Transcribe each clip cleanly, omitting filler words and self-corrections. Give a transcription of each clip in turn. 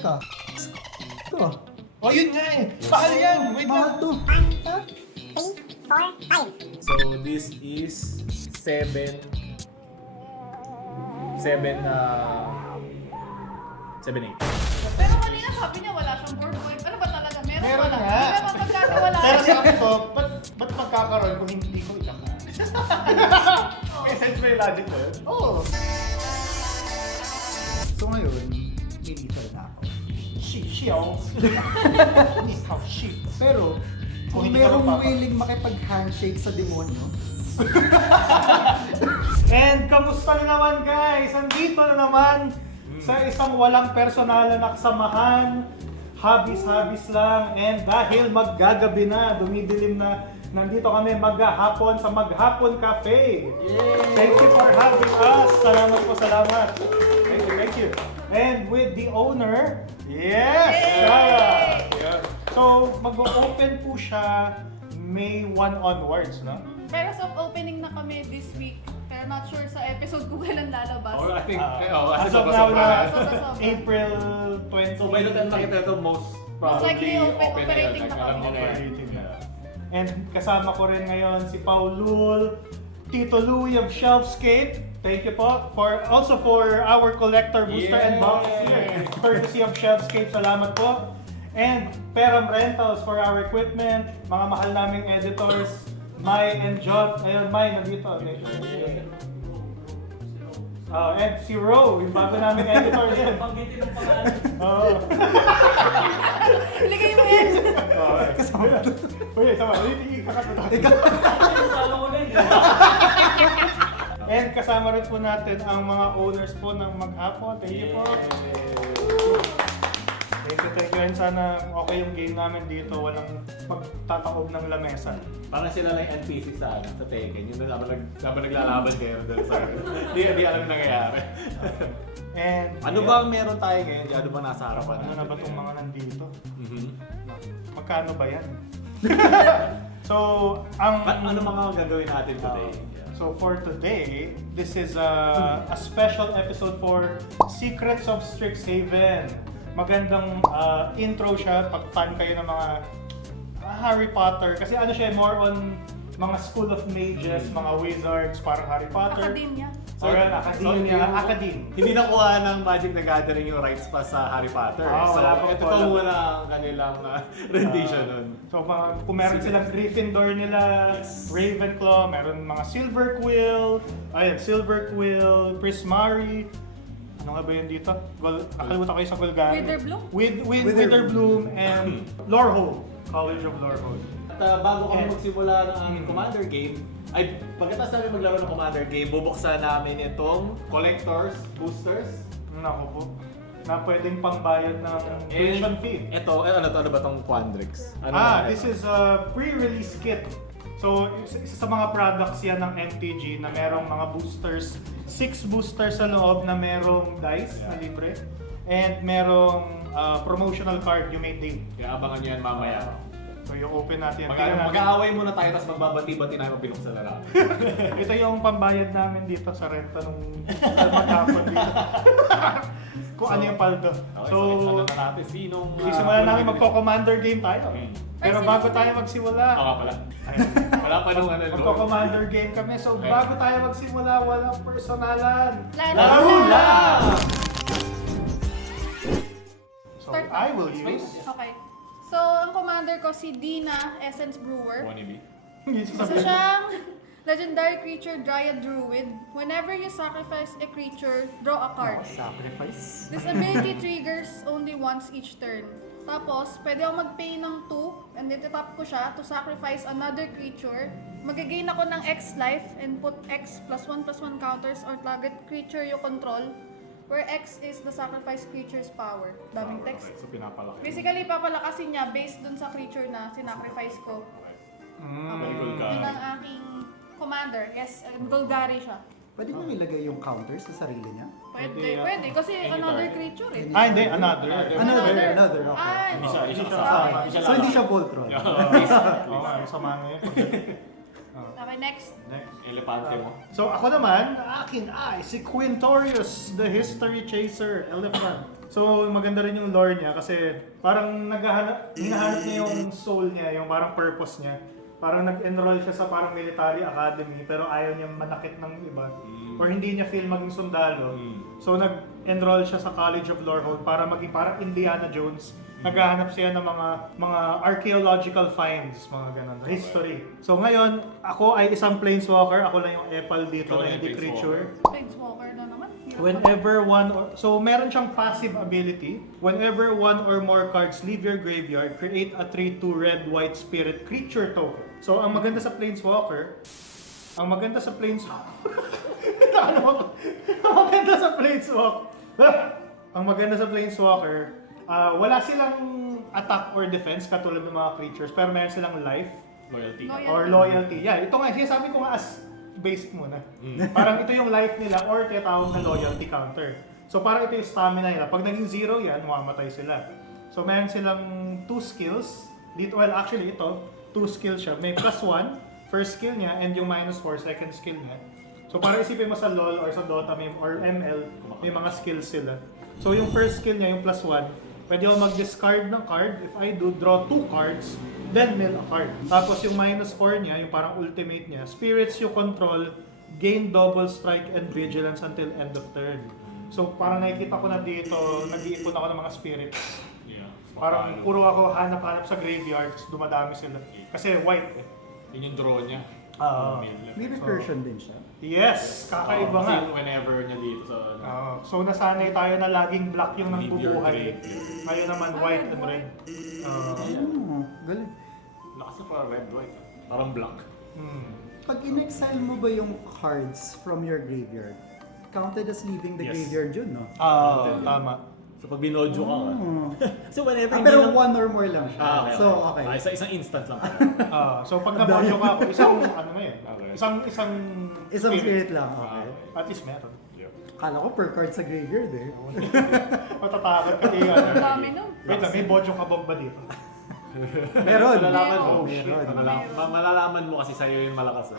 Teka. Ito. Oh, yun nga eh. Mahal yan. Wait Mahal lang. to. 1, 2, 3, 4, 5. So this is 7 8. Pero kanina sabi niya wala siyang 4 point. Ano ba talaga? Meron Meron wala. nga. Hindi naman pagkakawala. Pero sabi ko, ba't magkakaroon kung hindi ko itsaka? Eh, sense may logic mo yun? Oo. So ngayon, lilitaw na ako. Xiao. Ikaw, shit. Pero, kung Kung hindi ka merong magpapa- willing makipag-handshake sa demonyo, And kamusta na naman guys? Andito na naman sa isang walang personalan na kasamahan. Habis-habis lang. And dahil maggagabi na, dumidilim na, nandito kami maghahapon sa Maghapon Cafe. Thank you for having us. Salamat po, salamat. Thank you. And with the owner, yes! Shara! Yeah. So, mag-open po siya May 1 onwards, no? Pero soft opening na kami this week. Pero not sure sa episode kung kailan lalabas. Or I think, As kasi of now sobra-sobra. na, Sobra-sobra. April 20. So by the time nakita ito, most Most likely probably operating na Alam kami. niyo na yan. Operating na. And kasama ko rin ngayon si Paulul, Tito Louie of Shelfscape. Thank you po. Also for our collector booster and box here. Courtesy of Shelfscape. Salamat po. And Peram Rentals for our equipment. Mga mahal naming editors. Mai and Jot. Ayun, Mai, nandito. And si Ro, yung bago namin editor din. Panggitin ng pangalan. Oo. Iligay mo yan! Kasama na. Uy, sama. Uy, kakatutok. Kasama ko na yun. And kasama rin po natin ang mga owners po ng Maghapon. Thank you po. Thank you. And sana okay yung game namin dito. Walang magtataob ng lamesa. Parang sila lang yung NPC sa Tekken. Yung habang naglalaban kayo doon sa... Di alam yung nangyayari. And Ano ba ang meron tayo ngayon? Ano ba nasa harapan ano natin? na ba itong mga nandito? Mhm. Magkano ba yan? So, ang... Ano mga gagawin natin today? So for today, this is a special episode for Secrets of Strixhaven. Magandang intro siya pag fan kayo ng mga Harry Potter. Kasi ano siya, more on mga School of Mages, mga wizards, parang Harry Potter. Academia. Or Academia, Academe. Hindi nakuha ng Magic the Gathering yung rights pa sa Harry Potter. Wala pa ito po, wala. muna ang kanilang rendition nun. So kung meron silang Gryffindor nila, Ravenclaw, meron mga Silver Quill, Prismari. Ano nga ba yun dito? Nakalimutan kayo sa Golgari. Witherbloom? Witherbloom and Lorehold. College of Lorehold. At bago kami And- magsimula ng aming Commander game, ay pagkatapos namin maglaro ng Commander game, bubuksan namin itong collectors, boosters. Nako po. Na pwedeng pangbayad ng tuition fee. Ano ba tong Quandrix? This is a pre-release kit. So, isa sa mga products yan ng MTG na merong mga boosters, 6 boosters sa loob na merong dice na libre. And merong promotional card you may take. Kaya abangan nyo yan mamaya. So, yung open natin. Tingnan natin. Mag-aaway muna tayo, tapos magbabati-bati na yung binuksan na lang. Ito yung pambayad namin dito sa renta nung maghapon dito. Kung ano yung paldo. Okay, So, ano na natin, sinong... sisimulan namin magko-commander game tayo. Okay. Pero bago tayo magsimula, Oo pala. Wala pa nung ano. magko-commander game kami. So, Okay. bago tayo magsimula, walang personalan. Laro lang! So, Start I will use... Okay. So, ang commander ko si Dina Essence Brewer. Wannabe. Isa siyang legendary creature, Dryad Druid. Whenever you sacrifice a creature, draw a card. sacrifice. This ability triggers only once each turn. Tapos, pwede ako mag-pay ng 2 and then tap ko siya to sacrifice another creature. Mag-gain ako ng X life and put X +1/+1 counters or target creature you control, where X is the sacrifice creature's power. Daming text. So pinapalaki. Basically, papalakasin niya based dun sa creature na sinacrifice ko. Very good ka. Yun ang aking commander. Yes, Golgari siya. Pwede mo ilagay yung counters sa sarili niya? Pwede. Kasi another creature eh. Hindi. Another. Another. Okay. Ay, Isa Isa kasama. lang. So hindi siya Voltron. Oo, masama na yun. Okay, next. Next. Elepante mo. So ako naman, akin ay si Quintorius, the History Chaser Elephant. So maganda rin yung lore niya kasi parang hinahanap niya yung soul niya, yung parang purpose niya. Parang nag-enroll siya sa parang military academy pero ayaw niya manakit ng iba. Or hindi niya feel maging sundalo. So nag-enroll siya sa College of Lorehold para maging parang Indiana Jones. Naghahanap siya ng mga archaeological finds, mga ganun, history. So ngayon, ako ay isang planeswalker. Ako lang yung epal dito Ikaw na lang hindi yung creature. Planeswalker na naman. Whenever so meron siyang passive ability. Whenever one or more cards leave your graveyard, create a 3/2 red-white spirit creature token. So ang maganda sa planeswalker, ang maganda sa planeswalker, wala silang attack or defense katulad ng mga creatures, pero meron silang life Loyalty. or loyalty. Yeah, ito nga, sinasabi ko nga as basic muna. Parang ito yung life nila or tinatawag na loyalty counter. So parang ito yung stamina nila. Pag naging 0 yan, mamamatay sila. So meron silang 2 skills. Dito, well actually ito, 2 skills siya. May +1, first skill niya, and yung -4, second skill niya. So parang isipin mo sa LoL or sa Dota or ML, may mga skills sila. So yung first skill niya, yung +1, pwede ako mag-discard ng card. If I do, draw 2 cards, then mill a card. Tapos yung -4 niya, yung parang ultimate niya, spirits you control, gain double strike and vigilance until end of turn. So parang nakikita ko na dito, nag-iipon ako ng mga spirits. Yeah. Parang puro ako hanap-hanap sa graveyard, tapos dumadami sila. Kasi white eh. Yun yung draw niya. May recursion din siya. Yes! Kakaiba nga. Kasi whenever niya dito sa... So nasanay tayo na laging black yung Leave your nagbubuhay. grave. Ngayon naman white and red. Oh, galing. Lakas na parang red-white. Parang black. Pag in-exile mo ba yung cards from your graveyard, counted as leaving the Yes. graveyard yun, no? Tama. So pag binodyo ka, Oh. so whenever hindi Pero lang... one or more lang siya. Okay. So, okay. Isang instance lang. So pag nabojo ka ako, isang ano na yun? Okay. Isang Spirit lang, okay. At least meron. Kala ko per card sa graveyard eh. Matatakot ka kaya. Ang dami nun. Wait lang, may bojo kabog ba dito? Meron. Malalaman mo. Oh, meron. Malalaman mo kasi sa'yo yung malakas.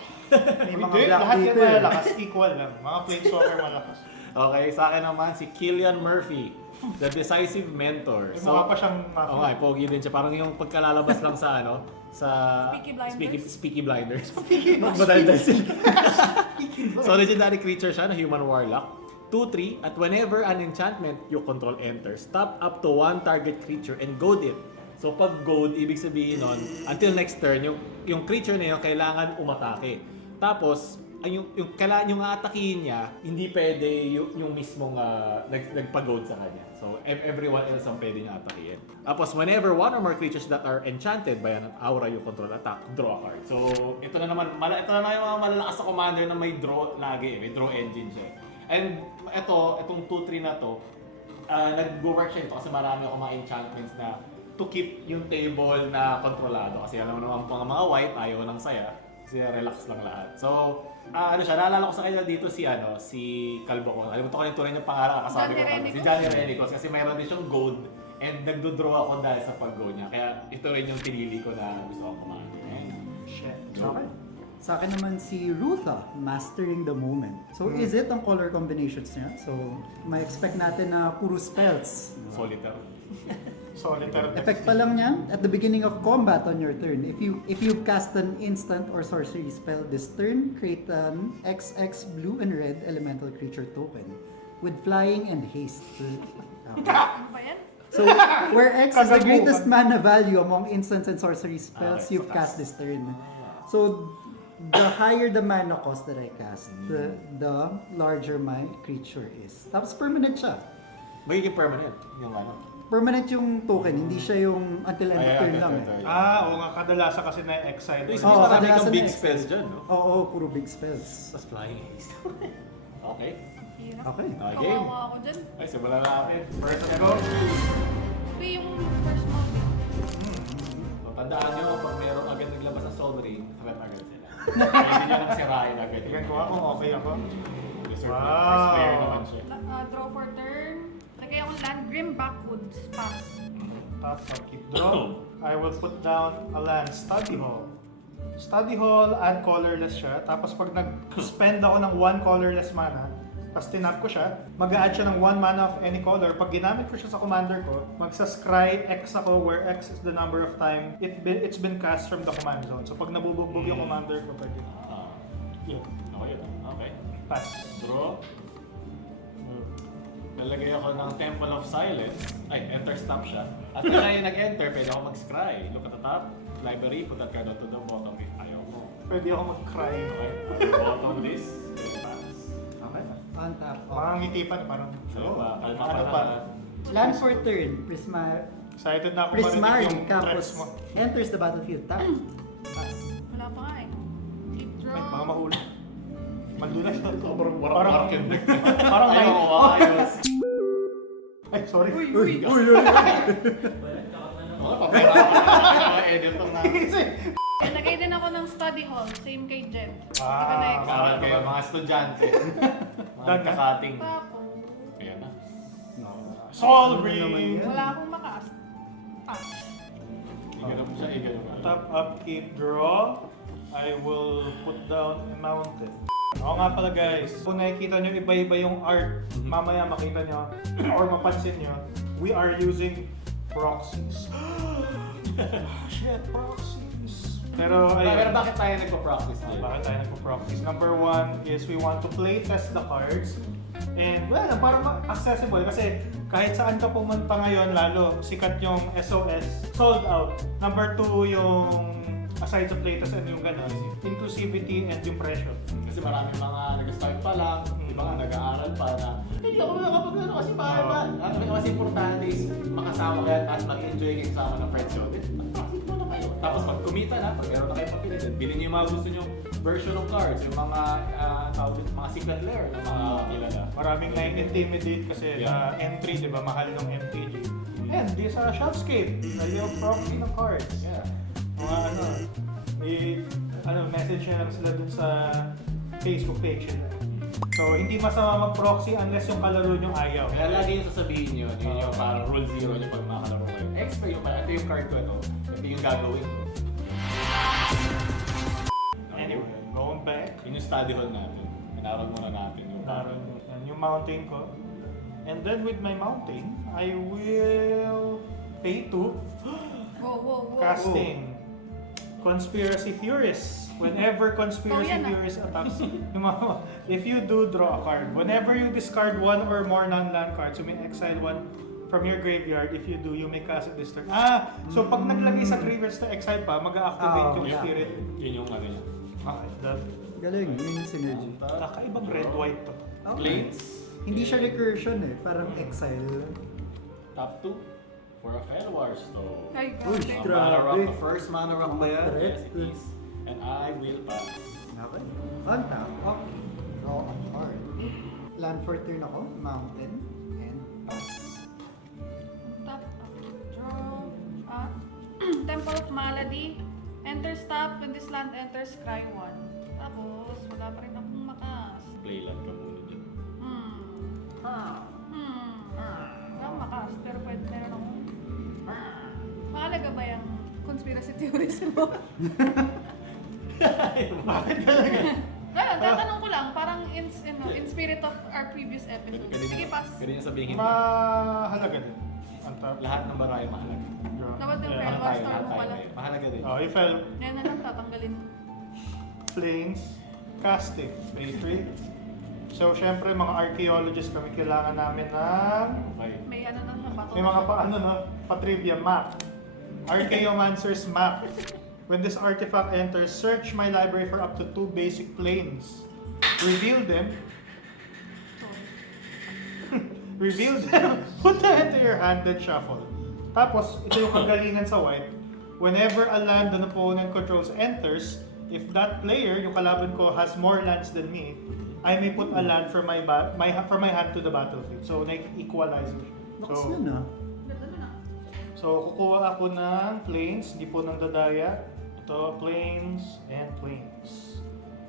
May mga Hindi, black lahat yan dito eh. malakas, equal lang. Mga planeswalker malakas. Okay, sa akin naman si Killian Murphy, the decisive mentor. May mukha pa siyang Oo nga, pogi din siya. Parang yung pagkalalabas lang sa ano, sa Peaky Blinders. Speaky Blinders. Madaldal sila. So legendary creature siya na human warlock. 2/3 at whenever an enchantment you control enters, tap up to 1 target creature and goad it. So pag goad, ibig sabihin nun, until next turn, yung creature na yun kailangan umatake. Tapos, yung aatakihin niya, hindi pwede yung mismong nagpag-goad sa kanya. So everyone else ang pwede niya atakihin. Tapos whenever one or more creatures that are enchanted by an aura you control attack, draw a card. So ito na naman yung mga malalakas na commander na may draw lagi, may draw engine siya. And itong 2/3 na to, nag-work siya ito kasi marami ako mga enchantments na to keep yung table na kontrolado. Kasi alam mo naman mga white, ayaw ng saya. Kasi relax lang lahat. So, naalala ko sa kanya dito si Kalbo ko. Alam mo ko yung tunay niyang pangalan, kasabi ko. Si Johnny Renicos. Kasi mayroon din siyang gold and nagdo-draw ako dahil sa pag-go niya. Kaya ito rin yung pinili ko na gusto ko kumain. Shit. Okay. Sa akin naman si Rutha, Mastering the Moment. So, is it ang color combinations niya? So, may expect natin na puro spells. Solitaire. Solitaire. Effect pa lang niya, at the beginning of combat on your turn, if you've cast an instant or sorcery spell this turn, create an XX blue and red elemental creature token with flying and haste. Okay. Ano ba yan? So, where X is the greatest mana value among instants and sorcery spells Okay, you've cast this turn. So, the higher the mana cost that I cast, the larger my creature is. Tapos permanent siya. Magiging permanent yung ano. Permanent yung token, hindi siya yung until end of turn lang eh. Oo nga, kadalasan kasi na-excite. At least Oo, marami kadalasan kang big na-excite. spells dyan, no? Oo, puro big spells. Tapos flying haste. Okay. Hirap. Okay. Game. Kawawa ako dyan. Ay, simulan natin. First go. Uy, yung first mo. So, tandaan nyo, pag meron agad naglabas sa Soul Ring, threat agad sila. Hindi nyo lang sirain agad. Tingnan ko kung okay ako. Deserve Wow. first player naman siya. Draw for turn. Lagay akong land. Grim Backwoods. Pass. Top, keep draw. I will put down a land, Study Hall. Study Hall, add colorless siya. Tapos pag nag-spend ako ng 1 colorless mana, tapos tinap ko siya, mag-a-add siya ng 1 mana of any color. Pag ginamit ko siya sa commander ko, magsa-scry X ako where X is the number of time it's been cast from the command zone. So pag nabubugbog yung commander ko, pwede. Yun. Okay, okay. Pass. Draw. Nalagay ako ng Temple of Silence. Ay, enter stamp siya. At kung tayo nag-enter, pwede ako mag-scry. Look at the top. Library, put that card onto the bottom if ayaw mo. Pwede ako mag-cry. Okay. Bottom this. Pass. Okay. On top. Parang ngitipan, parang... So, ba? Kalma Ano ka pa? na. Land for turn. Excited na ako marinig Prismari yung threats Campus mo. enters the battlefield. Tap. Pass. Wala pa nga eh. Keep draw. May mga mahuli. Madulas. Parang Parang market. Parang may... Ayaw ko, ayos. Ay, sorry. Uy! Oo, papera ako. Edit tong na. Nagay din ako ng study hall. Same kay Jen. Ah, Next. Para kayo, mga estudyante. Mga kakating. Tapos, Ayan na. Solving! wala akong makas. Pass. Iganap siya, iganap siya. Top, up, keep, draw. I will put down a mountain. Oo nga pala guys, kung nakikita nyo iba-iba yung art, mamaya makita nyo or mapansin nyo, we are using proxies. Shit, proxies. Pero ayun. Bakit tayo nagpa-practice din? Bakit tayo nagpo-proxies? Number 1 is we want to play test the cards. And well, parang accessible kasi kahit saan ka pumunta ngayon, lalo sikat yung SOS, sold out. Number 2 yung aside sa playtest and yung gano'n, inclusivity and yung presyo. Kasi maraming mga nag-start pa lang, iba nga nag-aaral pa na hindi ako nakapag ano kasi para ba? At mas importante is makasama kayo at mag-enjoy kayo kasama ng friends yun. Mag-practice muna kayo. Tapos pag kumita na, pag meron na kayo papili din, bilhin niyo yung mga gusto niyo version of cards, yung mga tawag dito, mga secret lair ng mga kilala. Maraming na-intimidate kasi na entry, di ba? Mahal ng MTG. And di sa Shopscape, yung proxy ng cards. Yeah. Mga ano, may message na lang sila dun sa Facebook page nila. So, hindi masama mag-proxy unless yung kalaro nyo ayaw. Kaya lagi yung sasabihin nyo, yun yung parang rule zero nyo pag makakalaro kayo. Extra yung, ito yung card ko ito, ito yung gagawin ko. Anyway, going back. Yun yung study hall natin. Inaral muna natin yung Naroon yan, yung mountain ko. And then with my mountain, I will pay to Whoa. casting Conspiracy Theorists. Whenever Conspiracy Oh, yan ah. Theorists attacks, if you do draw a card, whenever you discard one or more non-land cards, you may exile one from your graveyard. If you do, you may cast it this turn. So pag naglagay sa graveyards na exile pa, mag-a-activate yung Yeah. spirit. Yun yung ano niya. Okay, that. Galing, yun yung synergy. Kakaibang red-white to. Okay. Planes. Hindi siya recursion eh, parang exile. Top 2 for a Fellwar Stone. Ay, Uy, grabe. grabe. Mana rock, the first mana rock ba yan? Correct. Yes, it is. And I will pass. Okay. On top, okay. Draw a card. Land for turn ako, mountain, and pass. Tap, draw. Temple of Malady. Enter stop. When this land enters, cry 1. Tapos, wala pa rin akong makas. Playland ka muna dyan. Wala akong makas, pero pwede meron ako. Mahalaga ba yung conspiracy theories mo? Bakit talaga? Ngayon, tatanong ko lang, parang in spirit of our previous episode. Sige, pass. Pwede niya sabihin. Mahalaga din. Ang top. Lahat ng baray mahalaga. Draw. Dapat yung Yeah. Fellwar Lahat Stone tayo, mo pala. mahalaga din. Oh, if I Yan na lang tatanggalin. planes, casting, pay 3. So, syempre, mga archaeologists kami, kailangan namin ng... Okay. May ano na siya, bato May mga pa-trivia map. Archaeomancer's map. When this artifact enters, search my library for up to 2 basic planes. Reveal them. Reveal them. Put them into your hand, then shuffle. Tapos, ito yung kagalingan sa white. Whenever a land an opponent controls enters, if that player, yung kalaban ko, has more lands than me, I may put a land from my hand to the battlefield. So, equalize it. Lakas nun ah. Ganda nun ah. So, kukuha ako ng planes, hindi po ng dadaya. Ito, planes and planes.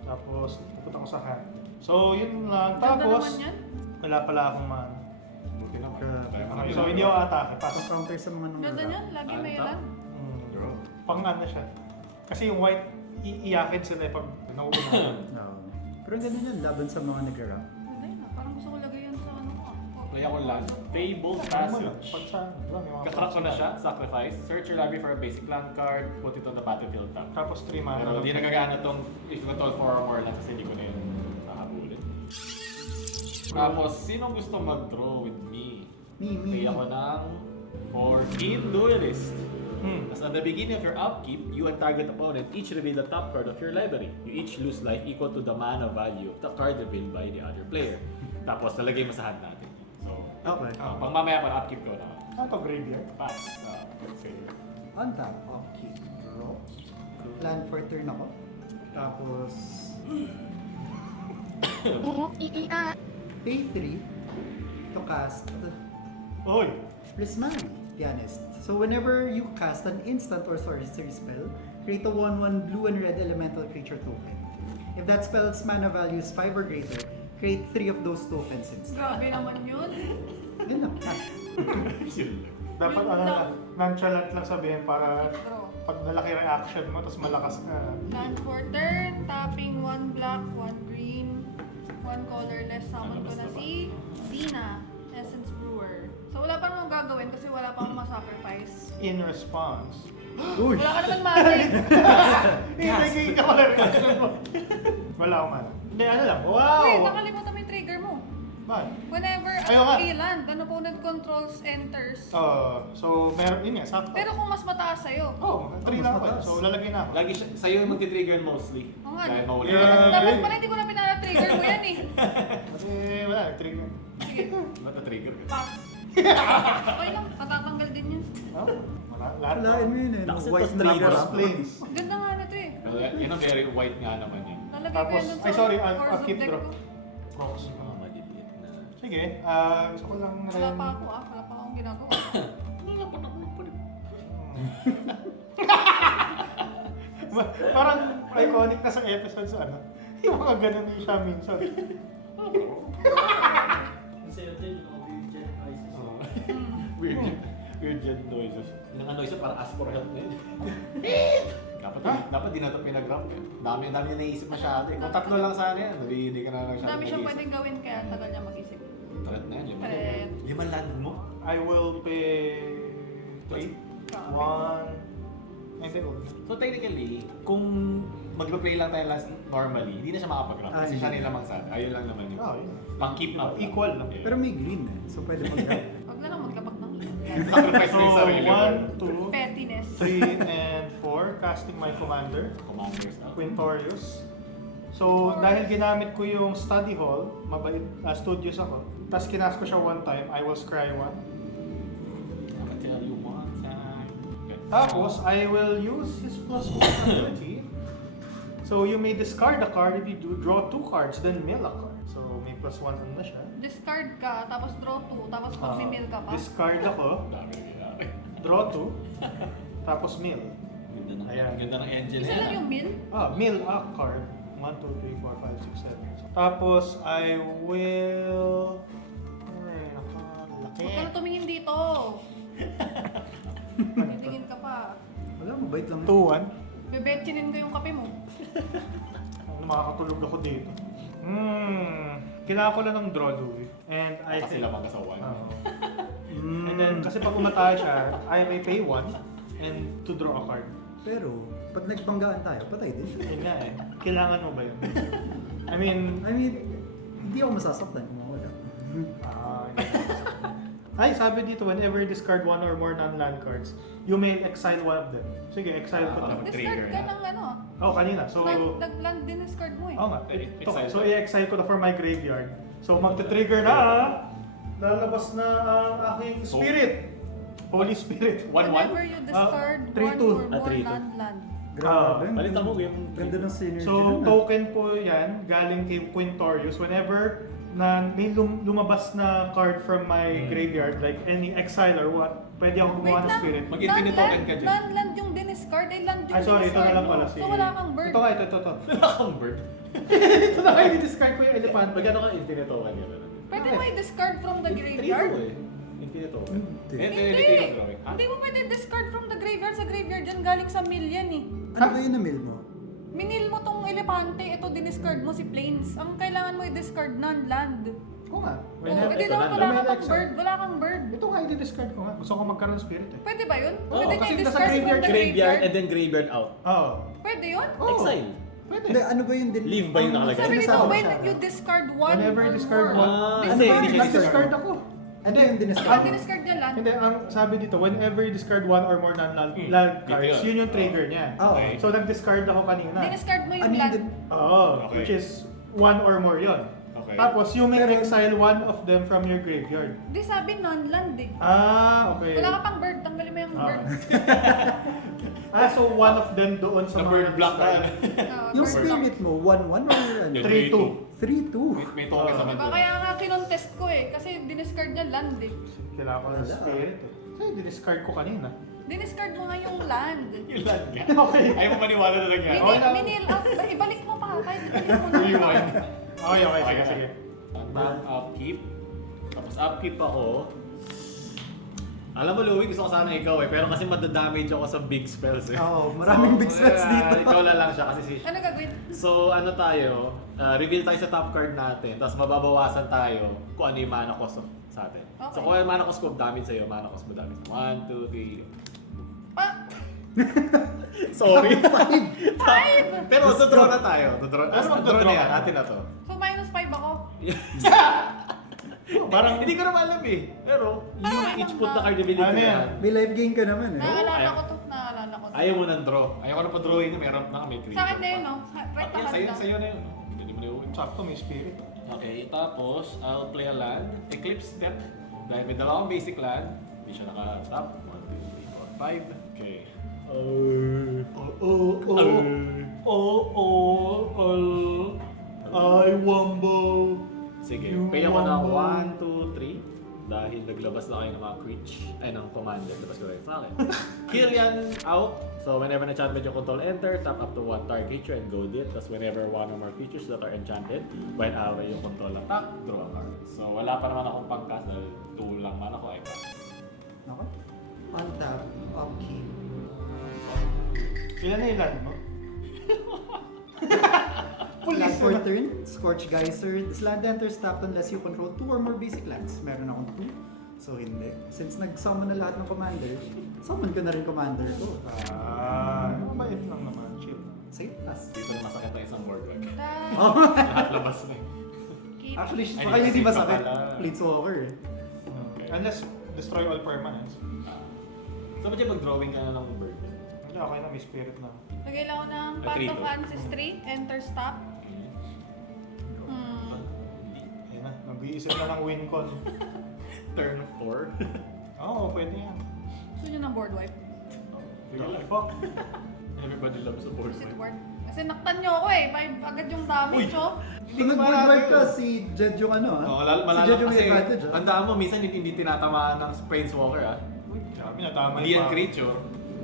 Tapos, pupunta ko sa hand. So, yun lang. Ganda Tapos, naman yan. wala pala akong mana. Buti naman. Grabe. Tayo Okay, marami so, na. hindi ako atake. Pass. Pag-counter sa mga Ganda nangyari. niyan, lagi may Anta. land. Hmm. Draw. Pang ano siya. Kasi yung white, iiyakin sila pag nauunahan. Oo. Pero ganun yan, laban sa mga nagra-rank. Wala yun, parang gusto ko lagay yan sa ano ko. Play ako lang. Fable Pag Passage. sa, diba, may mga Katrack ko na siya, sacrifice. Search your library for a basic land card, put it on the battlefield tab. Tapos 3 mana. Pero hindi nagagana tong if you control 4 or more lang kasi hindi ko na yun nakabulit. Tapos, sino gusto mag-draw with me? Me. Play ako ng 14 Duelist. Hmm. As at the beginning of your upkeep, you and target opponent each reveal the top card of your library. You each lose life equal to the mana value of the card revealed by the other player. Tapos, nalagay mo sa hand natin. So, Okay. pang mamaya pa na upkeep ko na. Ano to, graveyard? Pass. Okay. On top, okay. Draw. Land for turn ako. Tapos, pay 3 to cast Oy! Prismari, Pianist. So whenever you cast an instant or sorcery spell, create a 1/1 blue and red elemental creature token. If that spell's mana value is 5 or greater, create 3 of those tokens instead. Grabe naman yun. Yun lang. Dapat ano lang, nonchalant lang sabihin para Draw. pag malaki reaction mo, tapos malakas ka. Land for turn, tapping 1 black, 1 green, 1 colorless, summon ko na si Dina, Essence Brewer. So wala pa namang gagawin kasi wala pa akong ma-sacrifice. In response. Uy! Wala ka naman magic! Hindi ka pala reaction mo. Wala akong mana. Hindi, ano lang. Wow! Uy, nakalimutan mo yung trigger mo. Bakit? Whenever Ayaw nga. a land, an opponent controls enters. So, meron yun nga, sakto. Pero kung mas mataas sa'yo, Three mas lang ako. mataas. So, lalagay na ako. Lagi siya, sa'yo yung magti-trigger mostly. Oo nga, Dahil no? mahuli Yeah. ka na. dapat pala hindi ko na pinala-trigger mo yan eh. Kasi wala, trigger. Sige, Mata-trigger ka. pass. Okay lang, patatanggal din yun. Oh, wala, lahat. Walain mo yun eh. Lakas White ito, na trigger. wrap. Planes. Ganda nga na to eh. Pero yun ang very white nga naman yun. Lalagay Tapos, ko yan dun sa ay, sorry, core I'll of keep deck drop. ko. Rocks. Mga maliliit na. Sige, gusto ko lang rin. Wala pa ako wala pa akong ginagawa. Parang iconic na sa episode sa ano. Yung mga ganun yung siya minsan. Kasi yun din, yung mga weird gen crisis. Weird, weird jet noises. Yung ano isa parang ask for help na yun. dapat di na ito pinag-ramp eh. Dami na naisip masyado eh. Kung tatlo lang sana yan, hindi ka na lang Ang masyado dami siyang nag-iisip. pwedeng gawin kaya ang tagal niya mag-isip. Threat na yan, yung Threat. Liman land mo. I will pay 3, 1, hindi ko. So technically, kung magpa-play lang tayo last normally, hindi na siya makapag-ramp. Kasi Ah, siya hindi. nilamang sana. Ayun lang naman yun. Oh, yun. Pang keep up. Equal lang. Pero may green eh. So pwede mag-grab. Huwag na lang maglabag ng Sacrifice So, mo yung sarili mo. 1, 2, pettiness. 3, and 4. Casting my commander, Commanders out. Quintorius. So, dahil ginamit ko yung study hall, mabait, studios ako. Tapos kinas ko siya one time, I will scry one. I'll tell you one time. Okay. Tapos, I will use his plus 1 ability. So, you may discard a card if you do draw 2 cards, then mill a card. So, may plus 1 na siya. Discard ka, tapos draw 2, tapos mag-mill ka pa. Discard ako, Dami na ginamit. draw 2, tapos mill. Ganda ng, Ayan. ganda ng engine Isa lang yung mill? Mill a card. 1, 2, 3, 4, 5, 6, 7. Tapos, I will... Ay, nakalaki. Huwag ka na tumingin dito. Titingin ka pa. Wala, mabait lang. 2, 1. Bebetchinin ko yung kape mo. Ano, makakatulog ako dito. Kailangan ko lang ng draw, Louie. And I Kasi think... lamang ka sa one. Oo. And then, kasi pag umatake siya, I may pay 1 and to draw a card. Pero, pag nagbanggaan tayo, patay din. Yun nga eh. Kailangan mo ba yun? I mean... I mean, hindi ako masasaktan kung wala. Ay, sabi dito, whenever you discard one or more non-land cards, you may exile one of them. Sige, exile ko to. Trigger Discard ka na. ng ano. Oh, kanina. So, Land din discard mo eh. oo nga. Eh, Ito, exile so, ko. i-exile ko to for my graveyard. So, magte-trigger na lalabas na ang aking spirit. Holy Spirit. 1-1? Whenever you discard 3-2. one or more 3-2. non-land. Grabe. Palitan mo yung Ganda ng synergy. So, nun, ah. token po yan, galing kay Quintorius. Whenever na may lumabas na card from my graveyard, like any exile or what, pwede ako Wait gumawa ng lang, spirit. Mag-infinite token ka dyan. non-land yung diniscard, ay land yung Ay, sorry, ito diniscard na lang mo. pala si... So wala kang bird. Ito nga, ito. Nakakang bird. Ito na kayo, discard ko yung elephant. Magkano ka infinite token yun? Pwede mo i-discard from the graveyard? Infinite token. Hindi. Hindi! yung drawing. Ha? Hindi mo pwede discard from the graveyard. Sa graveyard yan, galing sa mill yan eh. Ano ba yun na mail mo? Minil mo tong elepante, ito diniscard mo si planes. Ang kailangan mo i-discard non-land. Oo nga. Oh, Whenever- hindi ito naman na, wala may ka pang exile. bird. Wala kang bird. Ito nga, i-discard ko nga. Gusto ko magkaroon ng spirit eh. Pwede ba yun? Oo, Pwede kasi niya nasa i-discard from graveyard, the Graveyard and then graveyard out. Oo. Pwede yun? Oo. Exile. Pwede. Hindi, ano ba yung din? Leave ba yung nakalagay? Sabi dito, Sinasabi when siya. you discard one Whenever or you discard more. one. Hindi, hindi siya Nag-discard ako. Ano yung Pag diniscard? diniscard niya land, Hindi, ang sabi dito, whenever you discard one or more non-land Dito cards, yun. yun yung trigger niya. Ah, Okay. okay. So nag-discard ako kanina. diniscard mo Ano yung yung land. din? Oo, Okay. which is one or more yun. Okay. Tapos you may Pero- exile one of them from your graveyard. Di sabi non-land eh. Ah, okay. Wala ka pang bird, tanggalin mo yung Ah. bird. So one of them doon sa Sa bird block discard. Yung Bird spirit mo, 1-1 or ano? Yung 3-2. 3-2. May token sa Diba? banda. Kaya nga kinontest ko eh, kasi diniscard niya land eh. Kailangan ko ng Wala. spirit eh. Kasi discard ko kanina. Diniscard mo nga yung land. Yung land nga. Okay. Ayaw mo maniwala na lang yan. Okay lang. Minil, ibalik mo pa, kahit ibalik mo na. Rewind. Okay, okay, sige, sige. Tap, upkeep. Tapos upkeep ako. Alam mo, Louie, gusto ko sana ikaw eh. Pero kasi madadamage ako sa big spells eh. Oo, maraming big spells dito. Ikaw na lang siya kasi si... Ano gagawin? So, ano tayo? Reveal tayo sa top card natin. Tapos mababawasan tayo kung ano yung mana cost sa atin. Okay. So, kung ano yung mana cost ko damage sa'yo, mana cost mo damage. 1, 2, 3. Pa! Sorry. Five! Pero draw na tayo. Draw Ano na magdodraw yan. ka? Atin na to. So minus 5 ako. Parang Hindi ko naman alam eh. Pero, you each put the card Ano ability yan? na. May live game ka naman eh. Naalala ayaw. ko to, naalala ko to. Ayaw mo ng draw. Ayaw ko na pa-drawing. Meron na kami. Sa akin na yun, no? Right Yeah, na sa'yo, lang. sa'yo na yun. no? Hindi mo na iuwi. sakto may spirit. Okay, tapos I'll play a land. Eclipse Step. Dahil may dalawang basic land. Hindi siya naka-top. 1, 2, 3, 4, 5. Okay. I wumbo. Sige, You pay ako ng wumbo. 1, 2, 3. Dahil naglabas na kayo ng mga creature. Ay, ng commander. Labas ko rin sa akin. Killian out. So, whenever na-enchantment yung control enter, tap up to 1 target creature and go it. Tapos whenever one or more creatures that are enchanted, when aura yung control attack, draw a card. So, wala pa naman akong pangcast dahil 2 lang man ako ay pass. Okay. Untap, upkeep. Ilan na ilan mo? Land for turn, Scorch Geyser. This land enters tapped unless you control 2 or more basic lands. Meron akong 2. So hindi. Since nag-summon na lahat ng commander, summon ko na rin commander ko. Mabait lang naman. Chill. Sige, pass. Dito na masakit na isang board wag. Dahil, Oh. Lahat labas na eh. keep. Actually, Ay, baka hindi kasi masakit. pa pala. Planeswalker eh. Unless destroy all permanents. So, ba't yung mag-drawing ka na ng bird? Hindi, okay na. May spirit na. Lagay lang ako ng Ay, Path three of to. Ancestry, enter stop. Ayun na. Nag-iisip na ng win con. Turn 4. Oo, pwede yan. Gusto nyo ng board wipe? Sige lang. Fuck. Everybody loves the board. Is it worth? Kasi naktan nyo ako eh. 5 agad yung damage, oh. Kung nag-board wipe ka, si Jed yung ano ah. Oo, Si malala Jed yung kasi, may advantage ah. tandaan mo, minsan hindi tinatamaan ng Planeswalker ah. Sabi na tama Hindi yan creature.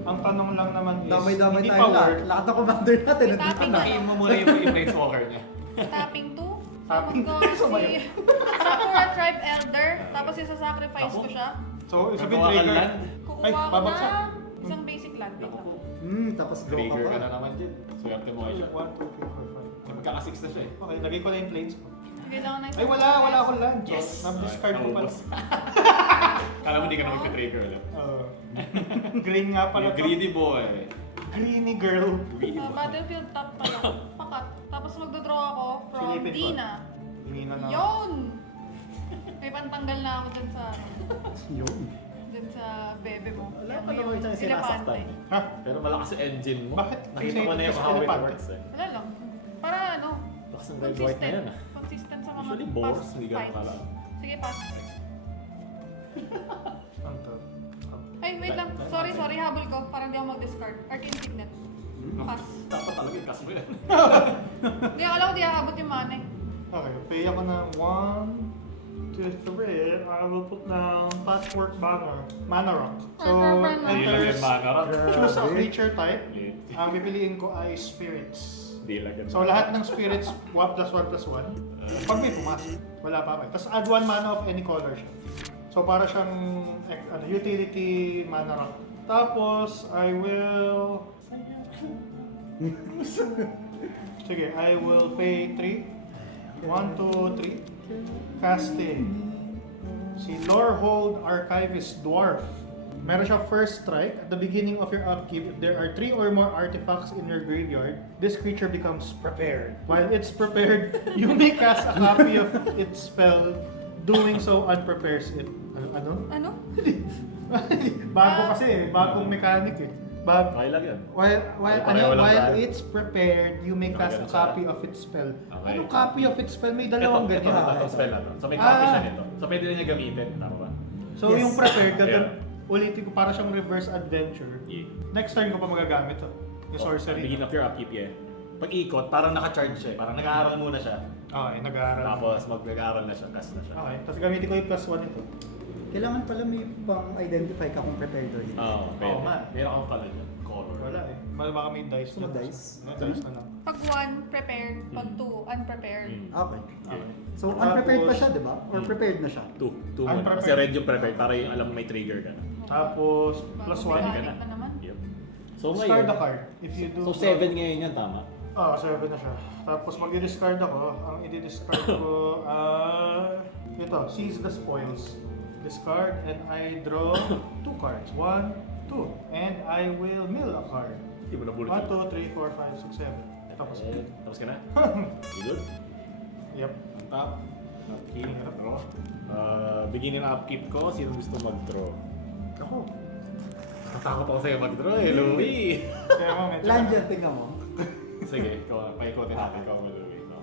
Ang tanong lang naman is, Damay-damay hindi tayo pa lahat. worth. Lahat ng commander natin, nandito Tapping na. Takiin mo muna yung Planeswalker niya. Tapping 2. Tapping. Summon ko Sabay. si Sakura Tribe Elder. Tapos isa-sacrifice Ako? ko siya. So, sabi Nagawa ka trigger. land? Kukuha Ay, ko babagsak. na isang basic land. Wait Naku lang. po. Tapos draw ka Trigger ka pa. na naman dyan. Swerte mo kayo siya. 1, 2, 3, 4, 5. Magkaka-6 na siya eh. Okay, lagay ko na yung planes ko. Sige lang na Ay, wala akong land. So, Yes! na-discard ko pala. Naubos. Kala mo hindi ka na magka-trigger ulit. Green nga pala Yung to. greedy boy. Greeny girl. Greedy boy. Battlefield top pala. Pakat. Tapos magdodraw ako from Silipin ko. Dina. Hindi na lang. Yun! May pantanggal na ako dyan sa, Yun. dyan sa bebe mo. Wala Yung- pa naman yung siyang sinasaktan elepante. eh. Ha? Pero malakas yung engine mo. Bakit? Nakita Kasi mo na yung kasi how it elepante. works eh. Wala lang. Para ano, Lakas ng red white na yan ah. Consistent sa mga Usually boars, past hindi ganun fights. pala. Sige, pass. Ang to. Ay, wait lang. Sorry, habol ko. Para hindi ako mag-discard. Arcane Signet. Pass. Dapat talaga yung cast mo yan. Hindi, akala ko di aabot yung mana eh. Okay, pay ako ng 1, 2, 3. I will put ng Patchwork Mana Rock. So, Hindi lang enters, yung mana rock. choose a creature type. Hindi. Ang pipiliin ko ay spirits. lang yan. So, lahat ng spirits, 1+1+1. Pag may pumasok, wala pa rin. Tapos add 1 mana of any color siya. So, para siyang utility mana rock. Tapos, I will Sige, I will pay 3. 1, 2, 3. Casting. Si Lorehold Archivist Dwarf. Meron siya first strike. At the beginning of your upkeep, if there are 3 or more artifacts in your graveyard, this creature becomes prepared. While it's prepared, you may cast a copy of its spell. Doing so unprepares it. Ano? Ano? Bago kasi, bagong mechanic eh. Okay lang yan. Pareho lang While tayo. it's prepared, you may cast a Nakagano copy siya. of its spell. Okay. Anong copy of its spell? May dalawang Ito, ganyan. ito, spell na to. So may copy Ah. siya nito. So pwede na niya gamitin. Tama ba? So Yes. yung prepared, Yeah. ulitin ko para siyang reverse adventure. Yeah. Next turn ko pa magagamit to. Yung At sorcery. beginning of your upkeep, yeah. Pag ikot, parang naka-charge siya. Parang nag-aaral muna siya. Okay, nag-aaral. Tapos mag-aaral na siya, cast na siya. Okay, tapos gamitin ko yung +1 ito. Kailangan pala may pang-identify ka kung prepared or hindi. Oo, pwede. Oo nga. Meron akong pala dyan. Color. Wala eh. Baka may dice May lang. dice? May dice na lang. Pag 1, prepared. Pag 2, unprepared. Mm. Okay. Okay. So, unprepared pa Tapos- siya, di ba? Or prepared na siya? Two muna. Unprepared. Kasi red yung prepared para yung alam mo may trigger ka na. Tapos +1. Bago ka na. na naman. Yep. So Discard ngayon, the card. If you do so 7 ngayon yan, tama? Ah, 7 na siya. Tapos mag-discard ako. Ang i-discard ko, ito, seize the spoils. Discard and I draw 2 cards. 1, 2. And I will mill a card. Hindi mo na bullet. 1, 2, 3, 4, 5, 6, 7. Tapos, Tapos ka na? You good? yep. Top. Upkeep. Draw. Beginning ng upkeep ko, sino gusto mag-draw? Ako. Natatakot ako sa'yo mag-draw eh, Louie! Kaya mo, medyo... Land yan, tingnan mo. Sige, ikaw, paikotin natin ikaw mag Louie. No?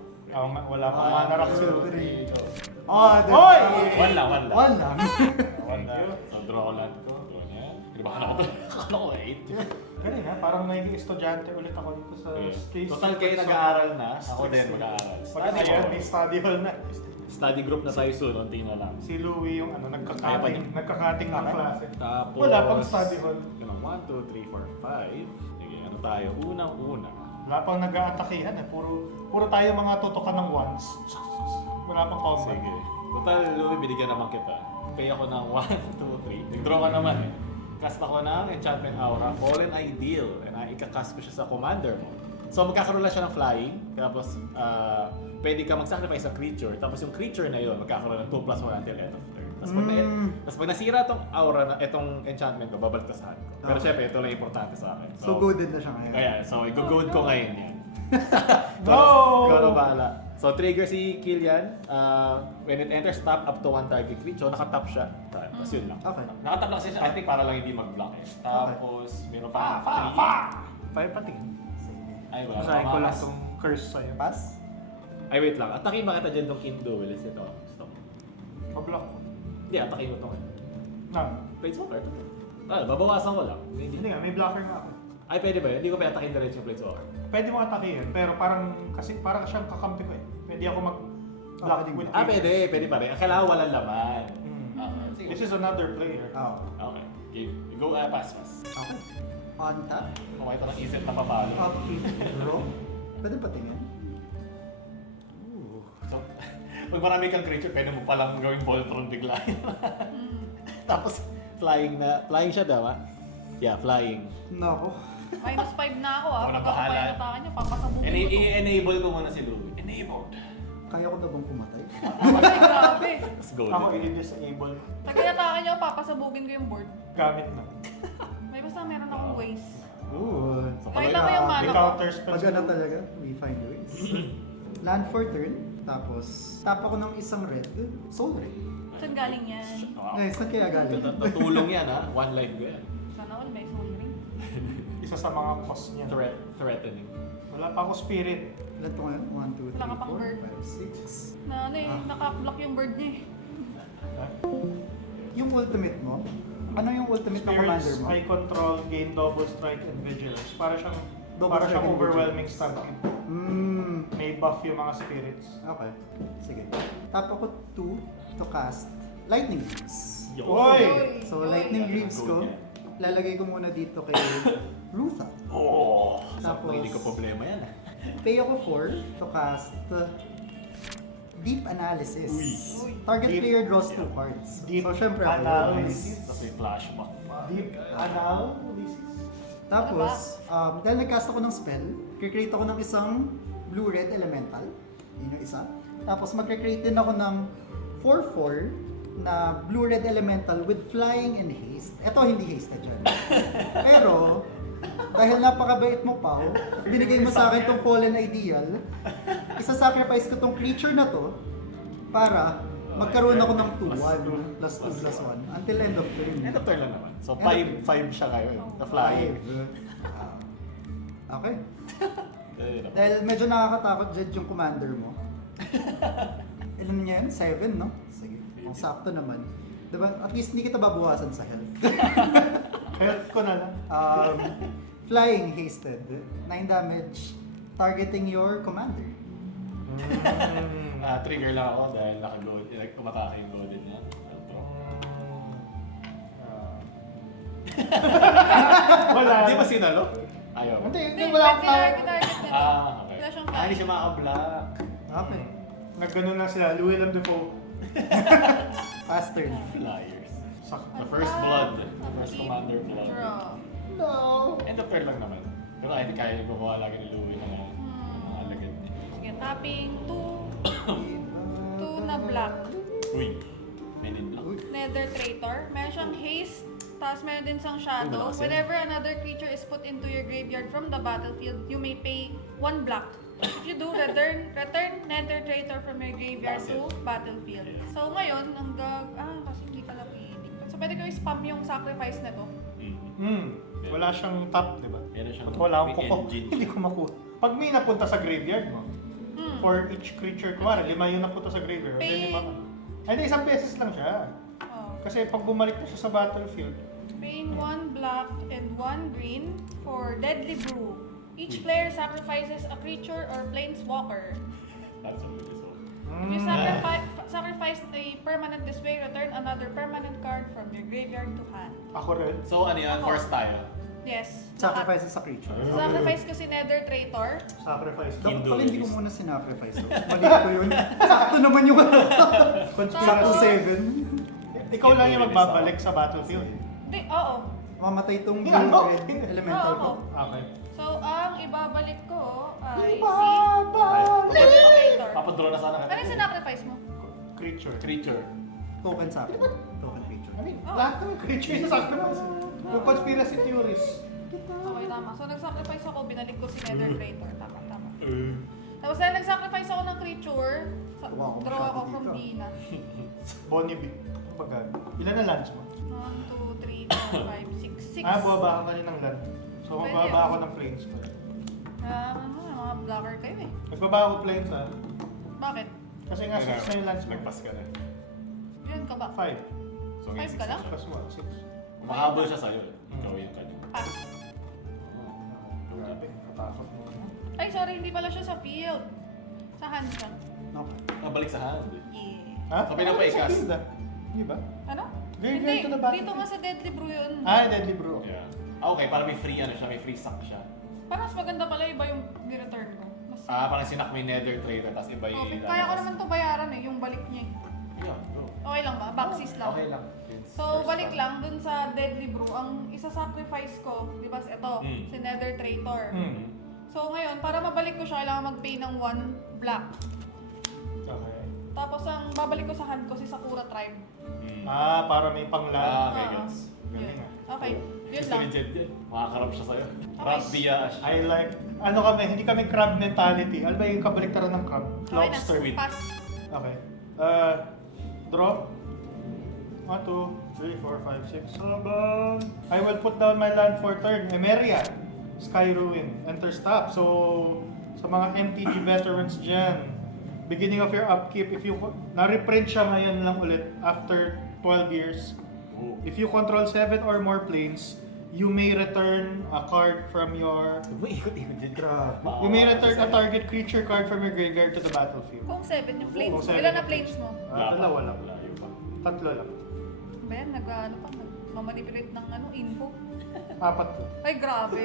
Wala pa mana rock two, zero. three. Oh, Oy! One lang, one lang. One lang. Thank you. So, draw ko land ko. Draw niya. Hindi ba ako to? Akala ko 8. Kanina, parang naging estudyante ulit ako dito sa space. Total kayo nag-aaral na. Ako din mag-aaral. Pag ayan, may study hall na. Study group na tayo soon, unti na lang. Si Louie yung nagkakating ng klase. Tapos... Wala pang study hall. 1, 2, 3, 4, 5. Sige, ano tayo? Unang-una. Wala pang nag-aatakihan eh. Puro tayo mga tutukan ng ones. Wala pang combat. Sige. Total, Louie, binigyan naman kita. Pay ako ng 1, 2, 3. Nag-draw ka naman eh. Cast ako ng Enchantment Aura, Fallen Ideal. And ikakast ko siya sa commander mo. So magkakaroon lang siya ng flying. Tapos, pwede ka mag-sacrifice sa creature. Tapos yung creature na yun, magkakaroon ng 2+1 until end of turn. Tapos pag nasira tong aura, itong enchantment ko, babalik ko sa hand ko. Pero Okay. syempre, ito lang importante sa akin. So, goaded na siya ngayon. Kaya, so i-goad ko ngayon yan. No! Ikaw na bahala. So trigger si Killian. When it enters top up to 1 target creature, nakatap siya. Tapos yun lang. Okay. Nakatap lang siya, I think para lang hindi mag-block eh. Tapos, meron pa Tayo pati. Ay, wala. Masahin ko lang tong curse sa'yo. Pass? Ay, wait lang. Atakin ba kita dyan tong King Duel? Is ito? Gusto mo? Pablock ko. Hindi, atakin mo tong Na. Planeswalker. Babawasan ko lang. Hindi nga, may blocker nga ako. Ay, pwede ba yun? Hindi ko pa atakin diretso yung Planeswalker. Pwede mo atakihin, pero parang siyang kakampi ko eh. Pwede ako mag-block pwede with ba? Pwede pa rin. Kailangan walang laman. Hmm. This is another player. Oh. Okay. Game. Go, pass. Okay. On tap. Kung ito ng isip na papalo. Upkeep. Draw. Pwede pa tingin. So, pag marami kang creature, pwede mo palang gawing Voltron bigla. Tapos, flying siya daw, ha? Yeah, flying. Nako. -5 na ako ah. Ako na Pag ako bahala. pa inatakan niya, papasabugin ko to. I-enable ko muna si Louie. Enabled. Kaya ko na bang pumatay? Ay, grabe. Let's go. Ako i-disable Pag inatakan niya, papasabugin ko yung board. gamit na. May basta meron akong ways. Ooh. So, Nakita mo yung May mana ko. counter spells. Pag ano talaga, we find ways. Land for turn. Tapos, tap ako ng isang red. Soul red. Saan galing yan? Wow. Guys, saan kaya galing? Tutulong yan, ha? One life ko yan. Sana all may soul ring. Isa sa mga cost niya. Threatening. Wala pa ako spirit. Ilan to ngayon? 1, 2, Wala ka pang 3, bird. 4, 5, 6. Na ano eh, naka-block yung bird niya eh. Yung ultimate mo? Ano yung ultimate na commander Spirits mo? I control gain double strike and vigilance. Para siyang Double strike and overwhelming vigilance. stampede. Hmm. May buff yung mga spirits. Okay. Sige. Tap ako 2 to cast Lightning Greaves. Yo. Oy! So, Lightning Greaves ko, lalagay ko muna dito kay Rutha. Oh! Tapos- Hindi ko problema yan, ha? Pay ako 4 to cast Deep Analysis. Uy. Target Deep- player draws 2 cards. Deep So, syempre ako. Analysis. Tapos may flashback. Deep analysis. Tapos, dahil nag-cast ako ng spell, create ako ng isang blue-red elemental. Yun yung isa. Tapos mag-create din ako ng 4/4 na blue-red elemental with flying and haste. Ito hindi hasted dyan. Pero, dahil napakabait mo, Pao, binigay mo sa akin tong Fallen Ideal, isa-sacrifice ko tong creature na to para magkaroon ako ng 2/1 plus 2 plus 1 until end of turn. End of turn lang naman. So, End of 5 siya ngayon. The flying. Okay. Ayun ako. Dahil medyo nakakatakot Jed yung commander mo. Ilan niya yan? 7, no? Sige. Ang sakto naman. Diba? At least hindi kita babawasan sa health. Health ko na lang. Flying hasted. 9 damage. Targeting your commander. Trigger lang ako dahil naka-gold. Umatake yung golden niya. Wala. Hindi ba sinalo? Ayaw. Hindi, Hindi, wala akong target na to. Okay. Wala siyang Hindi fly. siya maka-block. Okay. Nagganon lang sila. Llewellyn Dafoe. Fast turn. Flyers. Sakto. The first blood. The first commander blood. Draw. No. End of turn lang naman. Pero hindi kaya gumawa lagi ni Louie ng mga alagad niya. Sige, tapping 2 na black. Uy. Men in black. Nether Traitor. Meron siyang haste, tapos meron din siyang shadow. Malakas yan. Whenever another creature is put into your graveyard from the battlefield, you may pay 1 black. If you do, return Nether Traitor from your graveyard That's to battlefield. So ngayon, kasi hindi pala pwede. So pwede ko i-spam yung sacrifice na to. Wala siyang top, di ba? Meron siyang At wala akong may kuko. engine. Hindi ko makuha. Pag may napunta sa graveyard mo, Hmm. for each creature, kumari, 5 yung napunta sa graveyard. Pay- Hindi 5. Ay, di, isang beses lang siya. Oh. Kasi pag bumalik na siya sa battlefield, Paying 1 black and 1 green for Deadly Brew. Each player sacrifices a creature or planeswalker. That's a really so. If you sacrifice a permanent this way, return another permanent card from your graveyard to hand. ako rin. So ano yan? Force tayo. Yes. Sacrifices sa creature. Sacrifice ko si Nether Traitor. Sacrifice. Dapat Hindu pala hindi ko is- muna sinacrifice. So. Mali ko yun. Sakto naman yung Sakto Conspiracy. 7. Ikaw lang yung magbabalik sa battlefield. Hindi, oo. Mamatay tong Yan, blue okay. red elemental Oo, ko. oo. Okay. So, ang ibabalik ko ay si Ibabalik! Nether Traitor. Papadraw na sana Ano yung sinacrifice mo? Creature. Creature. Token sa akin. Token creature. I mean, Oh. lahat ng creature sa sacrifice. Yung conspiracy theories. Okay, tama. So, nag-sacrifice ako, binalik ko si Nether Traitor. Tama, tama. Uh, Tapos dahil nag-sacrifice ako ng creature, Tuwa ako draw ako masyado from dito. Dina. Bonnie B. Baga, ilan na lands mo? 1, 2, 3, 4, 5, 6, 6. Bumaba ka kanina ng land. So, Pwede magbaba yun. ako ng planes ko. Mga blocker kayo eh. Nagbaba ako planes ha. Bakit? Kasi nga 6 na yung lands mo. Nagpas ka na. Ilan ka ba? 5. So, 5 ka lang? Plus 1, 6. Mahabol siya sa'yo. Ikaw yung kanya. Pass. Grabe, natakot mo. Ay, sorry, hindi pala siya sa field. Sa hand siya. Okay. Balik sa hand. Yeah. Ha? So, pinapaikas. Sa field, ah. Di ba? Ano? Graveyard Hindi, to the battlefield. dito nga sa Deadly Brew yun. Deadly Brew. Yeah. Okay, para may free ano siya, may free sack siya. Parang mas maganda pala iba yung ni-return ko. Mas, Parang sinak may nether trader, tapos iba yung... okay. Kaya ko naman to bayaran eh, yung balik niya eh. Yeah, bro. Okay lang ba? Backseas lang. Okay lang. So, balik lang dun sa Deadly Brew. Ang isa-sacrifice ko, di ba, ito, si Nether Traitor. Hmm. So, ngayon, para mabalik ko siya, kailangan mag-pay ng 1 black. Okay. Tapos, ang babalik ko sa hand ko, si Sakura Tribe. Para may panglan. Okay, Oo. gets. Galing ah. Okay, yun Gusto lang. ni Jed yan. Makakarap siya sa'yo. Rap dia siya. I like, ano kami, hindi kami crab mentality. Ano ba yung kabaliktaran ng crab? Okay na, Lobster. Squid. pass. Okay. Draw. 1, 2, 3, 4, 5, 6, 7. I will put down my land for turn. Emeria. Sky Ruin. Enter stop. So, sa mga MTG veterans dyan, beginning of your upkeep, if you, na-reprint siya ngayon lang ulit after 12 years. Oh. If you control 7 or more planes, you may return a card from your... Ikot-ikot dyan. Grabe. You may return a target creature card from your graveyard to the battlefield. Kung 7 yung planes Kung mo. seven Ilan na yung planes mo? Dalawa lang. Layo pa. 3 lang. Ba yan, nagmamanipulate ng info. 4 to. Ay, grabe.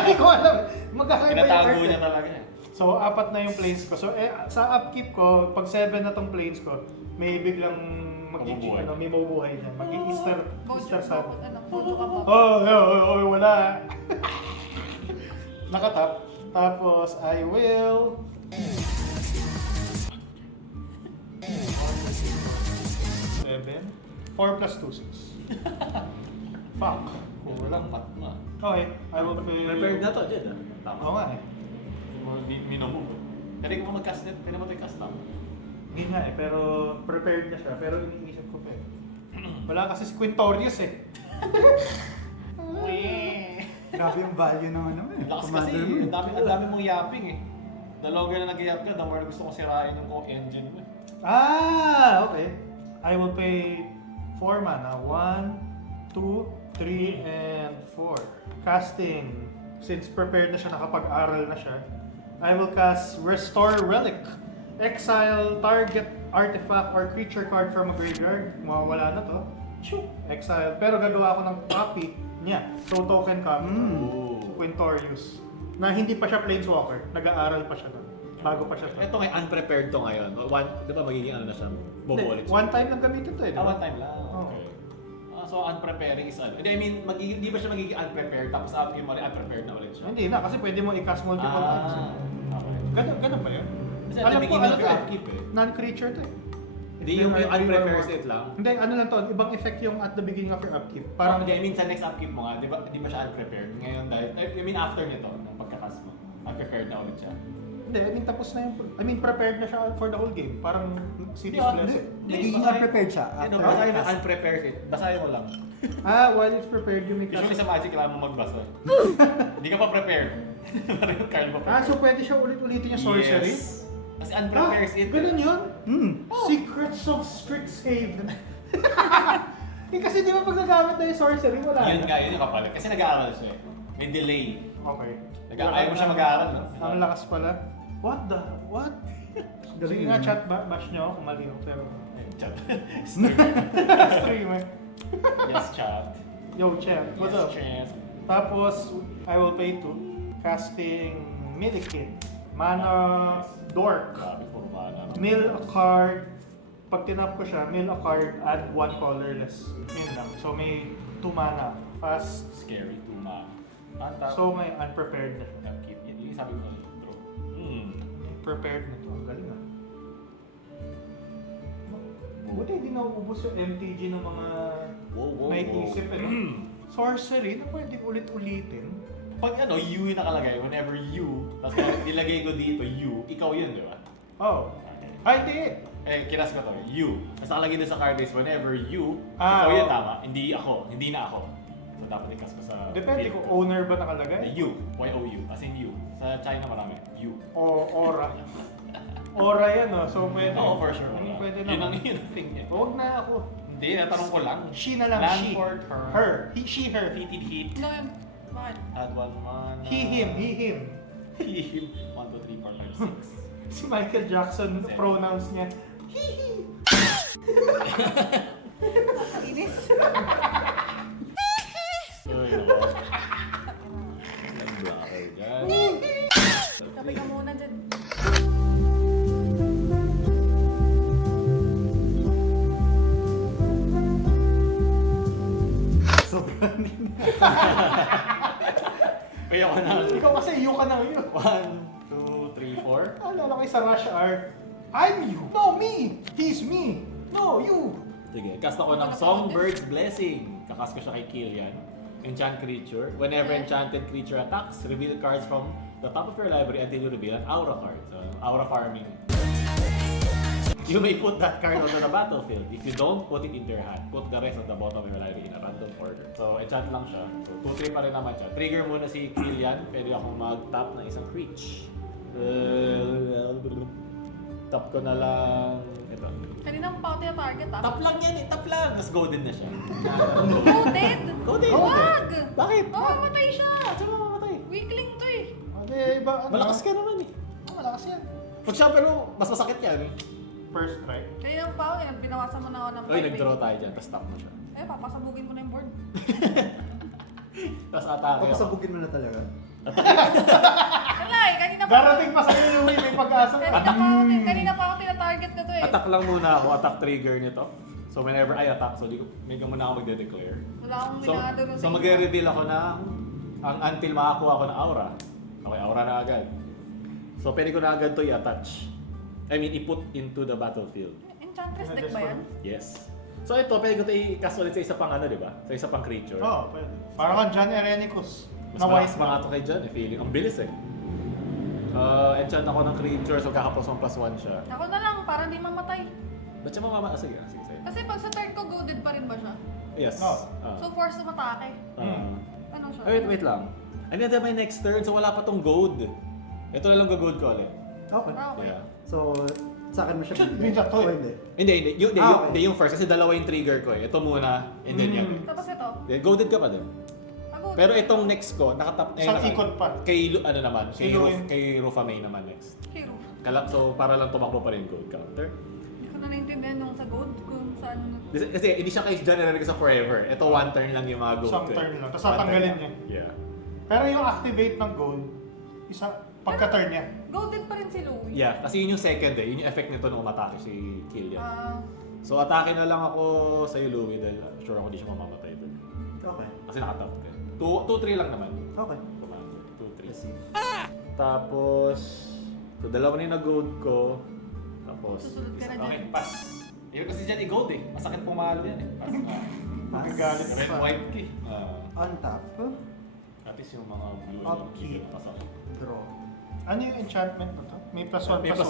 Hindi ko alam. Magkakaiba yung Tinatago card niya eh. talaga eh. So, 4 na yung planes ko. So, sa upkeep ko, pag 7 na tong planes ko, may biglang Mabubuhay. may mabubuhay dyan. Mag-Easter Bojo, sun. Bojo ka ba? Oh, wala. Nakatap. Tapos, I will... 7. 4 plus 2, 6. Fuck. Walang mat mo. Okay, I will pay... Prepared na to, Jed. Tama. Oo nga eh. Minomove. Pwede ko mag-cast net, pwede mo ito i-cast lang. Hindi nga eh, pero prepared na siya. Pero iniisip ko pa eh. Wala kasi si Quintorius eh. Grabe yung value ng ano eh. Lakas kasi, Commander mo. ang dami mong yapping eh. The longer na nag-yap ka, the more gusto ko sirain yung engine mo eh. Ah, okay. I will pay 4 mana. 1, 2, 3, and 4. Casting. Since prepared na siya, nakapag-aral na siya, I will cast Restore Relic. Exile target artifact or creature card from a graveyard. Mawawala na to. Shoo! Exile. Pero gagawa ako ng copy niya. So token copy. Quintorius. Na hindi pa siya Planeswalker. Nag-aaral pa siya nun. Bago pa siya to. Ito ngayon, unprepared to ngayon. Di ba magiging ano na siya? Bobo ulit siya. One time lang gamitin to eh. di ba? One time lang. Okay. So unpreparing is ano? Hindi, hindi ba siya magiging unprepared tapos yung mali unprepared na ulit siya? Hindi na, kasi pwede mo i-cast multiple times. Okay. Ganun ba yun? Kasi at the beginning of your upkeep eh. Non-creature to eh. Hindi yung unprepared set lang. Hindi, ano lang to, ibang effect yung at the beginning of your upkeep. Parang Parang, I mean sa next upkeep mo nga, di ba siya unprepared? Ngayon dahil, I mean after nito, ng pagkakast mo, unprepared na ulit siya. hindi, tapos na yung, prepared na siya for the whole game. Parang City's Blessing. Nagiging unprepared siya. Ano, after basahin mo cast. unprepared set. Basahin mo lang. While it's prepared, you may Usually cast. sa Magic, kailangan mo magbasa. Hindi ka pa prepared. Parang yung card mo prepared. So pwede siya ulit-ulitin yung sorcery? Yes. Kasi unprepared set. Ganun yun? Oh. Secrets of Strixhaven. Kasi di ba pag nagamit na yung sorcery, wala Yun na. nga, yun yung kapalit. Kasi nag-aaral siya eh. May delay. Okay. Ayaw mo siya mag-aaral. No? Ang lakas pala. What? Sige nga, chat bash niyo ako kung mali ako. Pero... Chat. Streamer. Yes, chat. Yo, chat. What's up? Chat. Tapos, I will pay 2. Casting Millikin. Mana Dork. Grabe, puro mana. Mill a card. Pag tinap ko siya, mill a card, add 1 colorless. Yun lang. So may 2 mana. Fast. Scary to mana. Panta. So may unprepared na siya. upkeep. Yan yung sabi ko na intro. Prepared na to. Ang galing ah. Buti hindi nauubos yung MTG ng mga may isip eh. Sorcery na pwede ulit-ulitin. Pag ano, U yung nakalagay, whenever U, tapos pag nilagay ko dito U, ikaw yun, di ba? Oh. Okay. Ay, hindi. Kinas ko to, U. Tapos nakalagay doon sa card base, whenever U, Ah, ikaw yun, oo. tama. Hindi na ako. So dapat ikas ko sa... Depende field kung ko. owner ba nakalagay. U, Y-O-U, as in U. Sa China marami, U. O aura. Aura yan oh. So pwede. Oo, for sure. Pwede Yun ang naman. thing niya. Huwag na ako. Hindi, natanong ko lang. She na lang. She. Landford, her. Her. He, she, her. Heated heat. No, bakit? Add one mana. He, him. He, him. He, him. 1, 2, 3, 4, 5, 6. Si Michael Jackson, Seven. pronouns niya. Inis. Uy, naman. Nag-blocker dyan. Kape ka muna dyan. Sobrang Kaya ko na. Ikaw kasi you ka na yun. 1, 2, 3, 4. Alala ko sa Rush Hour. I'm you. No, me. He's me. No, you. Sige, cast ako ng Songbird's Blessing. Kakas ko siya kay Killian. Enchant creature. Whenever enchanted creature attacks, reveal cards from the top of your library until you reveal an aura card. So, aura farming. You may put that card onto the battlefield. If you don't put it into your hand, put the rest of the bottom of your library in a random order. So, enchant lang siya. So, 2-3 pa rin naman siya. Trigger muna si Killian. Pwede akong mag-tap ng isang creature. Tap ko na lang. Ito. Kanina mo pa ako tina-target ah. Tap lang yan eh, tap lang! Tapos golden na siya. Goated! Golden! Wag! Bakit? Oh, mamatay siya! Saan ka mamatay? Weakling to eh. Ate, iba ano? Malakas ka naman eh. Malakas yan. Pag siya pero mas masakit yan. First strike. Kanina mo pa ako, binawasan mo na ako ng Uy, 5 nag-draw tayo dyan, tapos tap mo siya. Eh, papasabugin ko na yung board. Tapos atake ako. Papasabugin mo na talaga. Kalay, kanina pa ako. Darating pa sa iyo, may pag-asa. Kanina pa ako tina-target na to eh. Attack lang muna ako, attack trigger nito. So whenever I attack, so may muna ako magde-declare. Wala akong So, minado so magre-reveal ako ng until makakuha ko ng aura. Okay, aura na agad. So, pwede ko na agad to i-attach. I mean, i-put into the battlefield. Enchantress deck ba yan? Yes. So, ito, pwede ko to i-cast ulit sa isa pang ano, di ba? Sa isa pang creature. Oo, pwede. Parang kang John Erenicus. Mas Na malakas white pa nga ito kay John, feeling. Ang bilis eh. Enchant ako ng creature, so +1 siya. Ako na lang, para di mamatay. Ba't siya mamama? Sige, sige, sige. Kasi pag sa turn ko, goaded pa rin ba siya? Yes. Oh. So force to matake. Ano siya? Wait lang. Ano na may next turn, so wala pa tong gold. Ito na lang go-gold ko ulit. Okay. Ah, okay. Yeah. So, sa akin mo siya Should bibigyan? be that way. O hindi? Hindi. Ah, okay. Yung first, kasi dalawa yung trigger ko eh. Ito muna, and then yan. Tapos ito. Goaded ka pa din. Goaded Pero pa itong ito. next ko, nakatap... Isang ikot pa. Kay, ano naman, Si Luin. kay Rufa May naman next. Hero. So, para lang tumakbo pa rin gold counter. Hindi ko na naintindihan yung sa gold kung saan. Kasi hindi siya kay John Enrique sa forever. Ito one turn lang yung mga gold. Isang ko eh. turn lang. Tapos One turn tatanggalin lang. niya. Yeah. Pero yung activate ng gold, isa pagka-turn niya. Goaded pa rin si Louie. Yeah, kasi yun yung second eh. Yun yung effect nito nung umatake si Killian. Ah, So, atake na lang ako sa Louie dahil sure ako di siya mamamatay doon. Okay. Kasi nakatap ka. 2-3 lang naman. Okay. Commander. 2-3. Let's see. Tapos, so dalawa na yung nag-gold ko. Tapos, Susunod ka na okay, dyan. pass. Yun kasi dyan i-gold eh. Masakit pumalo yan eh. Pass na. Magagalit Red, pa. white key. On top, At least yung mga blue Upkeep. yung pasok. draw. Ano yung enchantment na to? May +1 May +1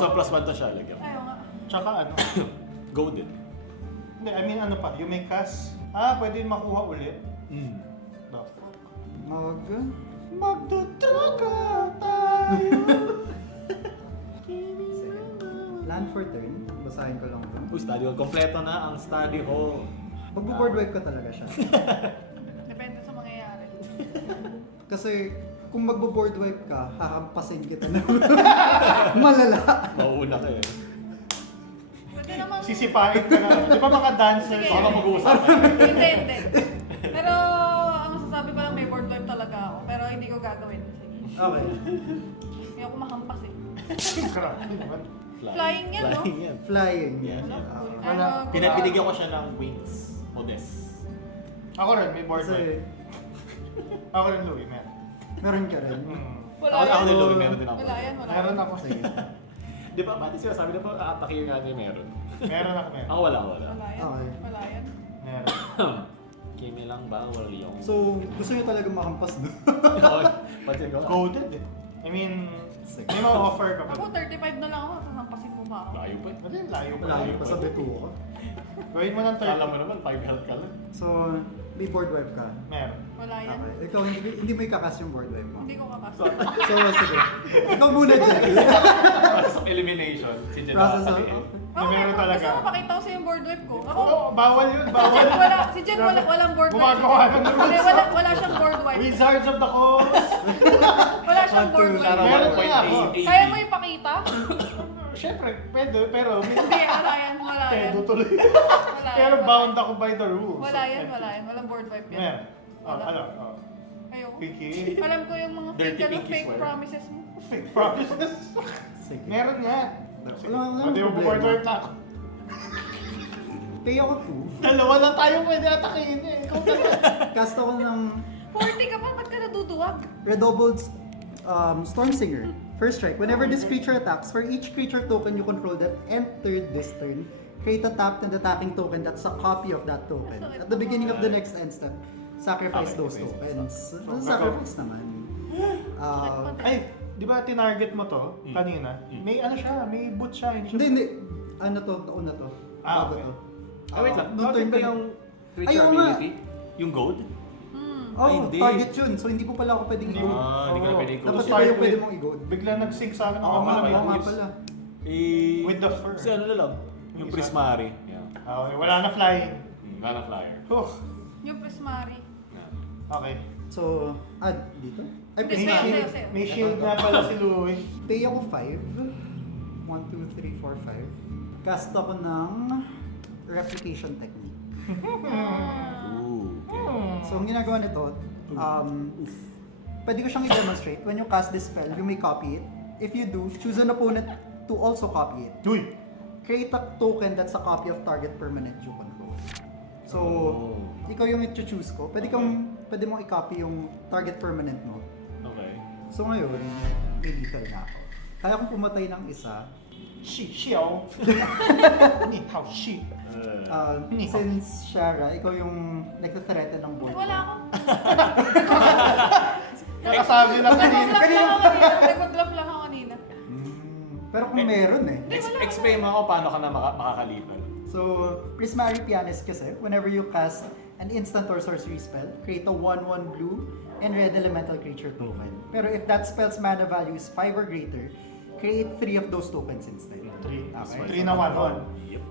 to siya lagyan. ayaw nga. Tsaka ano? Golded. Hindi, I mean ano pa? You may cast. Pwede makuha ulit. The fuck? Magdudraga tayo. Land for turn. Basahin ko lang ito. Study hall. Kompleto na ang study hall. Magbo-board wipe ko talaga siya. Depende sa mangyayari. Kasi kung magbo-board wipe ka, hahampasin kita na malala. Mauuna ka eh. Pwede naman. Sisipain ka na. Di ba mga dancers? Sige. Baka mag-uusap. Hindi. Pero ang masasabi ko lang may board wipe talaga ako. Pero hindi ko gagawin. Sige. Okay. Hindi ako mahampas eh. Grabe naman. Flying yan, no? Flying yan. Flying. Yeah. Wala. Pinabinigyan ko siya ng wings. Modest. Ako rin, may board Kasi wipe. Ako rin, Louie, man. meron ka rin. Wala Ako yan. din Louie, meron din ako. Wala yan, wala Meron yan. ako. Sige. Di ba, pati sila sabi na pa, aatake yung nga niya meron. Meron ako, man. Ako wala. Wala yan. Okay. Wala yan. Meron. Kimi lang bawal yung... So, gusto niyo talaga makampas doon? Oo, pansin ko. Coded eh. I mean, Sige. may ma-offer ka pa. Ako 35 na lang ako. Sasampasin mo pa ako. Layo pa eh. Ano yun? Layo pa. Malayo pa sa beto ko. Gawin mo ng Kala 30. mo naman, 5 health ka lang. So, may board wipe ka. Meron. Wala yan. Okay. Ikaw, hindi mo ikakas yung board wipe mo. Hindi ko kakas. So, sige. Ikaw muna dyan. Process of elimination. Si Jen Process of- nakakaliin. Ako, Meron talaga. Gusto mo pakita ko sa yung board wipe ko. Ako, Oo, bawal yun, si bawal. Jen wala. Si Jen walang board wipe. Gumagawa ka ng Hindi, wala siyang board wipe. Wizards of the Coast. Wala siyang board Para wipe. Meron na ako. 1.8. Kaya mo ipakita? Siyempre, pwede, pero Hindi, wala yan. Wala yan. pedo tuloy. Wala Pero yan. bound ako by the rules. Wala yan. Walang board wipe yan. Meron. Wala. Ano? Ayoko. Pinky. Alam ko yung mga Dirty pinky fake swear. promises mo. Fake promises. Sige. Meron nga. Walang Pwede mo problema. board wipe na ako. Pay ako 2. Dalawa lang tayo pwede atakihin eh. Ikaw ba? Cast ako ng 40 ka pa, ba't ka naduduwag? Redoubled Storm Singer. First strike. Whenever this creature attacks, for each creature token you control that entered this turn, create a tapped and attacking token that's a copy of that token. At the beginning of the next end step, sacrifice those tokens. Sacrifice naman. Ay, di ba tinarget mo to kanina? May ano siya, may boot siya. Hindi. Ano to? Taon na to. Ah, Bago okay. to. Wait lang. Nung Noted turn ba ko- yung creature Ayaw nga. ability? Yung gold? Oh, Ay, hindi. target yun. So hindi po pala ako pwedeng i-gold. Hindi ka na pwede i-gold. Dapat Start ikaw yung pwede with- mong i-gold. Bigla nag-sync sa akin. Oo nga, malamig. oo nga pala. With the fur. Si ano na lang? Yung Isa. Prismari. Yeah. Okay, wala na flying. Gana flyer. Whew. Yung Prismari. Yeah. Okay. So, dito? Ay, Hindi, May Prismari. sa'yo, shield, sa'yo. may shield nga pala si Louie. Pay ako 5. 1, 2, 3, 4, 5. Cast ako ng Replication Technique. Ooh. Okay. So, ang ginagawa nito, pwede ko siyang i-demonstrate. When you cast this spell, you may copy it. If you do, choose an opponent to also copy it. Uy! Create a token that's a copy of target permanent you control. So, ikaw yung i-choose ko. Pwede mong i-copy yung target permanent mo. Okay. So ngayon, may lethal na ako. Kaya kong pumatay ng isa. Xiao. Ni hao xi. Since Shara, ikaw yung nagtathreaten ng board. Wala ako. Nakasabi lang kanina. Nag-bluff lang ako kanina. Pero kung meron eh. Explain mo ako paano ka na makakalipan. So, Prismari Pianist kasi, whenever you cast an instant or sorcery spell, create a 1/1 blue and red elemental creature token. Pero if that spell's mana value is 5 or greater, create 3 of those tokens instead. 3 na 1-1. Yep.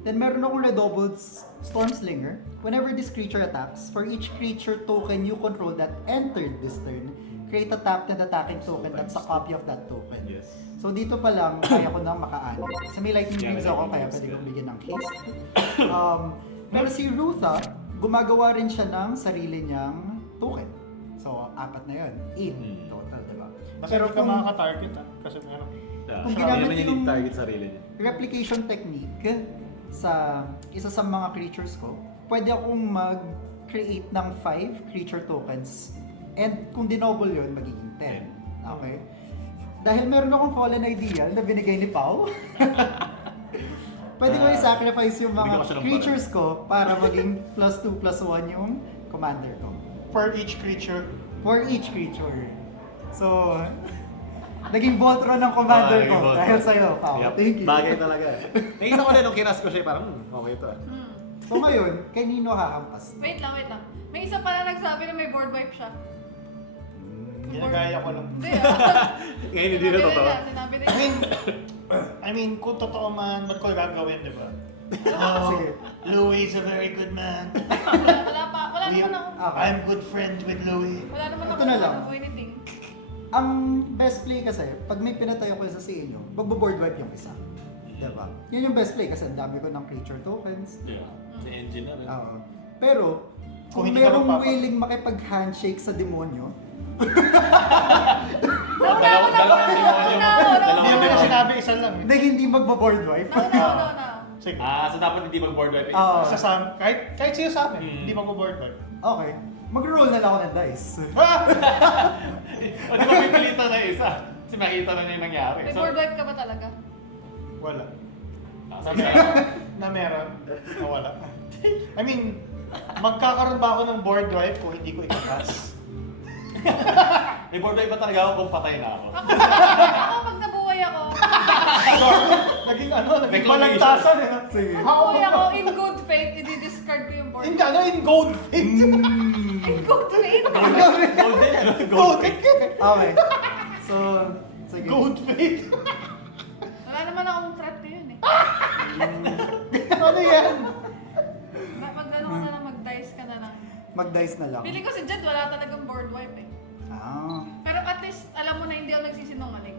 Then meron akong redoubled Stormslinger. Whenever this creature attacks, for each creature token you control that entered this turn, create a tapped and attacking token that's a copy of that token. Yes. So dito pa lang, kaya ko nang makaano. Sa may lightning rings ako, kaya pwede kong bigyan ng haste. Pero si Rutha, gumagawa rin siya ng sarili niyang token. So, 4 na yun. 8 total, diba? Kasi hindi ka makaka-target Kasi meron. Kung Hindi ginamit naman yung- yung target sarili niya. Replication technique sa isa sa mga creatures ko, pwede akong mag-create ng 5 creature tokens. And kung dinoble yun, magiging 10. Okay? Dahil meron akong fallen ideal na binigay ni Pau, pwede ko i-sacrifice yung Bigyan mga ko siya ng creatures ko para maging +2/+1 yung commander ko. Per each creature. For each creature. So, naging Voltron ng commander ko Naging Voltron. dahil sa'yo, Pau. Yep. Thank you. Bagay talaga. Nakita ko din nung kinas ko siya, parang okay ito. So ngayon, kanino hahampas? Wait lang. May isa pala nagsabi na may board wipe siya. Ginagaya ko lang. Hindi Ngayon hindi na totoo. Sinabi I nila. mean, I mean, kung totoo man, ba't ko gagawin, di ba? Sige. Louis is a very good man. Wala naman ako. Okay. I'm good friends with Louis. Wala naman Ito ako na lang. o anything. Ang best play kasi, pag may pinatay ako isa sa inyo, magbo-board wipe yung isa. Diba? Yun yung best play kasi ang dami ko ng creature tokens. Yeah. Sa engine na rin. Oo. Pero, Kung kung hindi ka merong magpapa- willing makipag-handshake sa demonyo, Dalawang demonyo. Hindi mo na sinabi, isa lang. na hindi magbo-board wipe. No. Sige. So dapat hindi mag-board wipe. Oo. Isa sa kahit sino sa amin, Hmm. hindi mag-board wipe. Okay. Mag-roll na lang ako ng dice. O di ba pipilitan na isa? Kasi makita na niya yung nangyari. May board wipe ka ba talaga? Wala. Sabi na Na meron, na wala. I mean, magkakaroon ba ako ng board wipe kung hindi ko ikakas? may board wipe ba talaga ako kung patay na ako? Ako pag nabuhay ako, Naging naging Reclamation. balagtasan eh. Sige. nabuhay ako in good faith, i-discard ko yung board In, wipe. in gold fit. In good faith? Gold din, ano? Gold Gold din. fit. Okay. So, sige. Gold fit. Wala naman akong threat na yun eh. Ano yan? Pag ano ka na lang, mag-dice ka na lang. Mag-dice na lang. Feeling ko si Jed wala talagang board wipe eh. Ah. Pero at least, alam mo na hindi ako nagsisinungaling.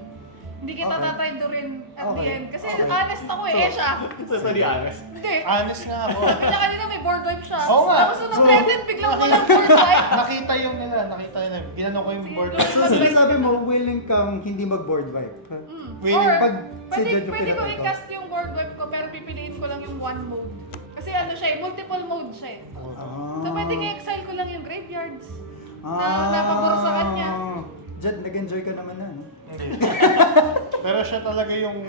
Hindi kita Okay. tataydurin at the Okay. end. Kasi Okay. honest ako eh, siya. So, to be honest. Hindi. Honest nga ako. Kanya kanina may board wipe siya. Oo nga. Tapos nung nag-credit, biglang walang board wipe. Nakita yung nila, nakita nila. Ginano ko yung Sige, board Lord. wipe. So, sinasabi mo, willing kang hindi mag-board wipe. Willing Or, pag si Jed yung pwede ko pinatay ko. i-cast yung board wipe ko pero pipiliin ko lang yung one mode. Kasi ano siya eh, multiple mode siya eh. Ah. So pwedeng i-exile ko lang yung graveyards. Na napabor sa kanya. Jed, nag-enjoy ka naman na, no? Hindi. Pero siya talaga yung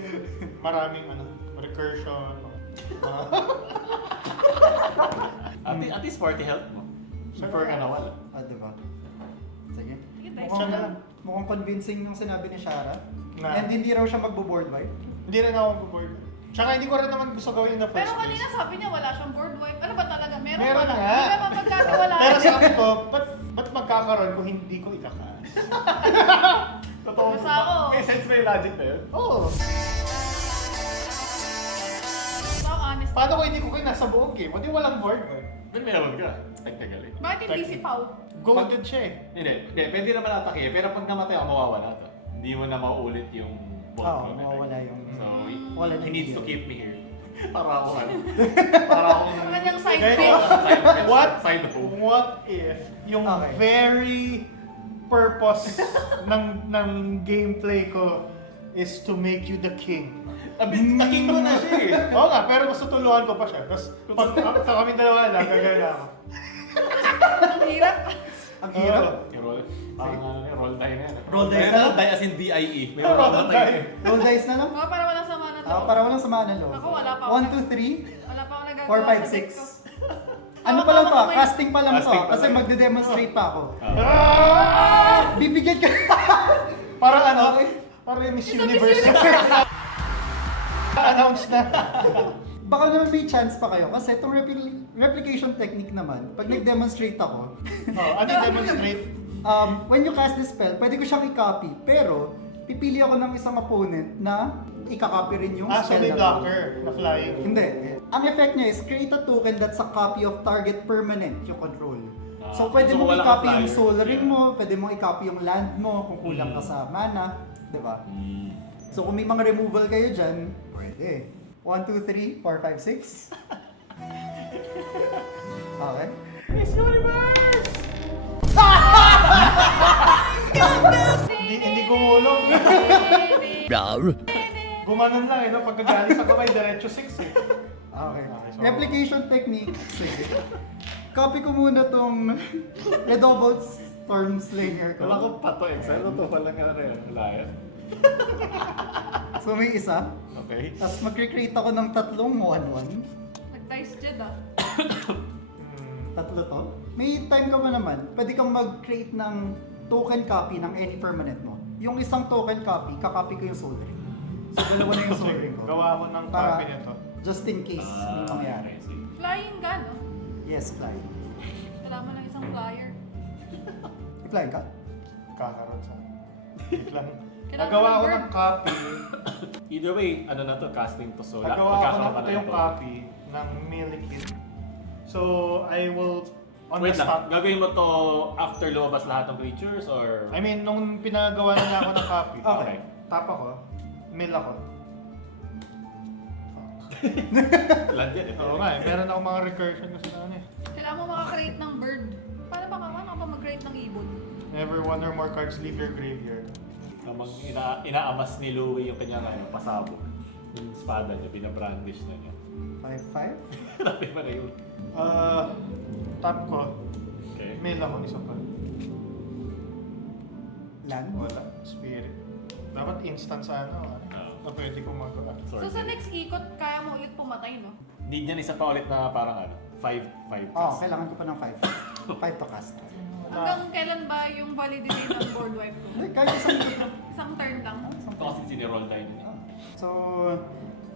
maraming recursion. At least 40 health mo. Before ka nawala. Ah, diba? Sige. Sige, dice Siya na na. lang. Mukhang convincing yung sinabi ni Shara. Na. And hindi raw siya magbo-board wipe. Hindi rin ako mag-board wipe. Tsaka hindi ko rin naman gusto gawin in the first Pero kanina place. sabi niya wala siyang board wipe. Ano ba talaga? Meron Meron ba? nga. Hindi ka mapagkatiwalaan. Pero sabi ko, ba't magkakaroon kung hindi ko ikakas? Totoo. Basta ako. May sense ba yung logic na yun? Oo. So honest. Paano ko hindi ko kayo nasa buong game? Hindi walang board wipe. But meron ka. Technically. Bakit hindi si Pau? Golden siya eh. Hindi. Pwede naman atake. Pero pag namatay ako, mawawala to. Hindi mo na mauulit yung Oo, ball. mawawala yung... So, Wala he yung needs to deal. keep me here. Para ako Para ako Ang kanyang side Guys, pick. What? Side home. What if yung Okay. very purpose ng gameplay ko is to make you the king? Taking mo na siya eh. Oo nga, pero gusto tulungan ko pa siya. Tapos pag kami dalawa lang, gagaya ako. Ang hirap. Ang hirap. I-roll. Roll die na yan. Roll die na? Roll die as in DIE. May mamamatay. Roll dice na lang. Oh, para walang sama na to. Para walang samaan ng loob. Ako, wala pa ako 1, 2, 3, Wala pa ako nagagawa 4, 5, sa deck ko. 6. Ano pa lang to? Tama, tama, Casting pa lang to. Casting pa Kasi lang. magde-demonstrate pa ako. Ah! Bibigyan ka. Parang ano? Parang Miss Isa Miss Universe. Announce na. Baka naman may chance pa kayo. Kasi itong replication technique naman, pag nag-demonstrate ako, Ano yung demonstrate? when you cast the spell, pwede ko siyang i-copy. Pero, pipili ako ng isang opponent na i-copy rin yung So spell may na to. blocker na flying. Hindi. Ang effect niya is create a token that's a copy of target permanent you control. So pwede so mo wala i-copy kang yung flyer. soul ring Yeah. mo, pwede mo i-copy yung land mo kung kulang ka sa mana, 'di ba? So kung may mga removal kayo diyan, pwede. 1 2 3 4 5 6. Okay. Miss Universe! Hindi gumulong. Gumanon lang no? Pagkagaling sa kamay, diretso 6 eh. Okay. so- Replication technique. Sige. Copy ko muna tong Redoubled Stormslinger Wala ko. kong pato Excel. Ito pala nga rin. Wala yan. So may isa. Okay. Tapos mag-create ako ng tatlong 1-1. Nag-dice Jed ah. Tatlo to. May time ka ba naman, pwede kang mag-create ng token copy ng any permanent mo. Yung isang token copy, kakopy ko yung soul ring. So dalawa na yung soul ring ko. Gawa ko ng copy nito. Just in case may mangyari. Flying ka, no? Yes, fly. Kailangan mo lang isang flyer. I-fly ka? Kakaroon sa... Wait lang. Kailangan Nagawa ng ko bird. ng copy. Either way, ano na to, casting to so Nagawa ko magkakaroon ng pa ito na yung ito. copy ng Milikit. So, I will... On Wait the lang, spot. gagawin mo to after lumabas lahat ng creatures or... I mean, nung pinagawa na niya ako ng copy, Okay. tap ako, mill ako. Land yan eh. Oo nga eh, meron akong mga recursion kasi na ano eh. Kailangan mo makakreate ng bird. Paano ba mag-create ng ibon? Never one or more cards leave your graveyard. Namang inaamas ni Louie yung kanyang pasabog. Yung espada niya, binabrandish na niya. 5-5? Grabe pa na yun. Tap ko, Okay. mill ako isa pa. Land? Wala, spirit. Dapat instant sa ano, na pwede kong magawa. So sa next ikot, kaya mo ulit pumatay, no? Need niyan isa pa ulit na parang 5 Oo, kailangan ko pa ng 5. 5 to cast. Hanggang kailan ba yung validity ng board wipe ko? Ay, kahit isang Isang turn lang. Ito kasi siniroll die niya. So,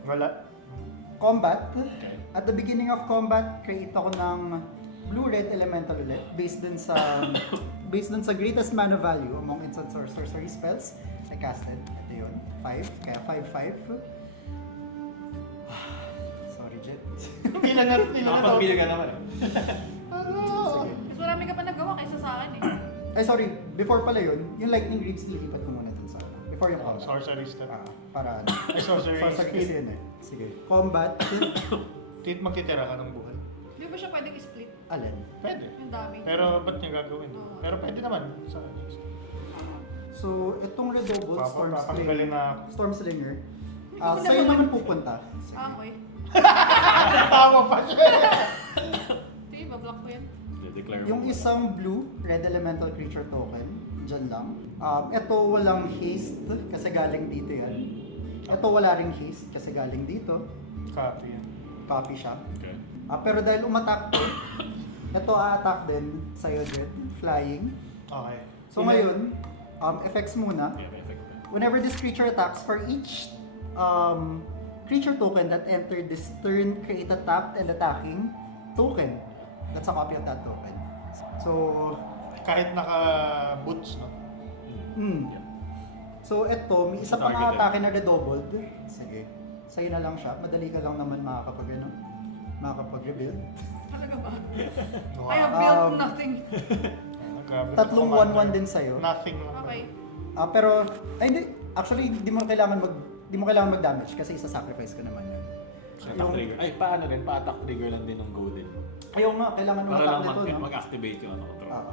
Wala. combat. Okay. At the beginning of combat, create ako ng blue-red elemental ulit based dun sa greatest mana value among instant or sorcery spells I casted. Ito yun, 5. Kaya 5-5. Sorry, Jet. Bilang na, Nakapagbilang ka naman eh. Sige. Mas marami ka pa nagawa kaysa sa akin, eh. Ay, sorry. Before pala yun, yung lightning greaves, ilipat ko muna dun sa before yung combat. Sorcery step. Para Ay, sorcery Sorcery kasi speed. yun eh. Sige. Combat. Tit magtitira ka ng buhay. Di ba siya pwedeng split? Alin? Pwede. Yung dami. Pero ba't niya gagawin? Pero pwede naman. Sa So, itong Redoubled Papanggalin na Stormslinger, Hindi ko sa'yo naman- naman pupunta. Sige. Amoy. tawa pa siya. Sige, bablock ko yan. Declare Yung mo. isang blue, red elemental creature token, dyan lang. Ito walang haste kasi galing dito yan. Ito wala ring haste kasi galing dito. Copy yan. Copy siya. Okay. Pero dahil umattack to, ito a-attack din sa'yo, Jet. Flying. Okay. So ngayon, effects muna. Yeah, may effect pa. Whenever this creature attacks, for each creature token that entered this turn, create a tapped and attacking token. That's a copy of that token. So, Kahit naka-boots, no? yeah. So, eto, may isa pang Target atake na redoubled. Sige. Sa'yo na lang siya. Madali ka lang naman makakapag-rebuild. Talaga ba? Wow. I have built nothing. Grabe. Tatlong 1-1 din sa'yo. Nothing lang. Okay. Pero, ay hindi. Actually, di mo kailangan mag-damage kasi isa-sacrifice ko naman yun. Attack trigger. Ay, paano rin? Pa-attack trigger lang din ng golden. Ayaw nga, kailangan mo Para attack lang nito, no? mag-activate yung Oo.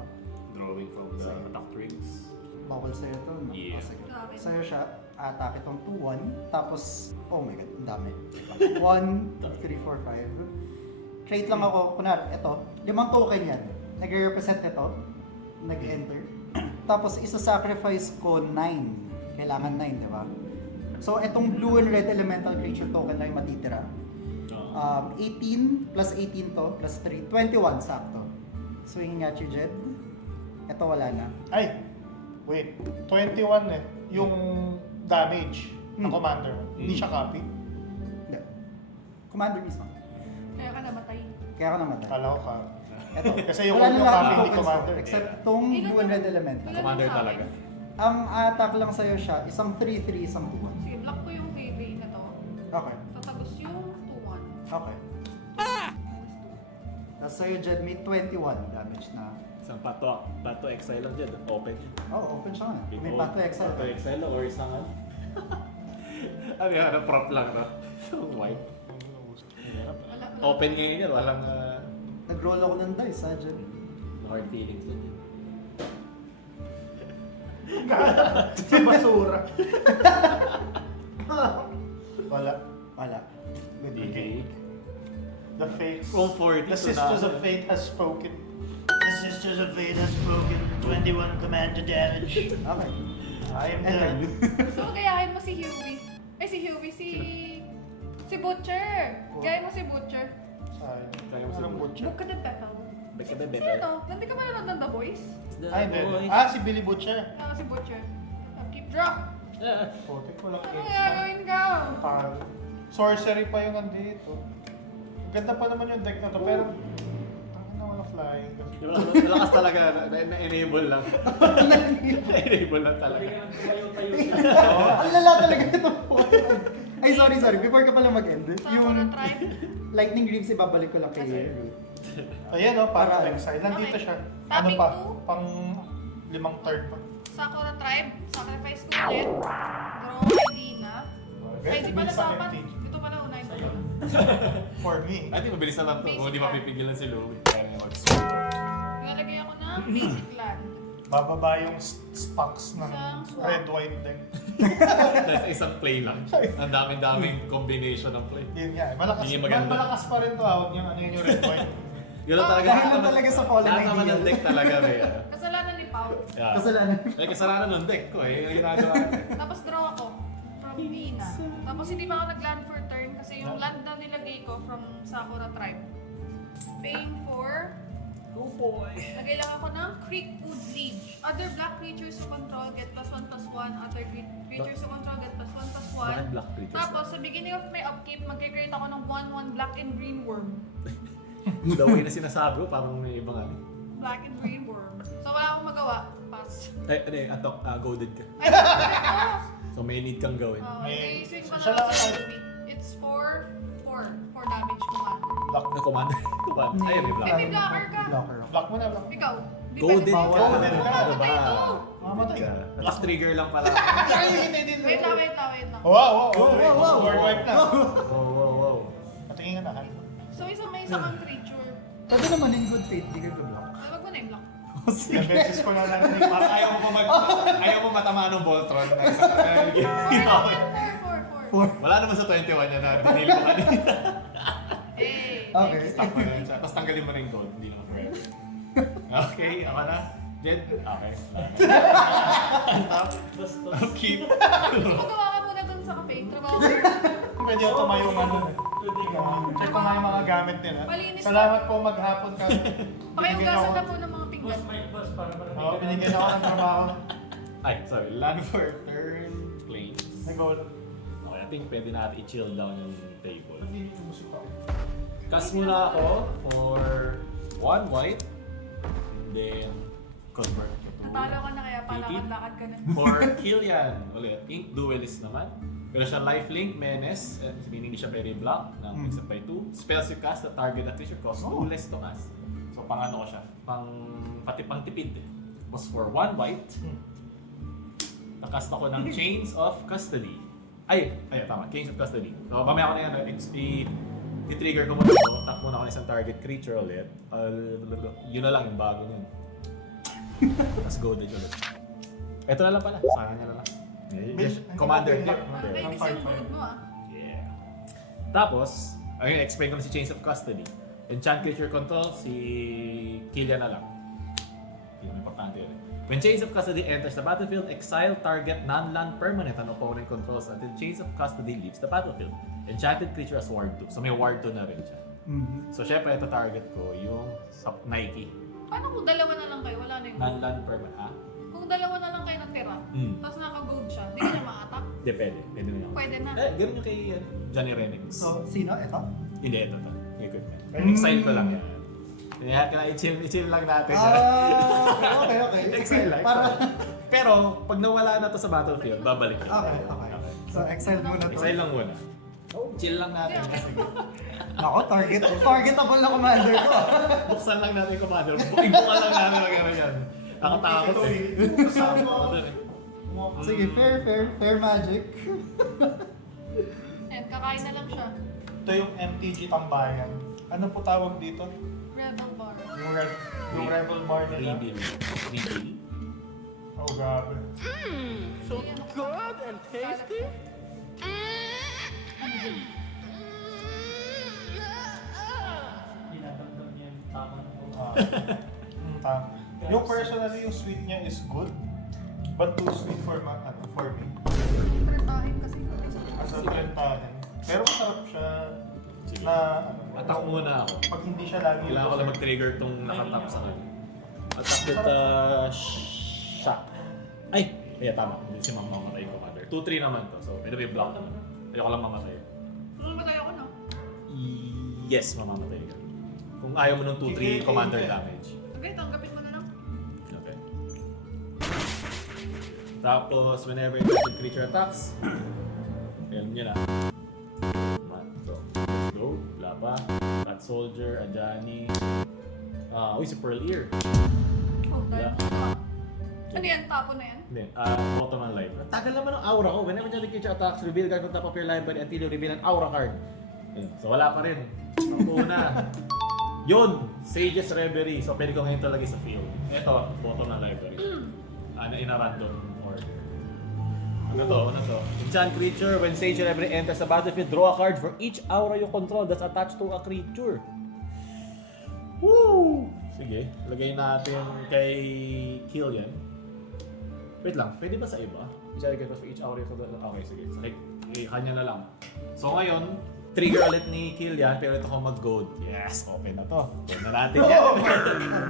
drawing from the Sige. attack trigs. Bawal sa'yo to, no? Yeah. Sige. Grabe. Sa'yo siya, attack itong 2-1. Tapos, oh my god, ang dami. 1, 2, 3, 4, 5. Create lang ako, kunwari, ito, 5 token yan. Nagre-represent nito. nag-enter. Tapos isa-sacrifice ko 9. Kailangan 9, di ba? So itong blue and red elemental creature token lang yung matitira. 18 plus 18 to, plus 3, 21 sakto. Swinging at you, Jed. Ito wala na. Ay, wait. 21 eh. Yung damage ng commander. Hindi siya copy. Hindi. Commander mismo. Kaya ka namatay. Kaya ako namatay. Kala ko copy. Ito. Kasi yung wala na unang lahat copy ng ni tokens Commander. ko, except tong blue and red elemental. Wala Commander sa akin. talaga. Ang attack lang sa'yo siya, isang 3-3, isang 2-1. Sige, block ko yung Payday na to. Okay. Tatagos yung 2-1. Okay. Tapos sa'yo, Jed, may 21 damage na. Isang pato exile lang dyan. Open yan. Oh, open siya nga. May pato exile. Pato exile or isang ano? Ano yan? Prop lang, no? Isang white. Wala. Open ngayon yan. Walang Nag-roll ako ng dice, ha, Jed? hard feelings lang yan. Sa basura. Wala. Wala. Good Okay. Okay. The fate. Kung 40, The so sisters na- of fate has spoken. The Sisters of Fate has broken 21 command to damage. Okay. I am Enter. dead. So, gayahin mo si Huey. Ay, si Huey, si Butcher. Gayahin mo si Butcher. Sayang. Kaya mo Anong siguro. butcher? Book ka ng Petal. Beka ba, Si better? ano? Nandi ka ba nanonood ng The Voice? Ay, hindi. Si Billy Butcher. Si Butcher. Keep drop. Putik ko lang Ano case. gagawin ka? Sorcery pa yung nandito. Ganda pa naman yung deck na to, pero ang wala flying. Malakas talaga. Na-enable lang. Na-enable lang talaga. Tayo-tayo siya. Ang lala talaga ito. Ay, sorry. Before ka pala mag-end, Sakura yung Tribe. lightning greaves ibabalik ko lang kay Kasi- Ruth. Ayan o, para Para- exile. Nandito Okay. siya. Ano Tapping pa? two. Pang 5 turn pa. Sakura Tribe. Sacrifice ko ulit. Draw kay Dina. Ay, di pala dapat. Ito pala unahin ko. For me. Ay, di mabilis na lang to. Kung di Basic mapipigilan si Louie. Kaya niya mag-swing. Nilalagay ako ng basic land. Bababa yung stocks ng Isang swap. red white deck. Tapos isang play lang. Ang daming combination ng play. Yun nga. Malakas, Yun yung maganda. malakas pa rin to. Huwag yung ano yun yung red white. Gano'n talaga. Dahil lang lahat naman- talaga sa fallen lahat naman ideal. ng deck talaga, Rhea. Kasalanan ni Pao. Yeah. Kasalanan. May kasalanan ng deck ko eh. Yung ginagawa ko. Tapos draw ako. From Dina. Tapos hindi pa ako nag-land for turn kasi yung land na nilagay ko from Sakura Tribe. Paying for... Oh boy. Lagay lang ako ng Creekwood Liege. Other black creatures you control get +1/+1. Other creatures you control get +1/+1. Bakit black creatures? Tapos sa beginning of my upkeep, mag-create ako ng 1/1 black and green worm. The way na sinasabi ko, parang may ibang ano. Black and green worm. So wala akong magawa. Pass. Ay, ano eh, atok, goaded ka. Ay, oh! So may need kang gawin. May- I-swing ko na siya lang lang sa ang- enemy. It's 4 damage command. Block. Na commander. Commander. Ay, may black. May blocker ka. Blocker ako. Block mo na. Block. Ikaw. di Goaded pwede ka. sa'yo. Goaded ka. Ano ba? Patay ito. Mamatay. Ka. Tapos trigger lang pala. Ay, hindi din. Wait lang. Wow. Word wipe na. Wow. Patingin ka na. Han. So may isa kang creature. Pwede naman in good faith, di ka block. Ay, wag mo na i-block. Yung beses ko na narinig. Parang ayaw mo matama ng Voltron na isa ka. 4. Wala naman sa 21 yan na dinil ko kanina. Eh. Okay. Stop mo na yun siya. Tapos tanggalin mo rin gold. Hindi naman forever. Okay, ako na. Jed? Okay. Top. Keep. Magawa ka muna dun sa cafe. Trabaho ko. Pwede ako tumayo nga nun. Check ko nga yung mga gamit nila. Malinis Salamat po maghapon ka. Pakiugasan na po ng mga pinggan. Boss, Mike, boss, para Oo, binigyan ako ng trabaho. Ay, sorry. Land for turn. Planes. Nag-goal. Okay, I think pwede natin i-chill down yung table. Hindi yung musika. Cast muna ako for 1 white. And then, convert ko to Natalo ka na kaya 18. palakad-lakad ka na. For Killian, ulit, Ink Duelist naman. Pero siya lifelink, menace, meaning hindi siya pwede block ng except by 2. Spells you cast that target a creature costs 2 less to cast. So pang ano ko siya, pati pang tipid. Was for 1 white. Nakast ako ng Chains of Custody. Ay, tama, Chains of Custody. So mamaya ko na yan, i-trigger ko muna ito. Tap muna ako ng isang target creature ulit. Yun na lang yung bago yun. Tapos go din ulit. Ito na lang pala, sa kanya na lang. Yes, Commander. Hindi. Parang may Ang yung mood mo ah. Yeah. Tapos, ayun, explain ko na si Chains of Custody. Enchant creature control, si Killian na lang. Yun, importante yun. When Chains of Custody enters the battlefield, exile target non-land permanent an opponent controls until Chains of Custody leaves the battlefield. Enchanted creature as Ward 2. So may Ward 2 na rin siya. So syempre, ito target ko yung sa Nike. Paano kung dalawa na lang kayo? Wala na yung gold. Non-land permanent. Ha? Kung dalawa na lang kayo natira, tapos naka-gold siya, di ka niya ma-attack? Depende. Pwede na yun. Pwede na. Ganun yung kay Johnny Renix. So, sino? Ito? Hindi, ito. Equipment. Exile ko lang yan. Kaya i-chill lang natin. Okay. Exile lang. Para... Pero, pag nawala na to sa battlefield, babalik yun. Okay. So, exile muna to. Exile lang muna. Chill lang natin. Ako, targetable na commander ko. Buksan lang natin yung commander. Ibukan lang natin ang gano'n yan. Nakatakot eh. Sige, fair magic. And kakain na lang siya. Ito yung MTG Tambayan. Ano po tawag dito? Rebel bar. Yung Rebel Bar nila. Rebuild. Oh, grabe. So good and tasty? Tama. Yung personally, yung sweet niya is good. But too sweet for me. Trentahin kasi. As a trentahin. Pero masarap siya na Attack muna ako. pag hindi siya lagi Kailangan ko lang mag-trigger tong nakatap sa kanya. Attack with shock. Ay! Kaya tama. Hindi si Ma'am mamatay ko, mother. 2-3 naman to. So, pwede may block naman. Ayoko lang mamatay. Mamatay ako na. Yes, mamamatay ka. Kung ayaw mo ng 2-3 commander damage. Okay, tanggapin mo na lang. Okay. Tapos, whenever a creature attacks, alam nyo na. So, let's go. Wala pa. Cat Soldier, Ajani. Si Pearl Ear. Oh, dahil. Yeah. Ano yan? Tapo na yan? Hindi, Ottoman Library. Tagal naman ang aura ko. Whenever the creature attacks, reveal card from top of your library until you reveal an aura card. Yun. So wala pa rin. Ang una. Yun! Sage's Reverie. So pwede ko ngayon ito lagay sa field. Ito, Ottoman Library. In a random order. Ano to? Enchant creature, when Sage Reverie enters the battlefield, draw a card for each aura you control that's attached to a creature. Woo! Sige, lagay natin kay Killian. Wait lang, pwede ba sa iba? Enchant creature for each aura you control. Okay, sige. So, kanya na lang. So ngayon, trigger ulit ni Killian, pero ito ko mag-gold. Yes, open na to. Gold na natin yan.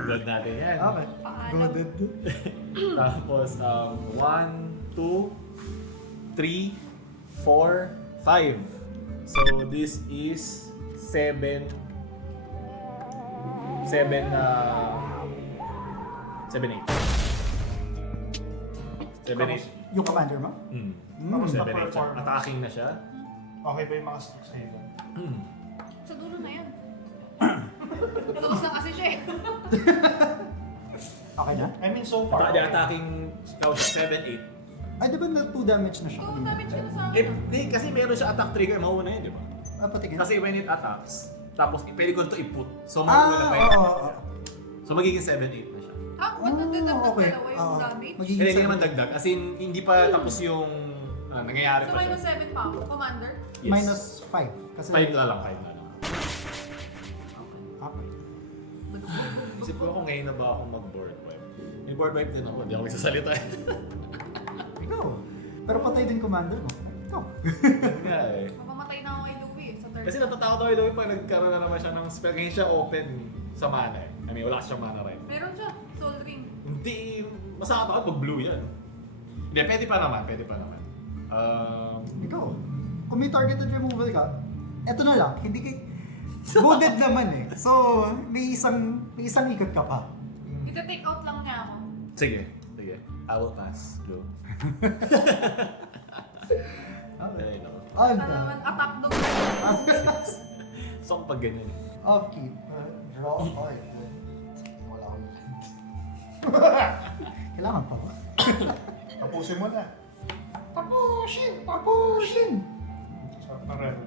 Gold natin yan. Okay. Gooded. Tapos, 1, 2, 3, 4, 5. So, this is 7, 8. 7-8. Yung commander mo? Tapos 7-8 siya. na-perform. Attacking na siya. Okay ba yung mga sticks na yun? Sa dulo na yan. Lakas na kasi siya eh. Okay na? I mean, so far. Attacking ikaw siya, 7-8. Ay, di ba na 2 damage na siya? Oo, damage ka na sa akin. Kasi meron siya attack trigger, mauna yun, di ba? Patigin. Kasi when it attacks, tapos pwede ko ito i-put. So mauna pa yun. oo. So magiging 7-8 na siya. Ha? Ba't nagdadagdag okay. dalawa yung damage? Magiging Hindi seven. naman dagdag. As in, hindi pa tapos yung nangyayari So pa siya. minus 7 pa ako, commander? Yes. Minus 5. Kasi 5 na lang, 5 na lang. Okay. Isip ko kung ngayon na ba ako mag-board wipe. May board wipe din ako, hindi ako nagsasalita. Ikaw. Pero patay din commander mo. Ikaw. Nga eh. Mapamatay na ako kay Louie sa third. Kasi natatakot ako ito pag nagkaroon na naman siya ng spell. Ngayon siya open sa mana eh. I mean, wala siyang mana right. Meron siya, Soul Ring. Hindi, masakit ako pag blue yan. Hindi, pwede pa naman. Ikaw. Kung may targeted removal ka, eto na lang, hindi kay... Gooded naman eh. So, may isang ikot ka pa. Ita-take out lang niya ako. Sige. I will pass, blue. Okay, no. On. Sana naman attack dog. So, pag ganyan. Upkeep. Draw. Okay. Wala akong land. Kailangan pa ba? Tapusin mo na. Tapusin! Sa pareho.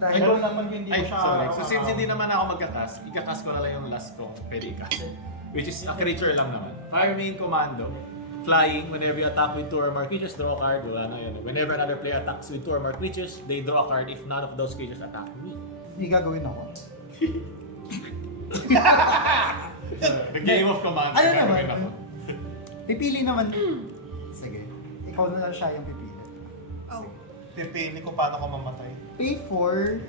Dahil Ikaw naman hindi mo Ay, siya sorry. So, araw-araw. since hindi naman ako magkakas, ikakas ko na lang yung last kong pwede ikas. Which is a creature lang naman. Fire main commando. Flying, whenever you attack with 2 or more creatures, draw a card. Wala na yun. Whenever another player attacks with 2 or more creatures, they draw a card if none of those creatures attack me. hindi gagawin ako. Nag-game of command. Ayun gagawin naman. ako. Pipili naman. Sige. Ikaw na lang siya yung pipili. Oh. Sige. Pipili ko paano ka mamatay. Pay for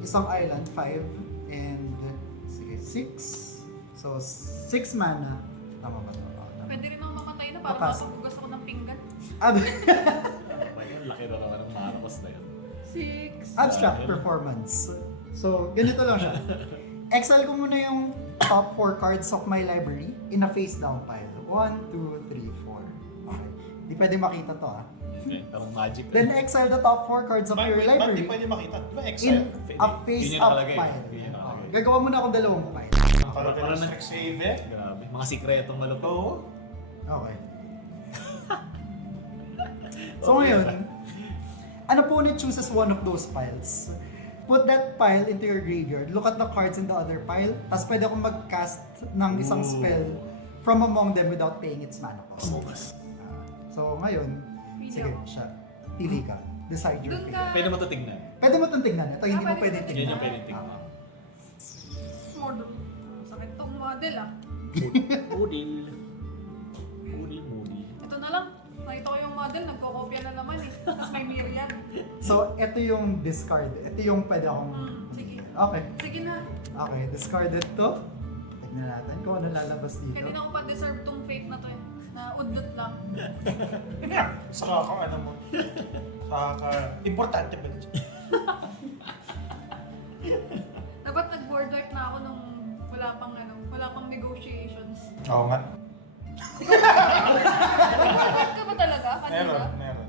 isang island, 5, and sige, 6. So, 6 mana. Tama ba ito? Tama. Pwede rin ako mamatay na para Papas. makapagugas ako ng pinggan. Laki na naman ng Marcos na yun. 6. Abstract performance. So, ganito lang siya. Exile ko muna yung top 4 cards of my library in a face down pile. 1, 2, 3, 4. Okay. Di pwede makita to ah. Okay, parang magic. Then exile the top 4 cards of your Ba't di library pwede makita? Di ba in Excel? a face Yun yung up nakalagay. pile. Yun yung nakalagay. Gagawa muna ako dalawang pile. Parang Parang ng Strixhaven. Grabe. Mga sikretong malupit. Oo. Okay. So ngayon, an opponent chooses one of those piles. Put that pile into your graveyard. Look at the cards in the other pile. Tapos pwede akong mag-cast ng isang spell from among them without paying its mana cost. So ngayon, Pili sige, ako. siya. Pili ka. Decide your Doon fate. ka. Pwede mo ito tignan. Pwede mo itong tignan. Ito hindi mo pwede pwede mo tignan. Yan yung pwede tignan. Model. Sakit tong model ah. Moodil. Moodil. Ito na lang. Nakita ko yung model, nagkokopya na naman eh. Tapos may mirror yan. So, ito yung discard. Ito yung pwede akong... Sige. Okay. Sige na. Okay, discarded to. Tignan natin kung ano lalabas dito. Kaya din ako pa-deserve tong fate na to eh. Na udlot lang. Saka ka ano mo. Saka importante ba? Dapat nag-board wipe na ako nung wala pang negotiations. Oo nga. Nag-board wipe ka ba talaga? Kanina? Meron.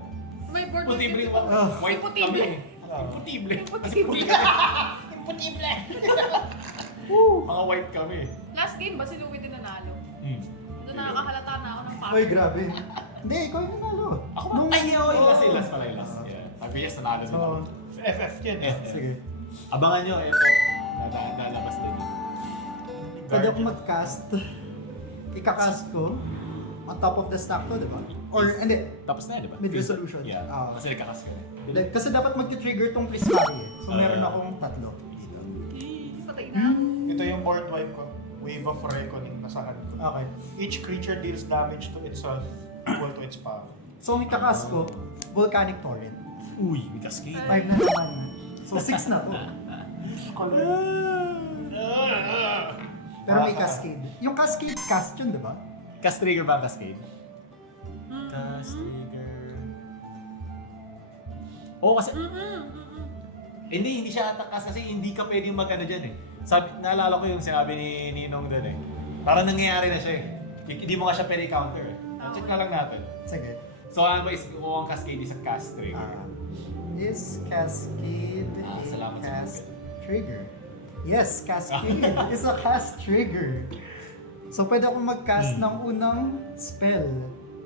May board Putible wipe ba? ka ba? White Imputible. kami. Imputible. Kasi Imputible. mga white kami. Last game ba si Louie din nanalo? Hmm. Doon nakakahalata na ako ng power. Uy, grabe. Hindi, ikaw yung nanalo. Ako ba? Ay, yung last. Yung last pala yung last. Yeah. Sabi yes, nanalo din ako. So, FF yan. sige. Abangan nyo, ito. Lalabas din yun. Pwede ako mag-cast. Ika-cast ko on top of the stack to, di ba? Or, hindi. Tapos na yan, di ba? Mid resolution. Yeah. Ah. Kasi nagkakas ka na. Kasi dapat mag-trigger tong Prismari eh. So, Ah. meron akong 3 dito. Patay na. Ito yung board wipe ko. Wave of Reckoning na sa hand ko. Okay. Each creature deals damage to itself equal to its power. So, ang ika-cast ko, Volcanic Torrent. Uy, may cascade. 5 na naman. So, 6 na to. Pero may cascade. Yung cascade, cast yun, di ba? Cast trigger ba ang cascade? Cast trigger. Oo, kasi... Hindi siya atakas kasi hindi ka pwedeng mag-ano dyan eh. Naalala ko yung sinabi ni Ninong doon eh. Parang nangyayari na siya eh. Hindi mo nga siya pwede counter eh. Check na lang natin. Sige. So ano ba is kung ang cascade is a cast trigger? Is cascade a salamat sa cast trigger? Yes, cascade is a cast trigger. So, pwede akong mag-cast ng unang spell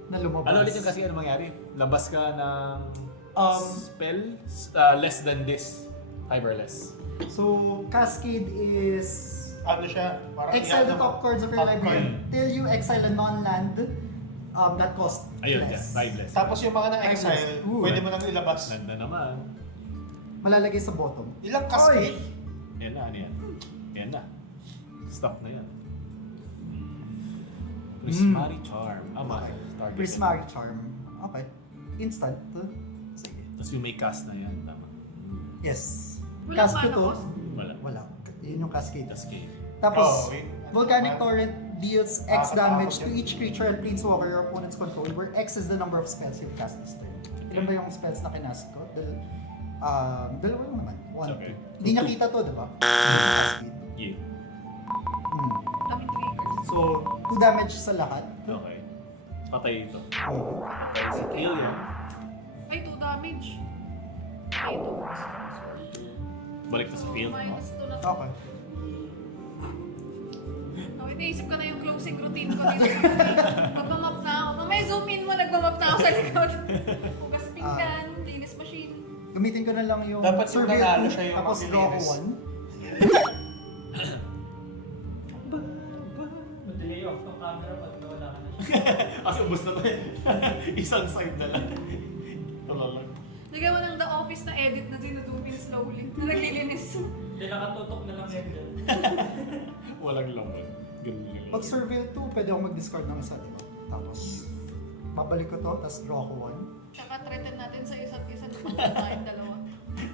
na lumabas. Ano ulit yung cascade? Ano mangyari? Labas ka ng spell less than this. 5 or less. So, cascade is Ano siya? Parang exile the top cards of your top library card. till you exile a non-land that cost Ayun, less. 5 less. Tapos yung mga na-exile, Ooh. pwede mo nang ilabas. Ganda naman. Malalagay sa bottom. Ilang cascade? Yan na, ano yan? Yan na. Stop na yan. Prismari Charm. Okay. Target Prismari Charm. Okay. Instant. Sige. Tapos yung may cast na yan. Tama. Yes. Walang Cast ko mana to. cost? Wala. Wala. Yun yung cascade. Cascade. Tapos, Oh, wait. Volcanic Torrent deals X Nakakatakot damage to yan. each creature and planeswalker your opponent's control, where X is the number of spells you've cast this turn. Ilan ba yung spells na kinast ko? Dalawa lang naman. 1, Okay. 2. Hindi niya kita to, di ba? Cascade. Yeah. Daming triggers. So, 2 damage sa lahat. Okay. Patay ito. Oh. Patay si Killian. Ay, 2 damage. Ay, 2. Balik to sa field. Minus 2 na to. Okay. Oh, iniisip ko na yung closing routine ko dito sa routine. Magmamap na ako. Mamaya zoom in mo, nagmamap na ako sa likod. Hugas pinggan, linis machine. Gamitin ko na lang yung Dapat yung Surveil nanalo 2, siya yung tapos draw ko mabilis. 1. Delay off ng camera pag wala ka na siya. Kasi ubus na tayo. Isang side na lang. Ito na lang. Lagyan mo ng The Office na edit na sinuzoom in slowly. Na naglilinis. Hindi nakatutok na lang yan dyan. Walang laman. Ganun lang. Pag Surveil 2, pwede ako mag-discard ng isa, diba? Tapos, babalik ko to, tapos draw ko 1. Tsaka threaten natin sa isa't isa na magkakain dalawa.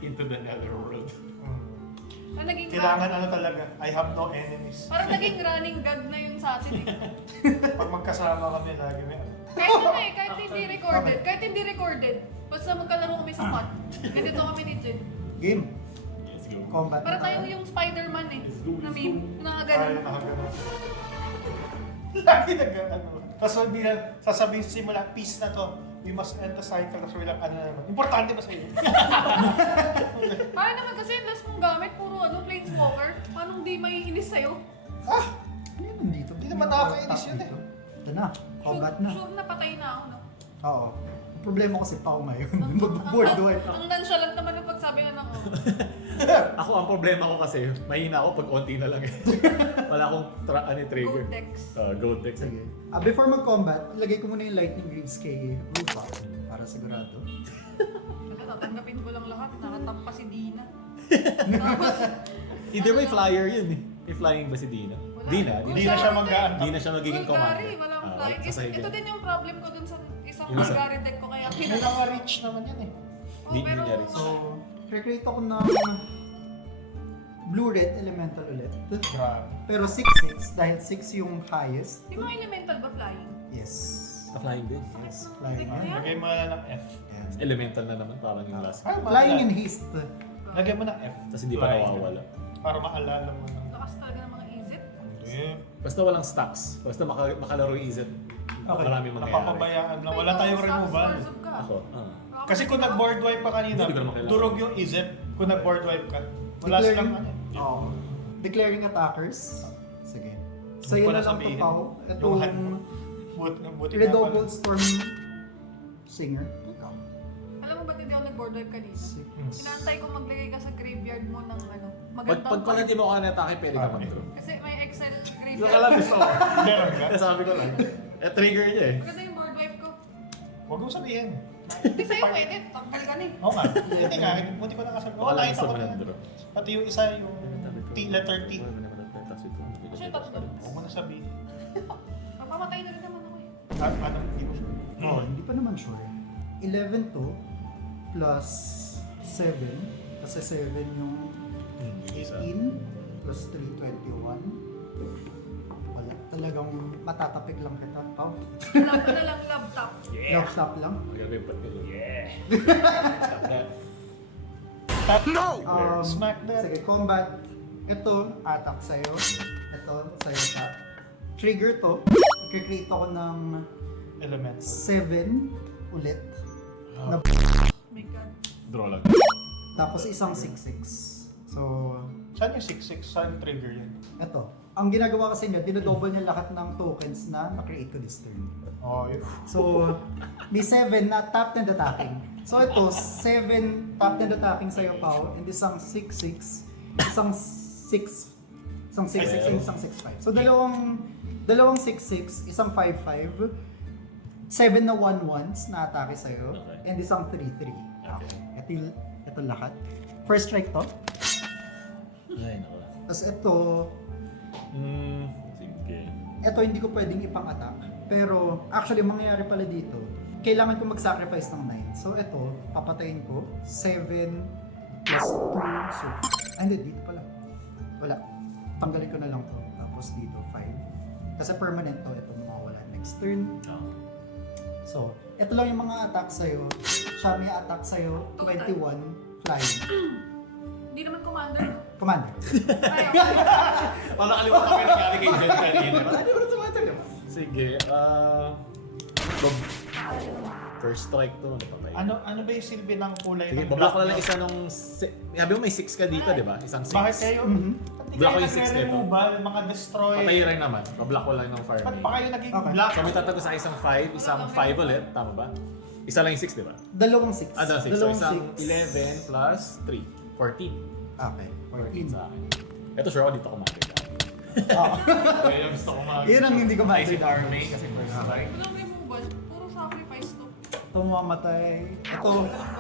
Into the netherworld. Parang naging Kailangan ano talaga, I have no enemies. Parang naging running gag na yun sa atin eh. Pag magkasama kami, lagi may ano. Kahit ano eh, kahit hindi recorded, basta magkalaro kami sa pot. Ganito kami ni Jin. Game. Let's go. Combat Para na tayo tayo. yung Spider-Man eh, Let's go, na let's meme, go. nakaganon. Nakagano. Lagi ano. Tapos hindi na sasabihin sa simula, peace na to. We must end the cycle. Tapos walang ano na naman. Importante ba sa'yo? Parang naman kasi yung last mong gamit, puro Planeswalker. Paano hindi maiinis sa'yo? Ah! Ano yun dito? Hindi naman nakakainis yun eh. Ito na, combat na. Sure na patay na ako, no? Oo. Ang problema ko si Pao ngayon. Mag-board wipe ako. Ang nonchalant naman yung pagsabi na lang, oh. Ako, ang problema ko kasi, mahina ako pag onti na lang eh. Wala akong trigger. Gold decks. Gold deck. Sige. Before mag-combat, ilagay ko muna yung Lightning Greaves kay Rupa para sigurado. Wala, tatanggapin ko lang lahat. Nakatap pa si Dina. Tapos, Either way, flyer yun eh. May flying ba si Dina? wala. Dina? Good Hindi na siya Gary mag-aan. Di na siya magiging Gulgari, commander. walang Ah, flying. sasahigan. Ito din yung problem ko dun sa isang Yung isa? Gulgari deck ko kaya May kinala. mga rich naman yan eh. Oh, Di pero niya rin. So, recreate ako ng Blue-Red Elemental ulit. Grabe. Pero 6-6, dahil 6 yung highest. yung mga elemental ba flying? Yes. Flying din. Yes, Sakit flying na. na. Lagay mo na ng F. Yan. Elemental na naman, parang yung last. Ah, Flying in maalala. haste. Lagay mo ng F. Tapos hindi pa Flying. nawawala. Para maalala mo ng... Lakas talaga ng mga isip. Yeah. Basta walang stacks. Basta makalaro yung Izet. Okay. Maraming mangyayari. Napapabayaan lang. Wala tayong removal. Ako. Kasi kung nag-board wipe pa kanina, Hindi ko naman kailangan. durog yung Izep. Kung nag-board wipe ka, wala Declaring- silang ano. Oo. Declaring attackers. Sige. So Hindi yun ko na na lang sabihin. ito, Pao. Yung hand mo. Itong Buti nga Redoubled pala. Storm Singer. Alam mo ba't hindi ako nag-board wipe kanina? Six. Inaantay ko maglagay ka sa graveyard mo ng ano, Pag magandang pala hindi mo ako na-atake, pwede ka Ah, mag-draw. Kasi may Excel Yung graveyard. alam gusto ko. Meron ka? Sabi ko lang. Trigger niya eh. Maganda yung board wipe ko. Huwag mo sabihin. Hindi sa'yo pwede, tanggal ka na eh. Oo nga. Hindi nga. Buti ko nakasabi. Oo, Baka lang nakita gusto ko mo na. ng draw. Pati yung isa, yung T, letter T. Kasi tatlo. Huwag mo na sabihin. Mapamatay na rin naman ako eh. Anong hindi mo sure? Oh, hindi pa naman sure. 11 to plus 7. Kasi 7 yung 18 plus 3, 21. Wala. Talagang matatapik lang kita. Pao. Love na lang, laptop. Love stop lang. Yeah. Smack that. Sige, combat. Ito, attack sa'yo. Ito, sa'yo siya. Trigger to. Create ako ng Elements. 7 ulit. Na, Oh my God. Draw lang. tapos isang 6-6. So, Saan yung 6-6? Saan trigger yun? ito. Ang ginagawa kasi niya, dinodouble niya lahat ng tokens na na-create ko this turn. Oh, yun. So, may 7 na tapped and attacking. So ito, 7 tapped and attacking sa'yo, Pao, and isang 6-6, isang 6, isang 6-6, and isang 6-5. So dalawang 6-6, isang 5-5, 7 na 1-1s na atake sa'yo, Okay. and isang 3-3. Okay. Ito lahat. First strike to. Ay, naku. Tapos ito, Sige. ito hindi ko pwedeng ipang-attack. Pero actually, mangyayari pala dito, kailangan ko mag-sacrifice ng 9. So ito, papatayin ko, 7 plus 2, so, hindi, dito pala. Wala. Tanggalin ko na lang to. Tapos dito, 5. Kasi permanent to, ito mawawala next turn. So, ito lang yung mga attack sa'yo. Siya may attack sa'yo, 21, flying. Hindi naman commander. no? Commander. Ayaw. Parang nakalimutan ko yung nangyari kay Jen kanina. Ano ba rin tumatag? Sige, first strike to, ano pa kayo? Ano ba yung silbi ng kulay Sige, ng bablock ko lang niyo? isa nung... Sabi mo may 6 ka dito, di ba? Isang 6. Bakit kayo? Mhm. Hindi Block kayo ko yung 6 nito. nagre-removal, mga destroy. Patay rin naman. Bablock ko lang ng fire Ba't main. pa kayo naging Okay. black? So may tatago sa isang 5, isang 5 ulit. Tama ba? Isa lang yung 6, di ba? Dalawang 6. Ah, dalawa 6. So isang 11 plus 3. 14. Okay, 14 14. sa akin. Ito sure ako dito ko makita. Oo. Kaya gusto ko makita. Yun ang hindi ko Ay, si makita. Farming kasi first strike. Walang removal. Puro sacrifice to. Ito mamamatay. Ito,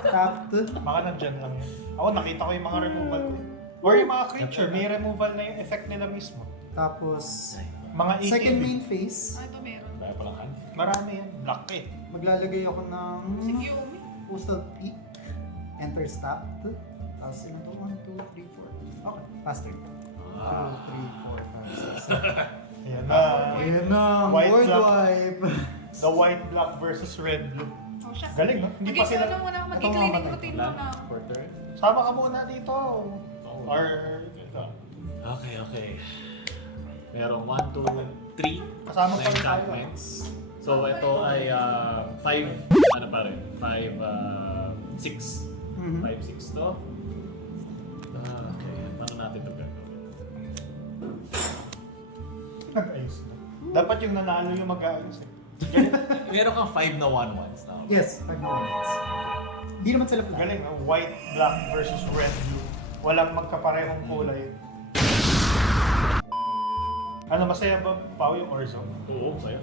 tapped. Baka nandyan lang yun. Ako nakita ko yung mga removal ko. Or yung mga creature, may removal na yung effect nila mismo. Tapos, Mga 18. second main phase, Ah, ito meron. Kaya palang hand. Marami yan. Black eh. maglalagay ako ng Si Kiyomi. Postal Peak. Enter stop. Tapos yun ito, 1, 2, 3, 4. Okay, faster. 2, 3, 4, 5, 6. Ayan na. Ayan na, White board black. wipe. The white black versus red blue. Oh, siya. Galing, no? Hindi pa sila... Mag-i-cleaning Ito, routine mga routine Land muna. for turn. Sama ka muna dito. Or... ito. Okay. Merong 1, 2, 3 Kasama na pa rin tayo. enchantments. So ito ay 5, ano pa rin? 5, 6. Mhm. 5, 6 to. Okay, paano natin ito gagawin? Nag-ayos na. Dapat yung nanalo yung mag-aayos eh. Meron kang 5 na 1-1s na. Yes, 5 minutes. Hindi naman sila flat. Galing, no? White, black versus red, blue. Walang magkaparehong kulay. Ano, masaya ba, Pao, yung Orzo? Oo, sa'yo.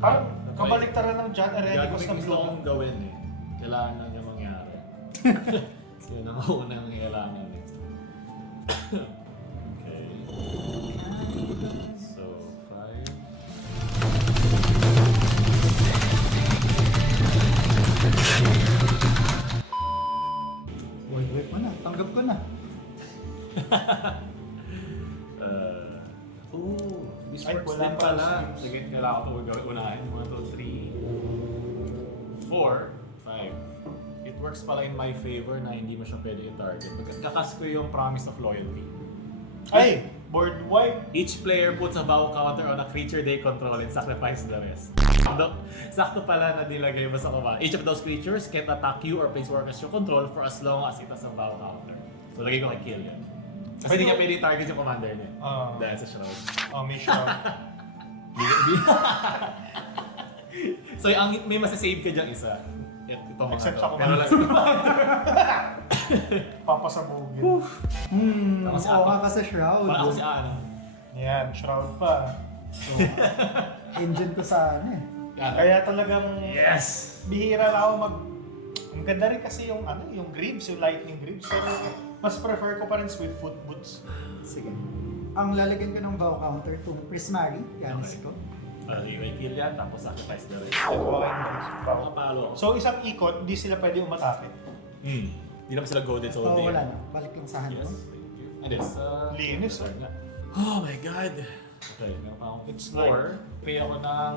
Parang kabaliktaran ng John Arenicos na gusto blue. kong gawin eh. Kailangan na niya mangyari. Yun ang unang kailangan eh. Okay. So, 5. Board wipe mo na, tanggap ko na. This Ay, works wala din pa pala. sleeves. Sige, kailangan ko ito unahin. 1, 2, 3, 4, 5. It works pala in my favor na hindi mo siya pwede i-target. Kakas ko yung promise of loyalty. Ay! Board wipe! Each player puts a vow counter on a creature they control and sacrifice the rest. Sakto pala na nilagay mo sa command. Each of those creatures can't attack you or place workers you control for as long as it has a vow counter. So lagay ko kay kill yan. Kasi hindi niya pwede i-target yung commander niya. Dahil sa shroud. Oh, may shroud. So may masasave ka diyang isa. Ito mga Except to. sa Pero commander. last Papasabugin. Oo Ako si ka Ato. sa shroud. Para ako si Ana. Yan, shroud pa. Engine ko sa ano eh. Kaya talagang Yes! bihira lang ako Ang ganda rin kasi yung yung greaves, yung lightning greaves. Pero mas prefer ko pa rin Swiftfoot boots. Sige. Ang lalagyan ko ng vow counter, itong Prismari, Yanis Okay. ko. May kill yan, tapos sacrifice the rest. Makapalo ako. So isang ikot, di sila pwede umatake. Hindi naman sila goaded so So they- wala na, balik lang sa hand Yes, ko. thank you. And it's, Linis, third nga. Oh my god! Okay, meron pa akong It's 4. Pay ako ng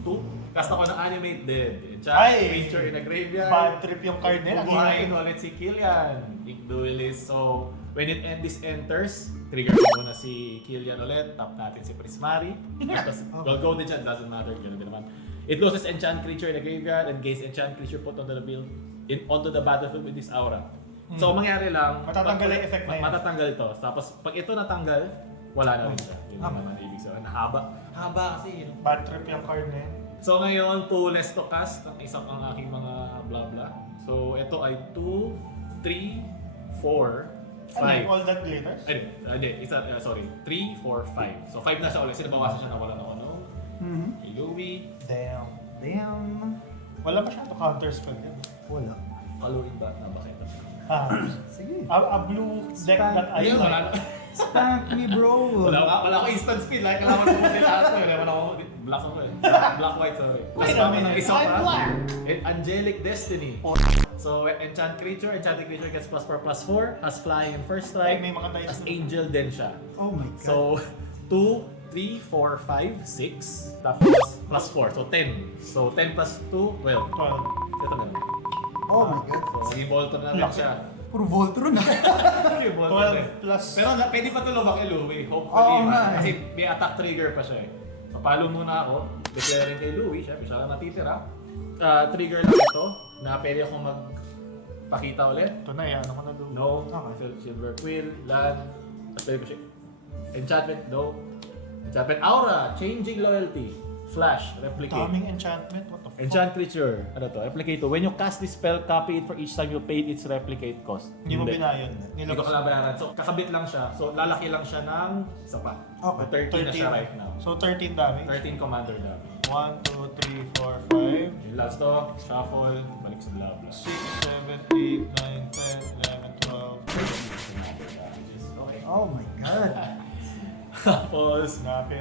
2. Cast ako ng Animate Dead. Enchant Ay! creature in a graveyard. Bad trip yung card nila. Bubuhayin ulit si Killian. Duelist. So, when this enters, trigger ko muna si Killian ulit. Tap natin si Prismari. Tapos, well, go din siya. Doesn't matter. Ganun din naman. It loses enchant creature in the graveyard and gains enchant creature put onto the onto the battlefield with this aura. So, ang mangyari lang, Matatanggal yung effect na yan. Matatanggal to. Tapos, pag ito natanggal, wala na rin siya. Yun Okay. naman ang ibig sabihin. Haba kasi. Bad trip yung card na yun. So ngayon, 2 less to cast ang isang ang aking mga blah blah. So ito ay 2, 3, 4, 5. All that glitters? Ay, hindi, sorry. 3, 4, 5. So 5 na siya ulit. Kasi nabawasan siya na wala na ano. Mhm. Illuvi. Damn. Damn. Wala ba siya to counter spell yun? Wala. Coloring ba? Nabakit na. Sige. A blue deck Spam. that I Ayun, wala na. Spank me bro. Wala ako instant speed. Like, kailangan ko kasi lahat ko. Wala ako. Black ako eh. Black white, sorry. Wait a Tapos minute. ng isa I'm pa. black. Angelic Destiny. So, enchanted creature gets +4/+4, has flying in first Ay, strike, may mga dice as na. angel din siya. Oh my god. So, 2, 3, 4, 5, 6, tapos +4. So, 10. So, 10 plus 2, 12. 12. Ito na. Oh my god. So, i-Voltron na rin Laki. siya. Puro Voltron na. I-Voltron 12 plus... Pero pwede pa ito lumaki Louie, hopefully. Oo nga eh. Kasi may attack trigger pa siya eh. Papalo muna ako, declaring kay Louie, syempre siya lang natitira. Trigger lang ito, na pwede akong magpakita ulit. Ito na yan. Ano ko na doon? No. Silver Quill, Land, tapos pwede ko siya. Enchantment, no. Enchantment Aura, Changing Loyalty, Flash, Replicate. Daming enchantment. What the fuck? Enchant creature, ano to? Replicate to. When you cast this spell, copy it for each time you paid its replicate cost. Hindi mo binayad. Hindi ko kalabayaran. So, kakabit lang siya. So, lalaki lang siya ng isa pa. Okay. So, 13 na siya right now. So 13 damage. 13 commander damage. 1, 2, 3, 4, 5, Yung last to, shuffle, balik sa blah blah. 6, 7, 8, 9, 10, 11, 12. Okay. Oh my god. Tapos, Grabe.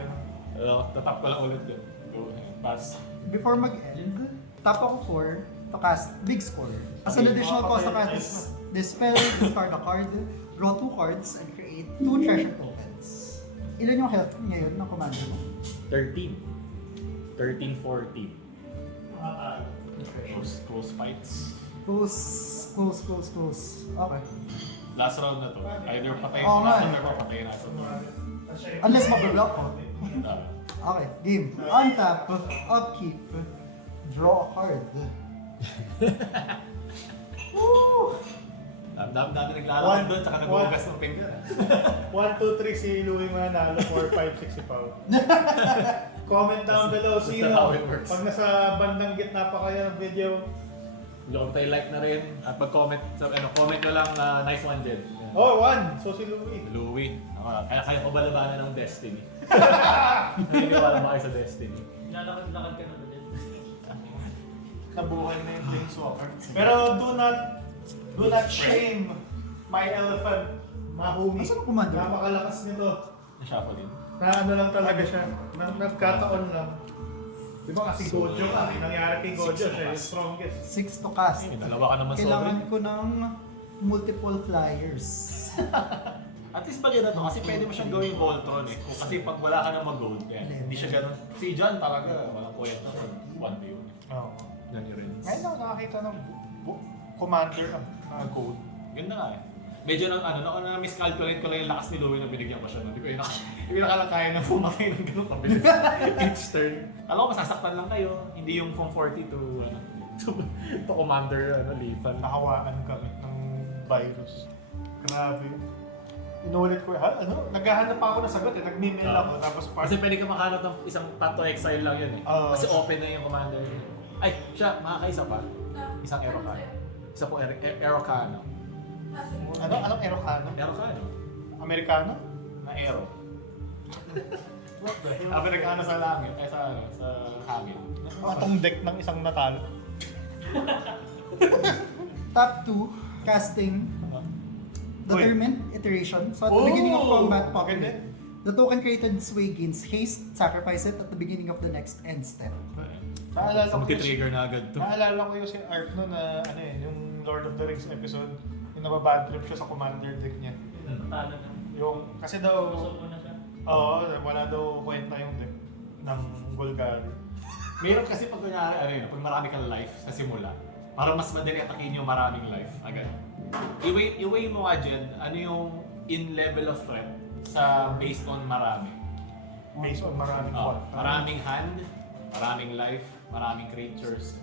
tatap ko lang ulit yun. Go, pass. Before mag-end, tap ako 4 to cast Big Score. As an additional cost to cast this spell, discard a card, draw 2 cards, and create 2 treasure tokens. Ilan yung health ngayon ng commander mo? 13. 13, 14. Close fights. Close. Okay. Last round na to. Either patayin Oo nga. na or patayin na sa Unless mag-block ko. Okay, game. Untap, upkeep, draw a card. Woo! Dami naglalakad doon, tsaka nagbubugas ng finger. 1, 2, 3 si Louie manalo, 4, 5, 6 si Pao. Comment down below That's sino. how it works. Pag nasa bandang gitna pa kayo ng video, Huwag tayo like na rin at mag-comment. Comment nyo lang, nice one, Jed. Yan. oh, 1. So si Louie. Louie. Kaya ko ba labanan ng Destiny? Naniniwala ba kayo sa Destiny? Lalakad-lakad ka na ba din? Nabuhay na yung Planeswalker. Pero do not shame my elephant, Mahumi. Asan ang commander? Napakalakas nito. Na-shuffle din. Na ano lang talaga siya. Nagkataon lang. Di ba kasi Gojo ka? Nangyari kay Gojo, siya yung strongest. 6 to cast. May dalawa ka naman Kailangan sobre. ko ng multiple flyers. At least bagay na to kasi pwede mo siyang gawing Voltron eh. Kasi pag wala ka ng mag-gold, yan. Hindi siya ganun. Si John talaga, walang kwento. 1v1. Oo. Yan yung rin. Ngayon ako nakakita ng commander na gold. Ganda nga eh. Medyo na miscalculate ko lang yung lakas ni Louie na binigyan ko siya. Hindi ko yung nakalang kaya na pumatay ng ganun kabilis. Each turn. Alam ko masasaktan lang kayo. Hindi yung from 40 to to commander lethal. Nakawakan kami ng virus. Grabe. Inulit ko, naghahanap pa ako ng sagot eh. Nag-mail ako, tapos Kasi pwede ka makahanap ng isang path to exile lang yun eh. Kasi open na yung commander. Ay, siya, makakaisa pa. Isang Erocano. Isa po Erocano. Anong Erocano? Erocano? Amerikano? Na Aero. Amerikano sa langit, ay sa hangin. Atong deck ng isang natalo. Top 2, casting Determined Iteration. So at the beginning of combat, Maganda. the token created this way gains haste, sacrifice it at the beginning of the next end step. Naalala So, ko trigger na agad to. Naalala ko yung si Arf no na yung Lord of the Rings episode, yung nababad trip siya sa commander deck niya. Talo na. Yung, kasi daw, Busog mo na siya. wala daw kwenta yung deck ng Golgari. Meron kasi pag kunyari, pag marami kang life sa simula, para mas madali atakin yung maraming life agad. I-weigh mo nga dyan, ano yung in level of threat sa based on marami. Based on maraming font. Maraming hand, maraming life, maraming creatures,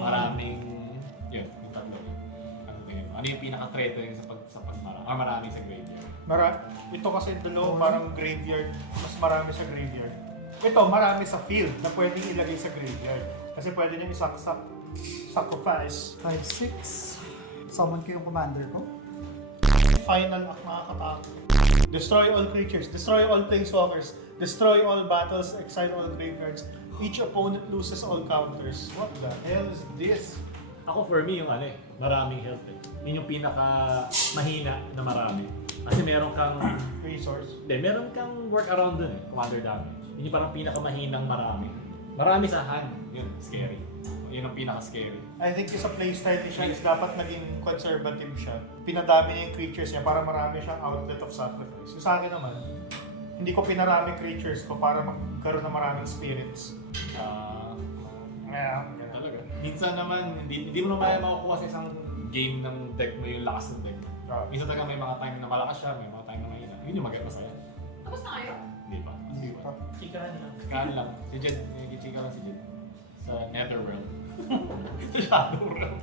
maraming, yun, yung tatlo. Ano yung pinaka-threatening sa pagmarami, or marami sa graveyard? Ito kasi dalawa parang graveyard, mas marami sa graveyard. Ito, marami sa field na pwedeng ilagay sa graveyard. Kasi pwede nyo isang sacrifice. 5-6. Summon ko yung commander ko. Final act, nakakatakot. Destroy all creatures, destroy all planeswalkers, destroy all battles, exile all graveyards. Each opponent loses all counters. What the hell is this? Ako for me yung maraming health eh. Yun yung pinaka mahina na marami. Kasi meron kang, Resource. meron kang work around dun commander damage. Yun yung parang pinaka mahinang marami. Marami sa hand, yun, scary. Yun ang pinaka-scary. I think yung sa playstyle ni siya is dapat naging conservative siya. Pinadami niya yung creatures niya para marami siyang outlet of sacrifice. Yung sa akin naman, hindi ko pinarami creatures ko para magkaroon ng maraming spirits. Ganun. Talaga. Minsan naman, hindi mo naman makukuha sa isang game ng deck mo yung lakas ng deck. Minsan talaga may mga time na malakas siya, may mga time na mahina. Yun yung maganda masaya. Tapos na kayo? Hindi pa. Hindi pa. Chikahan lang. Kaya lang, si Jed, nag-chika lang si Jed. Sa Netherrealm. Sa Shadowrealm.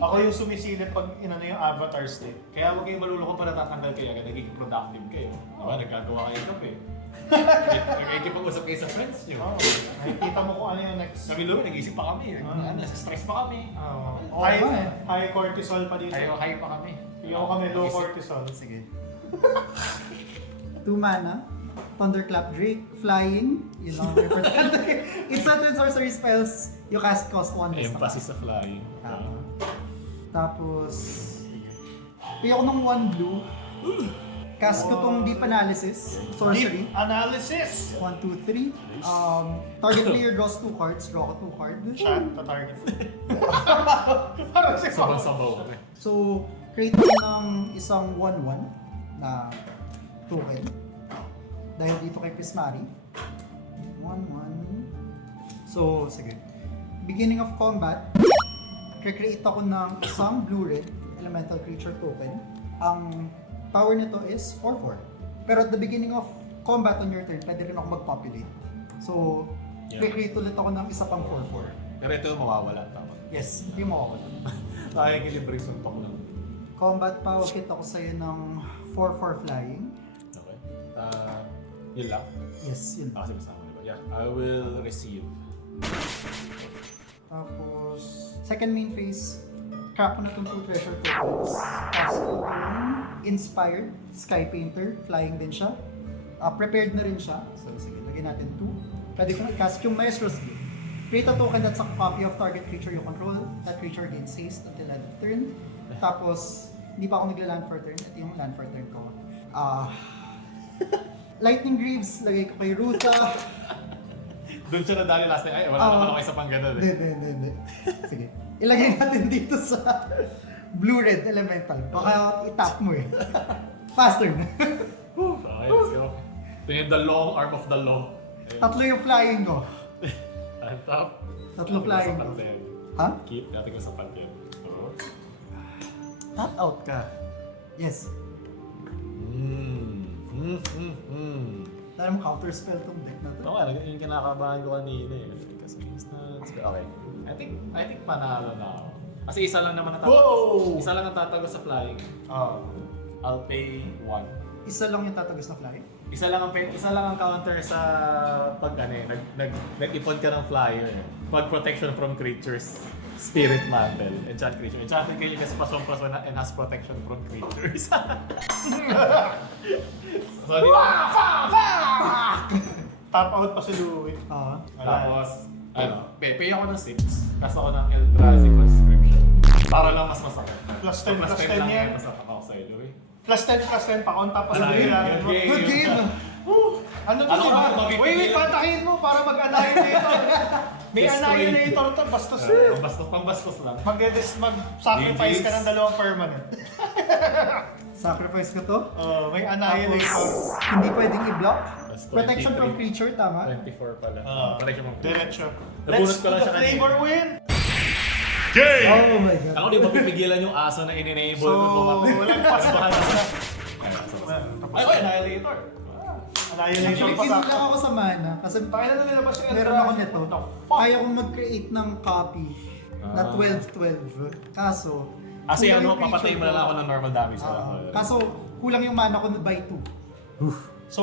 Ako yung sumisilip pag inano yung avatar state. Kaya huwag kayong maluloko para tatanggal kayo agad, nagiging productive kayo. Diba? Nagkagawa kayo ng kape. Nagkikipag-usap kayo sa friends nyo. Nakikita mo kung ano yung next. Kami Louie, nag-isip pa kami. Nasa stress pa kami. High cortisol pa dito. High pa kami. Iyo kami low cortisol. Sige. 2 mana, Thunderclap Drake, Flying, yun lang ang importante. Instant and sorcery spells, you cast cost 1 this Emphasis sa flying. Tapos, pay ako ng 1 blue, Cast ko tong Deep Analysis, Sorcery. Deep analysis! 1, 2, 3. Target player draws 2 cards, draw ko 2 cards. Shot, ta-target. Parang si Sobrang sabaw kami. So, create ko ng isang 1-1 na token. Dahil dito kay Prismari. 1-1. So, sige. Beginning of combat, create ako ng isang blue-red elemental creature token. Ang power nito is 4-4. Pero at the beginning of combat on your turn, pwede rin ako mag-populate. So, Yeah. create ulit ako ng isa pang 4-4. Pero ito mawawala. Tama. Yes, hindi mo ako. Sayang kilibre suntok lang. Combat power kit ako sa'yo ng 4-4 flying. Okay. Yun lang. Yes, yun. Kasi masama diba? Yeah. I will receive. Tapos, second main phase, crack ko na itong 2 treasure tokens. Cast ko yung Inspired, Sky Painter, flying din siya. Prepared na rin siya. So, sige, lagyan natin 2. Pwede kong i-cast yung Maestro's Gift. Create a token that's a copy of target creature you control. That creature gains haste until end of turn. Tapos, hindi pa ako nagla-land for turn. Ito yung land for turn ko. Lightning Greaves, lagay ko kay Ruta. Doon siya nadali last time. Ay, wala naman ako isa pang ganun eh. Hindi. Sige. Ilagay natin dito sa blue-red elemental. Baka itap mo eh. Faster na. Okay, let's go. Ito yung the long arm of the law. Ayun. Tatlo yung flying ko. On top. Tatlo flying ko. Ha? Keep natin ko sa patin. So, Tap out ka. Yes. Alam, counter spell tong deck na to. Oo nga, yung kinakabahan ko kanina eh. Kasi okay. I think panalo na ako. Kasi isa lang naman natatago. Whoa! Isa lang natatago sa flying. I'll pay 1. Isa lang yung tatagos na flying. Isa lang ang counter sa pag nag-ipon ka ng flyer. Pag protection from creatures. Spirit Mantle. Enchant creature. Enchanted creature kasi pasong-paso na and has protection from creatures. So, di ba? Top out pa si Louie. Tapos, pay ako ng 6. Kasi ako ng Eldrazi Conscription. Para lang mas masakit. Plus 10, plus 10 lang yan. Masakit ako sa iyo eh. Plus 10 pa on top pa sa Good Louie. game. Good game! Ano to, Ano diba? ka, magpipigilan? Wait, patakin mo para mag-annihilator. May Destroy. annihilator to, bastos. Pambastos lang. Mag-sacrifice ka ng 2 permanent. Sacrifice ko to. May annihilator. Hindi pwedeng i-block. Plus Protection 23. from creature, tama? 24 pala. Ah. Protection from Diretso. Nabunot Let's ko lang do siya the kanina. flavor win! Oh my god. Ako di mapipigilan yung aso na in-enable So, ko pumatay. walang pass pa. Ay, Annihilator. Annihilator Actually, pa sa... lang ako sa mana kasi Pakailan na nilabas yung meron ako nito. What the fuck? Kaya kong mag-create ng copy na 12-12. Kaso, Kasi kulang ano, yung papatay creature mo na lang ko. ako ng normal damage na lang. Kaso, kulang yung mana ko na by 2. So,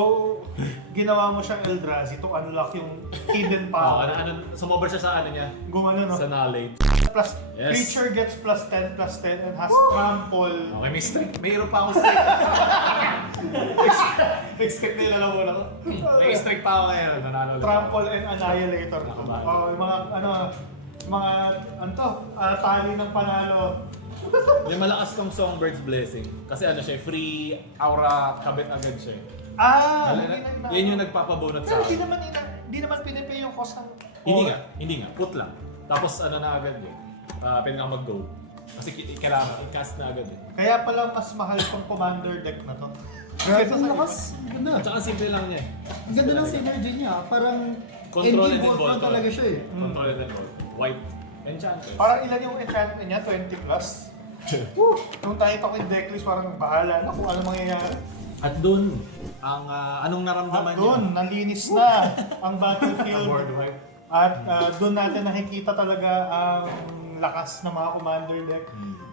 ginawa mo siyang Eldrazi to unlock yung hidden power. Sumobra siya sa ano niya, Gumano, no? sa knowledge. Plus, Yes. creature gets plus 10 and has trample. Okay, may strike. Mayroon pa akong strike. Strike na lang muna ko. May strike pa ako ngayon. Nanalo ulit ako. Trample and annihilator. Nakabahan. Yung mga tali ng panalo. May malakas tong Songbird's Blessing. Kasi ano siya, free aura kabit agad siya. Yan yung nagpapabunot sa Pero akin. di naman pinipay yung cost ng... Hindi nga. Put lang. Tapos ano na agad eh. Pwede kang mag-go. Kasi kailangan i-cast na agad eh. Kaya pala mas mahal tong commander deck na to. Grabe ang lakas. Ganda. At saka simple lang niya eh. Ang ganda ng synergy niya. Parang Control and endgame involve. Voltron talaga siya eh. Control and involve. White. Enchantress. Parang ilan yung enchantment niya? 20 plus? Nung tayo ito kay decklist, parang bahala na kung ano mangyayari. At dun, ang anong naramdaman At doon, nalinis na ang battlefield. Board wipe. At doon natin nakikita talaga ang lakas ng mga commander deck.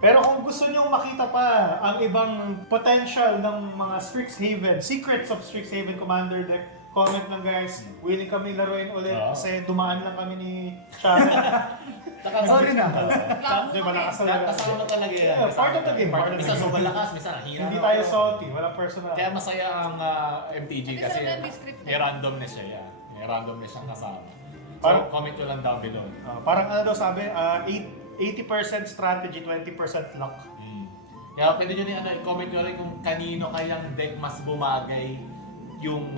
Pero kung gusto nyo makita pa ang ibang potential ng mga Strixhaven, secrets of Strixhaven commander deck, comment lang guys. Willing kami laruin ulit kasi dumaan lang kami ni Shana. Sorry na. Di ba lakas talaga? Kasama talaga yan. Yeah, part of the game. Part of the Misa game. sobrang lakas, misa nahira. Hindi tayo salty, walang personal. Kaya masaya ang MTG Hindi kasi sila descriptive. may randomness siya. Yeah. May randomness siyang kasama. So, Parang- comment nyo lang down below. Parang ano daw sabi, 80% strategy, 20% luck. Kaya pwede nyo rin i-comment nyo rin kung kanino kayang deck mas bumagay yung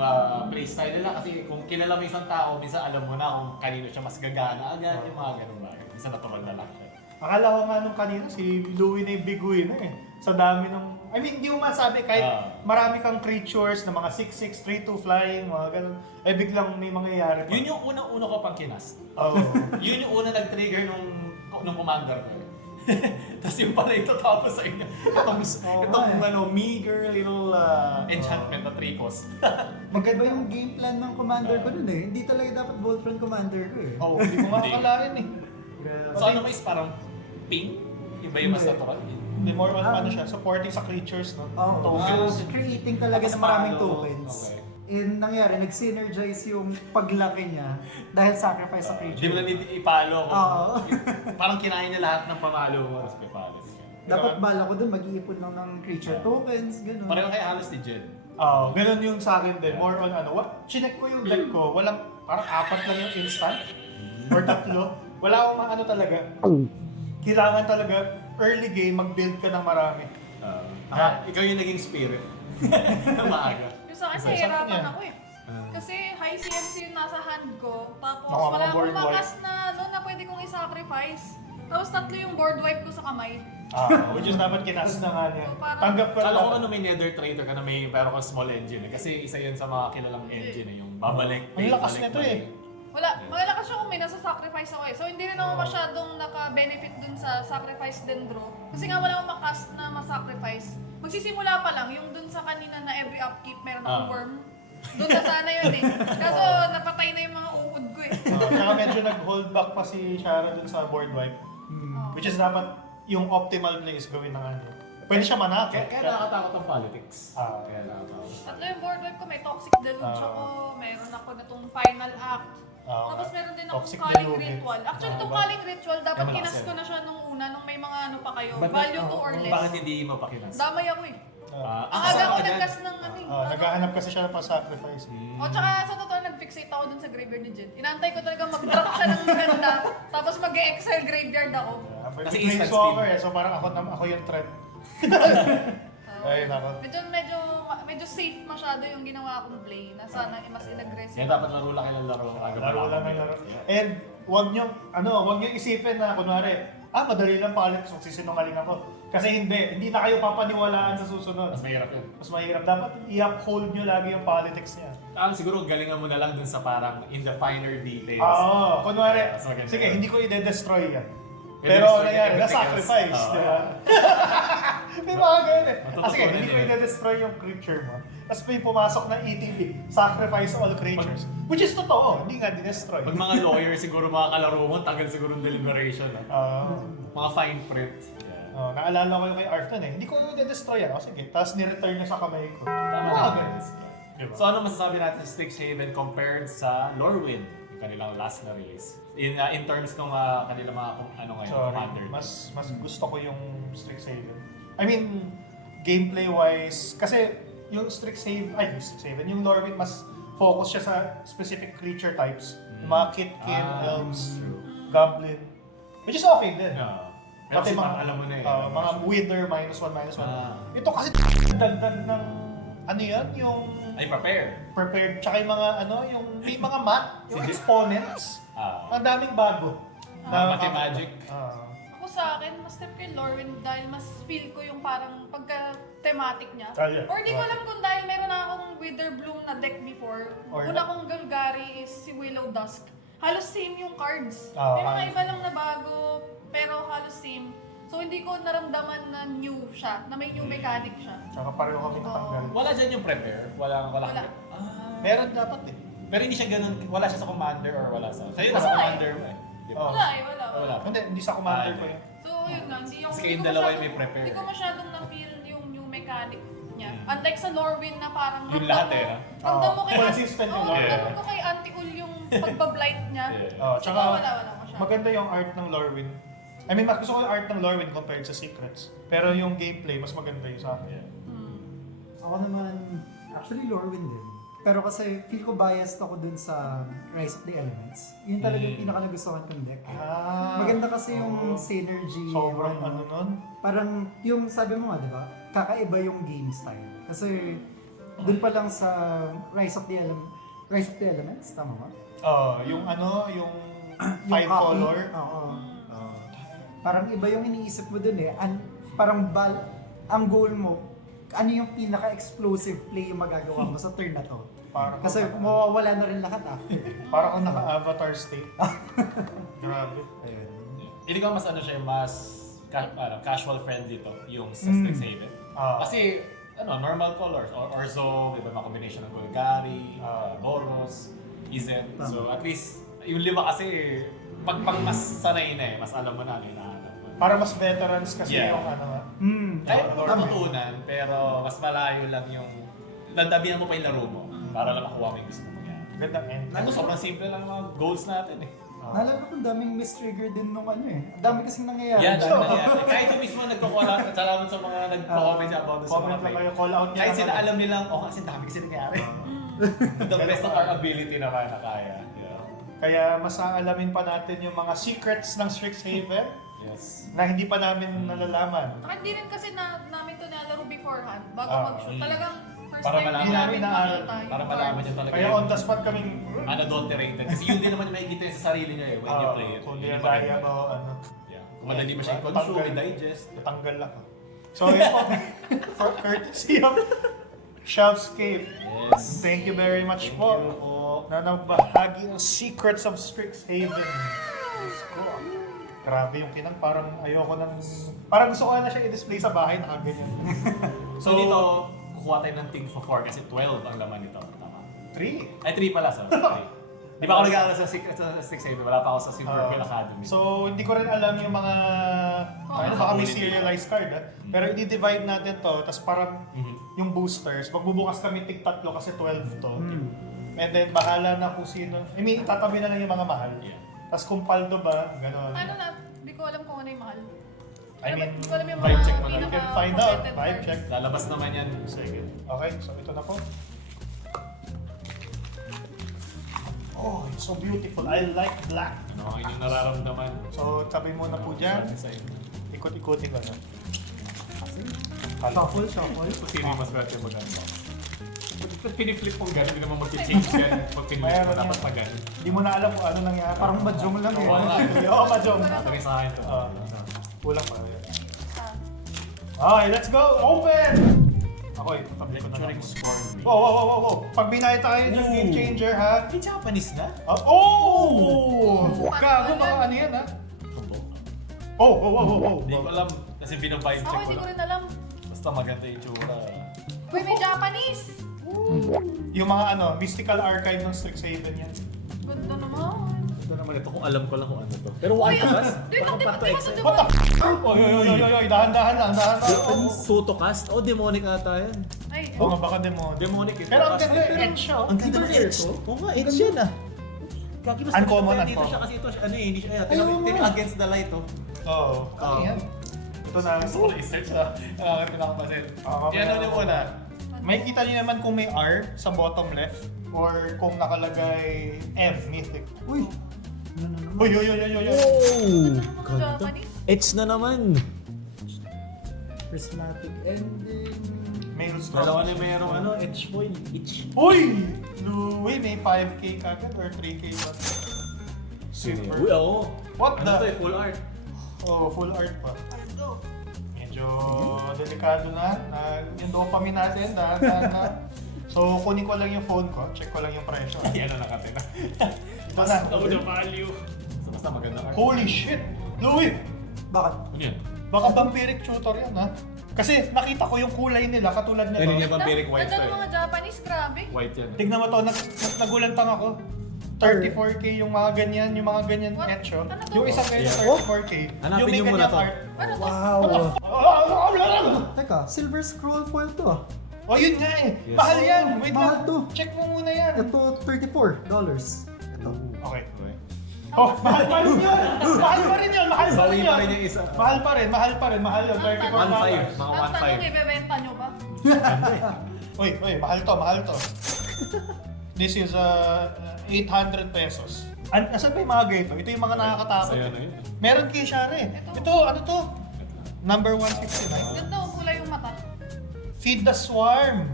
playstyle nila. Kasi kung kilala mo isang tao, minsan alam mo na kung kanino siya mas gagana agad, yung mga ganun bagay. Minsan natural na lang siya. Akala ko nga nung kanina, si Louie na yung biguin na eh. Sa dami ng... I mean, hindi mo masabi kahit marami kang creatures na mga 6-6, 3-2 flying, mga ganun. Eh biglang may mangyayari pa. Yun yung unang-una ko pang kinast. Oo. Yun yung una nag-trigger nung commander ko. Tapos yung pala ito tapos sa inyo. Itong meager little enchantment na 3 cost. Maganda yung game plan ng commander ko nun eh. Hindi talaga dapat Voltron commander ko eh. Oo, hindi ko makakalain eh. So ano is parang ping? Iba yung mas natural. Hindi, more on ano siya, supporting sa creatures, no? Oo, Tokens. creating talaga Tapos ng maraming palo. tokens. Okay. Nangyari, nag-synergize yung paglaki niya dahil sacrifice sa Hindi creature. mo na need ipalo ko. Oo. Parang kinain niya lahat ng pamalo mo. Tapos pipalo siya. Dapat bala ko dun, mag-iipon lang ng creature tokens, gano'n. Pareho kay halos ni Jed. Oo, ganun yung sa akin din. More on ano, chinek ko yung deck ko, walang, parang 4 lang yung instant. Or 3. Wala akong ano talaga. Kailangan talaga, early game, mag-build ka ng marami. Ikaw yung naging spirit. Na maaga. Yung sa akin, Sa akin nahihirapan yan. ako eh. Kasi high CMC yung nasa hand ko, tapos Mga wala akong board wipe. makas na ano na pwede kong i-sacrifice. Tapos 3 yung board wipe ko sa kamay. Which is dapat kinas na nga niya. So, parang- Tanggap ko Kala ko na. ano may nether trader ka na may pero kang small engine eh. Kasi isa yan sa mga kilalang engine eh. Yung babalik. Ang lakas balik, nito balik. eh. Wala, malalakas siya kung may nasa sacrifice ako eh. So hindi rin ako masyadong naka-benefit dun sa sacrifice din draw. Kasi nga wala akong makas na ma-sacrifice. Magsisimula pa lang, yung dun sa kanina na every upkeep meron akong worm. Doon na sana yun eh. Kaso napatay na yung mga uod ko eh. Tsaka medyo nag-hold back pa si Shara dun sa board wipe. Which is dapat yung optimal play is gawin ng ano. Pwede siya manakit. Kaya nakakatakot ang politics. Ah. Kaya nakakatakot. 3 yung board wipe ko, may Toxic Deluge ako, meron ako na tong Final Act. Tapos meron din akong Toxic Calling Deluge. Ritual. Actually, itong Ah, Calling Ritual, dapat Malakas kinas yan. ko na siya nung una, nung may mga ano pa kayo. Ba't- Value 2 or less. Bakit hindi mo pakinas? Damay ako eh. Ang Ang aga ko nagkas ng ano eh. Naghahanap kasi siya ng pa-sacrifice. O tsaka sa totoo, nag-fixate ako dun sa graveyard ni Jen. Inaantay ko talaga mag-drop siya ng ganda, tapos mag-exile graveyard ako. Kasi Kasi instant planeswalker speed. eh, so parang ako yung threat. Ay, nako. Medyo safe masyado yung ginawa kong play na sana mas in-aggressive. Kaya dapat laro lang kayo ng laro. Laro lang ng laro. And wag niyo isipin na kunwari, madali lang politics, magsisinungaling ako. Kasi hindi na kayo papaniwalaan sa susunod. Mas mahirap yun. Mas mahirap. Dapat i-uphold niyo lagi yung politics niya. Siguro galingan mo na lang dun sa parang in the finer details. Oo, kunwari, Mas maganda sige, yun. hindi ko i-destroy yan. Pwede Pero destroy nangyari, everything na-sacrifice, else. di ba? May mga ganun eh. Matututunan Sige, hindi ko yun. i-destroy yung creature mo. Tapos may pumasok na ETB, sacrifice all creatures. Which is totoo, hindi nga di-destroy. Pag mga lawyer, siguro mga kalaro mo, tagal siguro ng deliberation. Mga fine print. Naalala ko yung kay Arfton eh. Hindi ko i-destroy yan. Sige, tapos ni-return niya sa kamay ko. Tama Mga na. ganun. Diba? So ano masasabi natin sa Strixhaven compared sa Lorwyn, yung kanilang last na release? In terms ng kanilang mga ngayon, Sorry, commander. mas gusto ko yung Strixhaven. I mean, gameplay-wise, kasi yung Strixhaven, yung Lorwyn mas focus siya sa specific creature types. Yung mga Kitkin, Elves, Goblin. Which is okay din. Pero Pati kasi mga, alam mo na eh. mga Wither, -1/-1. Ito kasi dagdag ng, yung Ay, prepare. prepared, tsaka yung mga, may mga mat, yung exponents. Ang daming bago. Magic. Ako sa akin, mas trip kay Lorwyn dahil mas feel ko yung parang pagka-thematic niya. Yeah. Or di ko alam kung dahil meron na akong Witherbloom na deck before. Or Una kong Golgari is si Willow Dusk. Halos same yung cards. Ah, May mga iba lang na bago, pero halos same. So hindi ko naramdaman na new siya, na may new mechanic siya. Tsaka pareho kami natanggal. Wala dyan yung prepare? Wala. Wala. Meron dapat eh. Pero hindi siya ganun, wala siya sa commander or wala sa... Sa'yo Wala nasa eh. commander mo eh. Di ba? Oh. Wala eh, wala. Wala. Hindi sa commander ko yun. So yun nga, hindi Kasi kayong dalawa yung may prepare. Hindi ko masyadong na-feel yung new mechanic niya. Unlike sa Lorwyn na parang Yung lahat eh, no? ramdam mo kay consistent yung Oo, Lorwyn. ramdam ko kay Anti-Ul yung pagbablight niya. Oh, Tsaka tsaka wala masyado. maganda yung art ng Lorwyn. I mean, mas gusto ko yung art ng Lorwyn compared sa Secrets. Pero yung gameplay, mas maganda yung sa akin. Ako naman, actually Lorwyn din. Pero kasi feel ko biased ako dun sa Rise of the Elements. Yun talaga yung pinaka nagustuhan kong deck. Maganda kasi yung synergy. Sobrang yung ano nun. Parang yung sabi mo nga, di ba? Kakaiba yung game style. Kasi dun pa lang sa Rise of the Elements, tama ba? Yung ano, yung Yung five copy. color. Oo. Parang iba yung iniisip mo dun eh. Parang ang goal mo, ano yung pinaka-explosive play yung magagawa mo sa turn na to. Kasi mawawala na rin lahat after. Parang kung naka-avatar state. Grabe. Hindi ko mas ano siya, mas casual friendly to, yung sa Strixhaven. Kasi, normal colors, Orzo, iba mga combination ng Golgari, Boros, Izen. So at least, yung 5 kasi, pag mas sanay na mas alam mo na hinahanap mo. Para mas veterans kasi Yeah. yung ano. Kahit matutunan, pero mas malayo lang yung dandabihan mo pa yung laro mo para lang makuha mo yung gusto mo mangyari. Gandang end. Sobrang simple lang mga goals natin eh. Naalala ko daming mistrigger din nung ano eh. Ang dami kasing nangyayari. Yan, kahit yung mismo nagko-call-out, salamat sa mga nag-comment about sa Comment mga lang play. kayo, call out niya. Kahit sila alam nilang, kasi dami kasi nangyari. The best of our ability naman na kaya. Yeah. Kaya mas aalamin pa natin yung mga secrets ng Strixhaven Yes. na hindi pa namin nalalaman. Saka hindi rin kasi namin ito nalaro beforehand bago mag-shoot. Talagang first Para time malaman din namin namin na makita yung Para card. malaman niyo talaga Kaya on the spot kaming unadulterated. Kasi yun din naman yung makikita niya sa sarili niya when you play it. kung Yun di yung kaya maganda. mo, ano, Yeah. Kung madali ba siya i-consume, Tanggal. i-digest. natanggal lang. So yun po, for courtesy of Shelfscape. Yes. Thank you very much Thank po. you po. Na nagbahagi ng secrets of Strixhaven. Diyos ko. Grabe yung kinang, parang ayoko nang... Parang gusto ko na siya i-display sa bahay, nakaganyan. So dito, kukuha tayo ng Think for 4 kasi 12 ang laman nito. Tama. 3. Ay, 3 pala. Sorry. 3. Di ba ako nag-aaral sa Strixhaven? Wala pa ako sa Silver Quill Academy. So, hindi ko rin alam yung mga... baka may serialized card, Pero i-divide natin to, tapos parang yung boosters, magbubukas kami tig-tatlo kasi 12 to. And then, bahala na kung sino. I mean, tatabi na lang yung mga mahal. Yeah. Tapos kung paldo ba, gano'n. Ano na, hindi ko alam kung ano yung mahal. I mean, Hindi ko alam yung vibe mga check mo na. You can find out. pinaka-completed Vibe cards. check. Lalabas naman yan. Sige. Okay, so ito na po. Oh, it's so beautiful. I like black. Ano ang inyong nararamdaman? So, tabi mo na po dyan. Ikot-ikotin ko na. Shuffle. Kung sino yung mas swerte mag-unbox. Pag piniflip mong gano'n, hindi naman mag-change yan. Pag piniflip mo, Mayroon dapat yan. pag gano'n. Hindi mo na alam kung ano nangyari. Parang mahjong lang eh. Oo nga. Oo, majong. Sabi sa akin to. Kulang pa. Okay, let's go! Open! Ako eh, tabi ko na lang. Lecturing score me. Wow. Pag binayad tayo dyan, Ooh. game changer ha. May Japanese na? Oh! Gago, baka ano yan ha? Oh! Hindi ko alam. Kasi binabibe Ako check ko hindi ko lang. rin alam. Basta maganda yung tsura. Uy, may Japanese! Yung mga mystical archive ng Strixhaven yan. Ganda naman. Ito naman ito kung alam ko lang kung ano to. Pero Uy, one to cast? di ba Parang What the f***? Oy, dahan-dahan lang. Photo cast? Oh, demonic ata yan. Ay, Oo nga, baka demon. Demonic ito. Pero ang ganda yung edge siya. Ang ganda ng edge. Oo nga, edge yan ah. Kaki mas Uncommon, maganda dito uncommon. siya kasi ito siya, ano eh, hindi siya, Ayaw mo. against the light oh. Oo. Ano yan? Ito na. Gusto ko na-research na. Kailangan pinakapasin. Yan ano yung muna. May kita niyo naman kung may R sa bottom left or kung nakalagay M, mythic. Uy! Uy. mga Japanese. Edge na naman. Prismatic ending. Maelstrom. Dalawa na mayroong ano, edge foil. Edge. Uy! Louie, may 5k kagad or 3k ba? Super. Uy, oo. What Ano to eh, the? full art. Oh, full art pa. Let's go. Medyo delikado na yung dopamine natin, dahan na. So, kunin ko lang yung phone ko, check ko lang yung presyo. Ay, ano nakatira. Ito na. Ako the value. So, basta maganda art. Holy shit! Louie! Bakit? Ano yan? Baka vampiric tutor yan, ha? Kasi nakita ko yung kulay nila, katulad Yan yung nito. vampiric white to Ganda ng eh. mga Japanese, grabe. White yan. Tignan mo to, nagulantang ako. 34k yung mga ganyan What? etcho. Ano to? Yung isang ganyan Yeah. 34k. Hanapin yung may niyo muna ganyang to. art. Ano to? Wow! Teka, silver scroll foil to ah. Oh, yun nga eh. Yes. Mahal yan. Wait Mahal lang. to. Check mo muna yan. Ito, $34. Ito. Okay. Oh, mahal pa rin yun! Mahal pa rin yun! Mahal pa Bawi rin pa yun! rin yung isa. Mahal pa rin, mahal yun. 34 1.5. Mga Ang tanong, 1.5. ibebenta nyo ba? Uy, mahal to. This is 800 pesos. Nasaan ba yung mga ganito? Ito yung mga nakakatakot. Sa'yo na yun. Meron kay Shara eh. Ito, ano to? Number 159. Ganda, ang kulay yung mata. Feed the Swarm.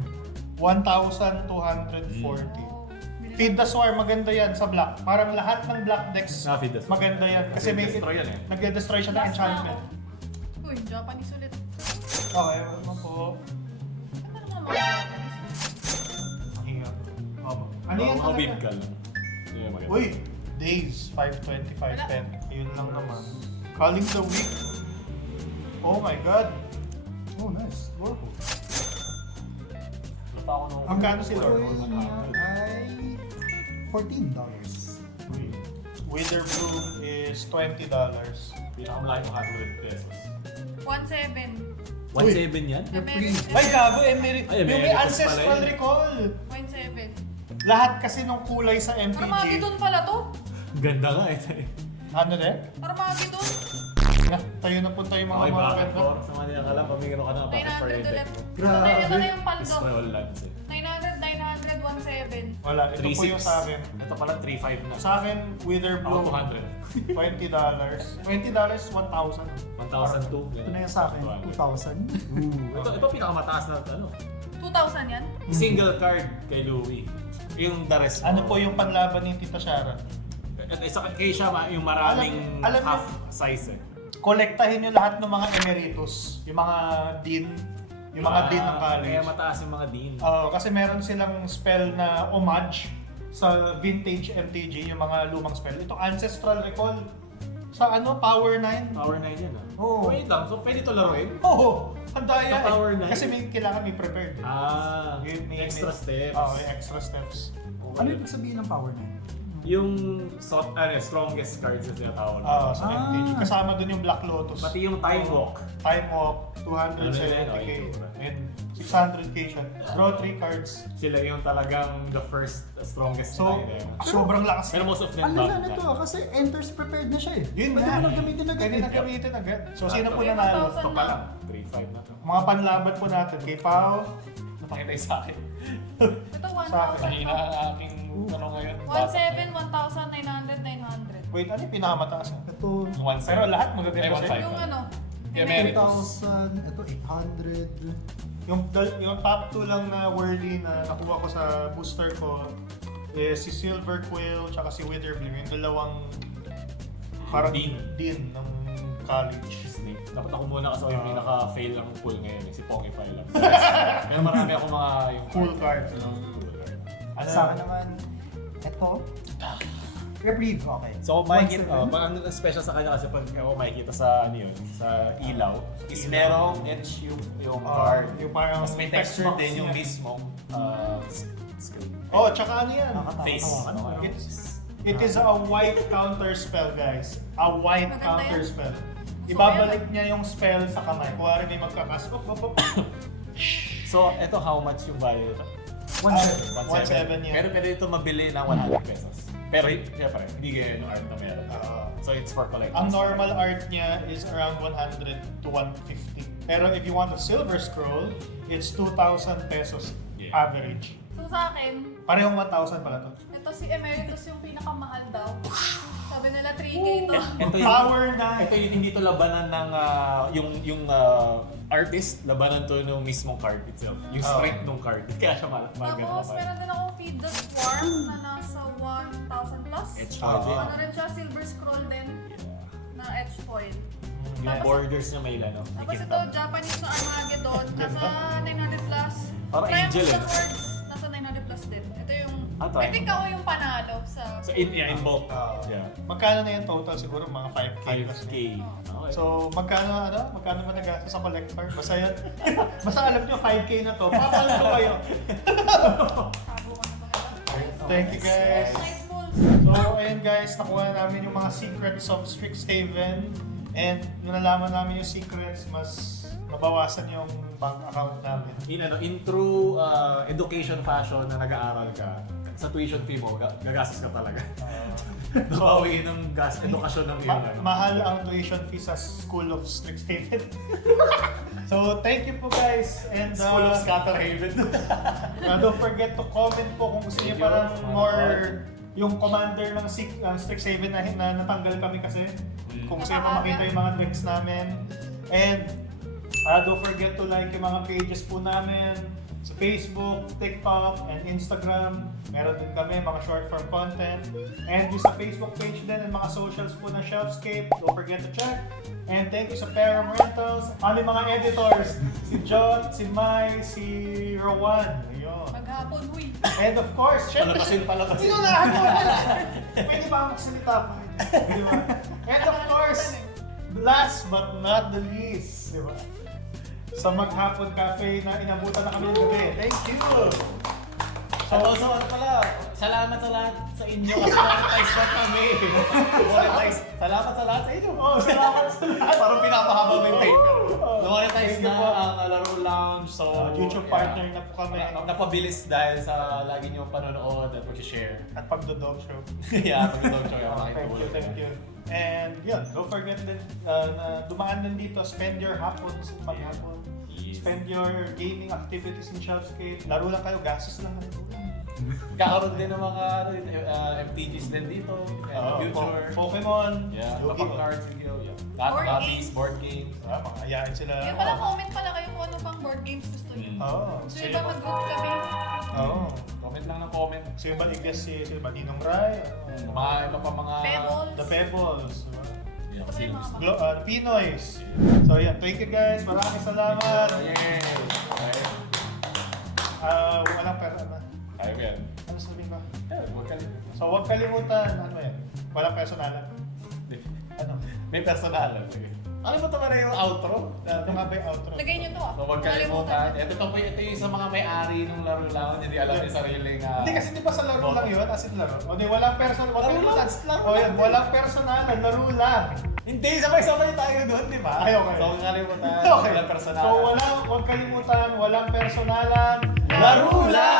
1,240. Feed the Swarm, maganda yan sa black. Parang lahat ng black decks, Feed the Swarm. maganda yan. Kasi may Destroy yan eh. nagde-destroy siya ng enchantment. Uy, Japanese ulit. Okay, ano po? Ano naman mga Japanese? Hinga. Ano yan Mga big talaga? ka lang. Yun yung maganda. Uy! Days, 525.10. Yun lang naman. Calling the week. Oh my god. Oh, nice. Lord. Magkano si Lord? Coin niya ay $14. Wither Bloom is $20. Pinakamalaki mo 100 pesos. 1.7. 1.7 yan? Ay, gago, Emery. Ay, Yung may Emeritus Ancestral pala yun. Recall. 0.7. Lahat kasi nung kulay sa Armageddon MTG. pala to. Ganda nga eh. Ano din? Armageddon. Tayo na punta yung mga Okay, mga back and ganda. forth. Sa mga nakala, pamigano ka na back for 900 your ulit. deck. Grabe. Ito na yung paldo. Destroy all lands eh. 900, 900, 1.7. Wala, ito po yung sa akin. Ito pala 3.5 na. Sa akin, Wither Ako Bloom, 200. $20. $20, 1,000. 1,002. Ito na yung sa akin, 2,000. Ito pinakamataas na ano. 2,000 yan? Single card kay Louie. Yung the rest Ano mo. po yung panlaban ni Tita Shara? At isa kay siya yung maraming Alam half size eh. Kolektahin nyo lahat ng mga emeritus, yung mga dean, yung mga dean ng college. Kaya mataas yung mga dean. Kasi meron silang spell na homage sa vintage MTG, yung mga lumang spell. Ito, Ancestral Recall. Sa ano, Power 9. Power 9 yan ah. Oo. Wait lang, so pwede ito laruin? Oo! Ang daya Sa Power 9? Kasi kailangan may prepared. May Extra steps. May extra steps. Ano ibig sabihin ng power 9? Yung strongest cards na tinatawag. Sa MTG. Kasama dun yung Black Lotus. Pati yung Time Walk. Time Walk, 270k. And 600k siya. Draw 3 cards. Sila yung talagang the first strongest So, na yun. sobrang lakas. Pero most of them Ano bag na to kasi enters prepared na siya eh. Yun Pwede nga. mo nang gamitin agad Pwede eh. na gamitin agad. So, sino po Okay, nanalo? 1,000 Ito pa lang. 3.5 na to. Mga panlaban po natin. Kay Pao, Napakita yung sa akin. Ito Sa akin. 1,000 Kanina to. ang aking ano ngayon. 1,700, 1,900, 900. wait, ano yung pinakamataas? Ito, Yung 1.7. Pero lahat magaganda Ay, siya. 1.5. Yung ano? Emeritus. 2,000, ito 800. Yung top 2 lang na worthy na nakuha ko sa booster ko is si Silver Quill tsaka si Witherbloom. Yung dalawang parang dean ng college. Snake. Dapat ako muna kasi ako yung pinaka-fail ng pool ngayon. Si Pongify lang. Pero marami ako mga yung Cool cards. Cool card. Ano? Sa akin naman, ito. Reprieve, okay. So, makikita, 1,700. ang special sa kanya kasi pag makikita sa ano yun, sa ilaw, is merong edge yung card. Yung parang Mas may text texture box din yung niya. mismong screen. Oh, tsaka ano yan? Face. Nakakatawa ka. It is a white counter spell, guys. A white Maganda counter yan. spell. Gusto Ibabalik ko yan. niya yung spell sa kamay. Kuwari may magkakas. So, eto how much yung value nito? 1,700 yan. Pero pwede ito mabili ng 100 pesos. Pero syempre, hindi ganyan yung art na meron. So it's for collectors. Ang normal art niya is around 100 to 150. Pero if you want a silver scroll, it's 2,000 pesos Yeah. average. So sa akin, Parehong 1,000 pala to. ito si Emeritus yung pinakamahal daw. Sabi nila 3K to. Ito yung, Power na. ito yung hindi to labanan ng yung artist, labanan to ng mismong card itself. Yung strength ng card. Kaya siya maganda Tapos naman. meron din ako Feed the Swarm na nasa 1,000 plus. Edge foil din. Ano rin siya, Silver Scroll din na edge foil. Yung Tapos- borders niya may ano. may Tapos ito, kintab. Japanese na Armageddon, nasa 900 plus. Parang Triumph Angel, of the eh. Words, nasa 900 plus din. Ito yung, Triumph. I think ako yung panalo sa... So in bulk. Yeah. Magkano na yung total? Siguro mga 5K. 5K. Okay. So, magkano ba nagastos sa collector? Basta yan. Basta alam nyo, 5K na to. Papalo ko kayo. Tabo ka na talaga. Thank you guys. Nice pulls. So, ayun guys, nakuha namin yung mga secrets of Strixhaven. And nung nalaman namin yung secrets, mas mabawasan yung bank account namin. In true education fashion na nag-aaral ka, sa tuition fee mo, gagastos ka talaga. Nabawiin ng gas, edukasyon ng iyong ano. Mahal ang tuition fee sa School of Strixhaven. So, thank you po guys. And School of Scatterhaven. don't forget to comment po kung gusto niyo Thank you. parang more yung commander ng Strixhaven na natanggal kami kasi. Kung gusto niyo pa makita yung mga tricks namin. And don't forget to like yung mga pages po namin sa Facebook, TikTok, and Instagram. Meron din kami mga short form content. And yung sa Facebook page din and mga socials po ng Shelfscape. Don't forget to check. And thank you sa Param Rentals. Aming mga editors, si John, si Mai, si Rowan. Ayun. Maghapon, huy. And of course, syempre, Palakasin. sino lahat mo? Pwede ba akong magsalita pa? Di ba? And of course, last but not the least, di ba? Sa Maghapon Cafe na inabutan na kami ng gabi. Thank you! At also, ano pala, salamat sa lahat sa inyo kasi monetize na kami. Monetize. Salamat sa lahat sa inyo. Oh, salamat sa lahat. Parang pinapahaba mo yung paper. Monetize Thank you na po. ang Laro Lounge. So, YouTube partner na po kami. Napabilis dahil sa lagi niyong panonood at pag-share. At pagdodog show. Yeah, pag-dog show yung Thank you. And yun, don't forget din na dumaan din dito, spend your hapon sa maghapon. Yes. Spend your gaming activities in Shelfscape. Laro lang kayo, gastos lang kayo. Kakaroon din ng mga MTGs din dito. And future. Pokemon, Yeah, Yu-Gi-Oh! mga cards, Yu-Gi-Oh! Yeah. Lahat Board ng hobbies, games. board games. Hayaan sila. Kaya pala comment pala kayo kung ano pang board games gusto niyo. Oo. Gusto niyo ba mag-group kami? Oo. Comment lang ng comment. Sino ba i-guess si Ninong Rai? Mga iba pa mga... Pebbles. The Pebbles. Yeah, Kasi yung mga Pinoys. So yan, thank you guys. Maraming salamat. Yay! Walang pera na. Ayaw yan. Ano sabihin ba? Huwag ka lang. So huwag kalimutan, ano yan? Walang personalan. Ano? May personalan. Sige. Ano ba ito na yung outro? Ito nga ba yung outro? Lagay niyo to ah. So, huwag kalimutan. Ito yung sa mga may-ari ng laro lang. Hindi alam yung sariling... Hindi kasi di ba sa laro lang yun? As in laro? O di, walang personal. Laro lang, laro O yan, lang. walang personalan, laro lang. Hindi, sabay-sabay tayo doon, di ba? Ay, okay. So, huwag kalimutan. Okay. Walang personalan. So huwag kalimutan, walang personalan. Laro lang!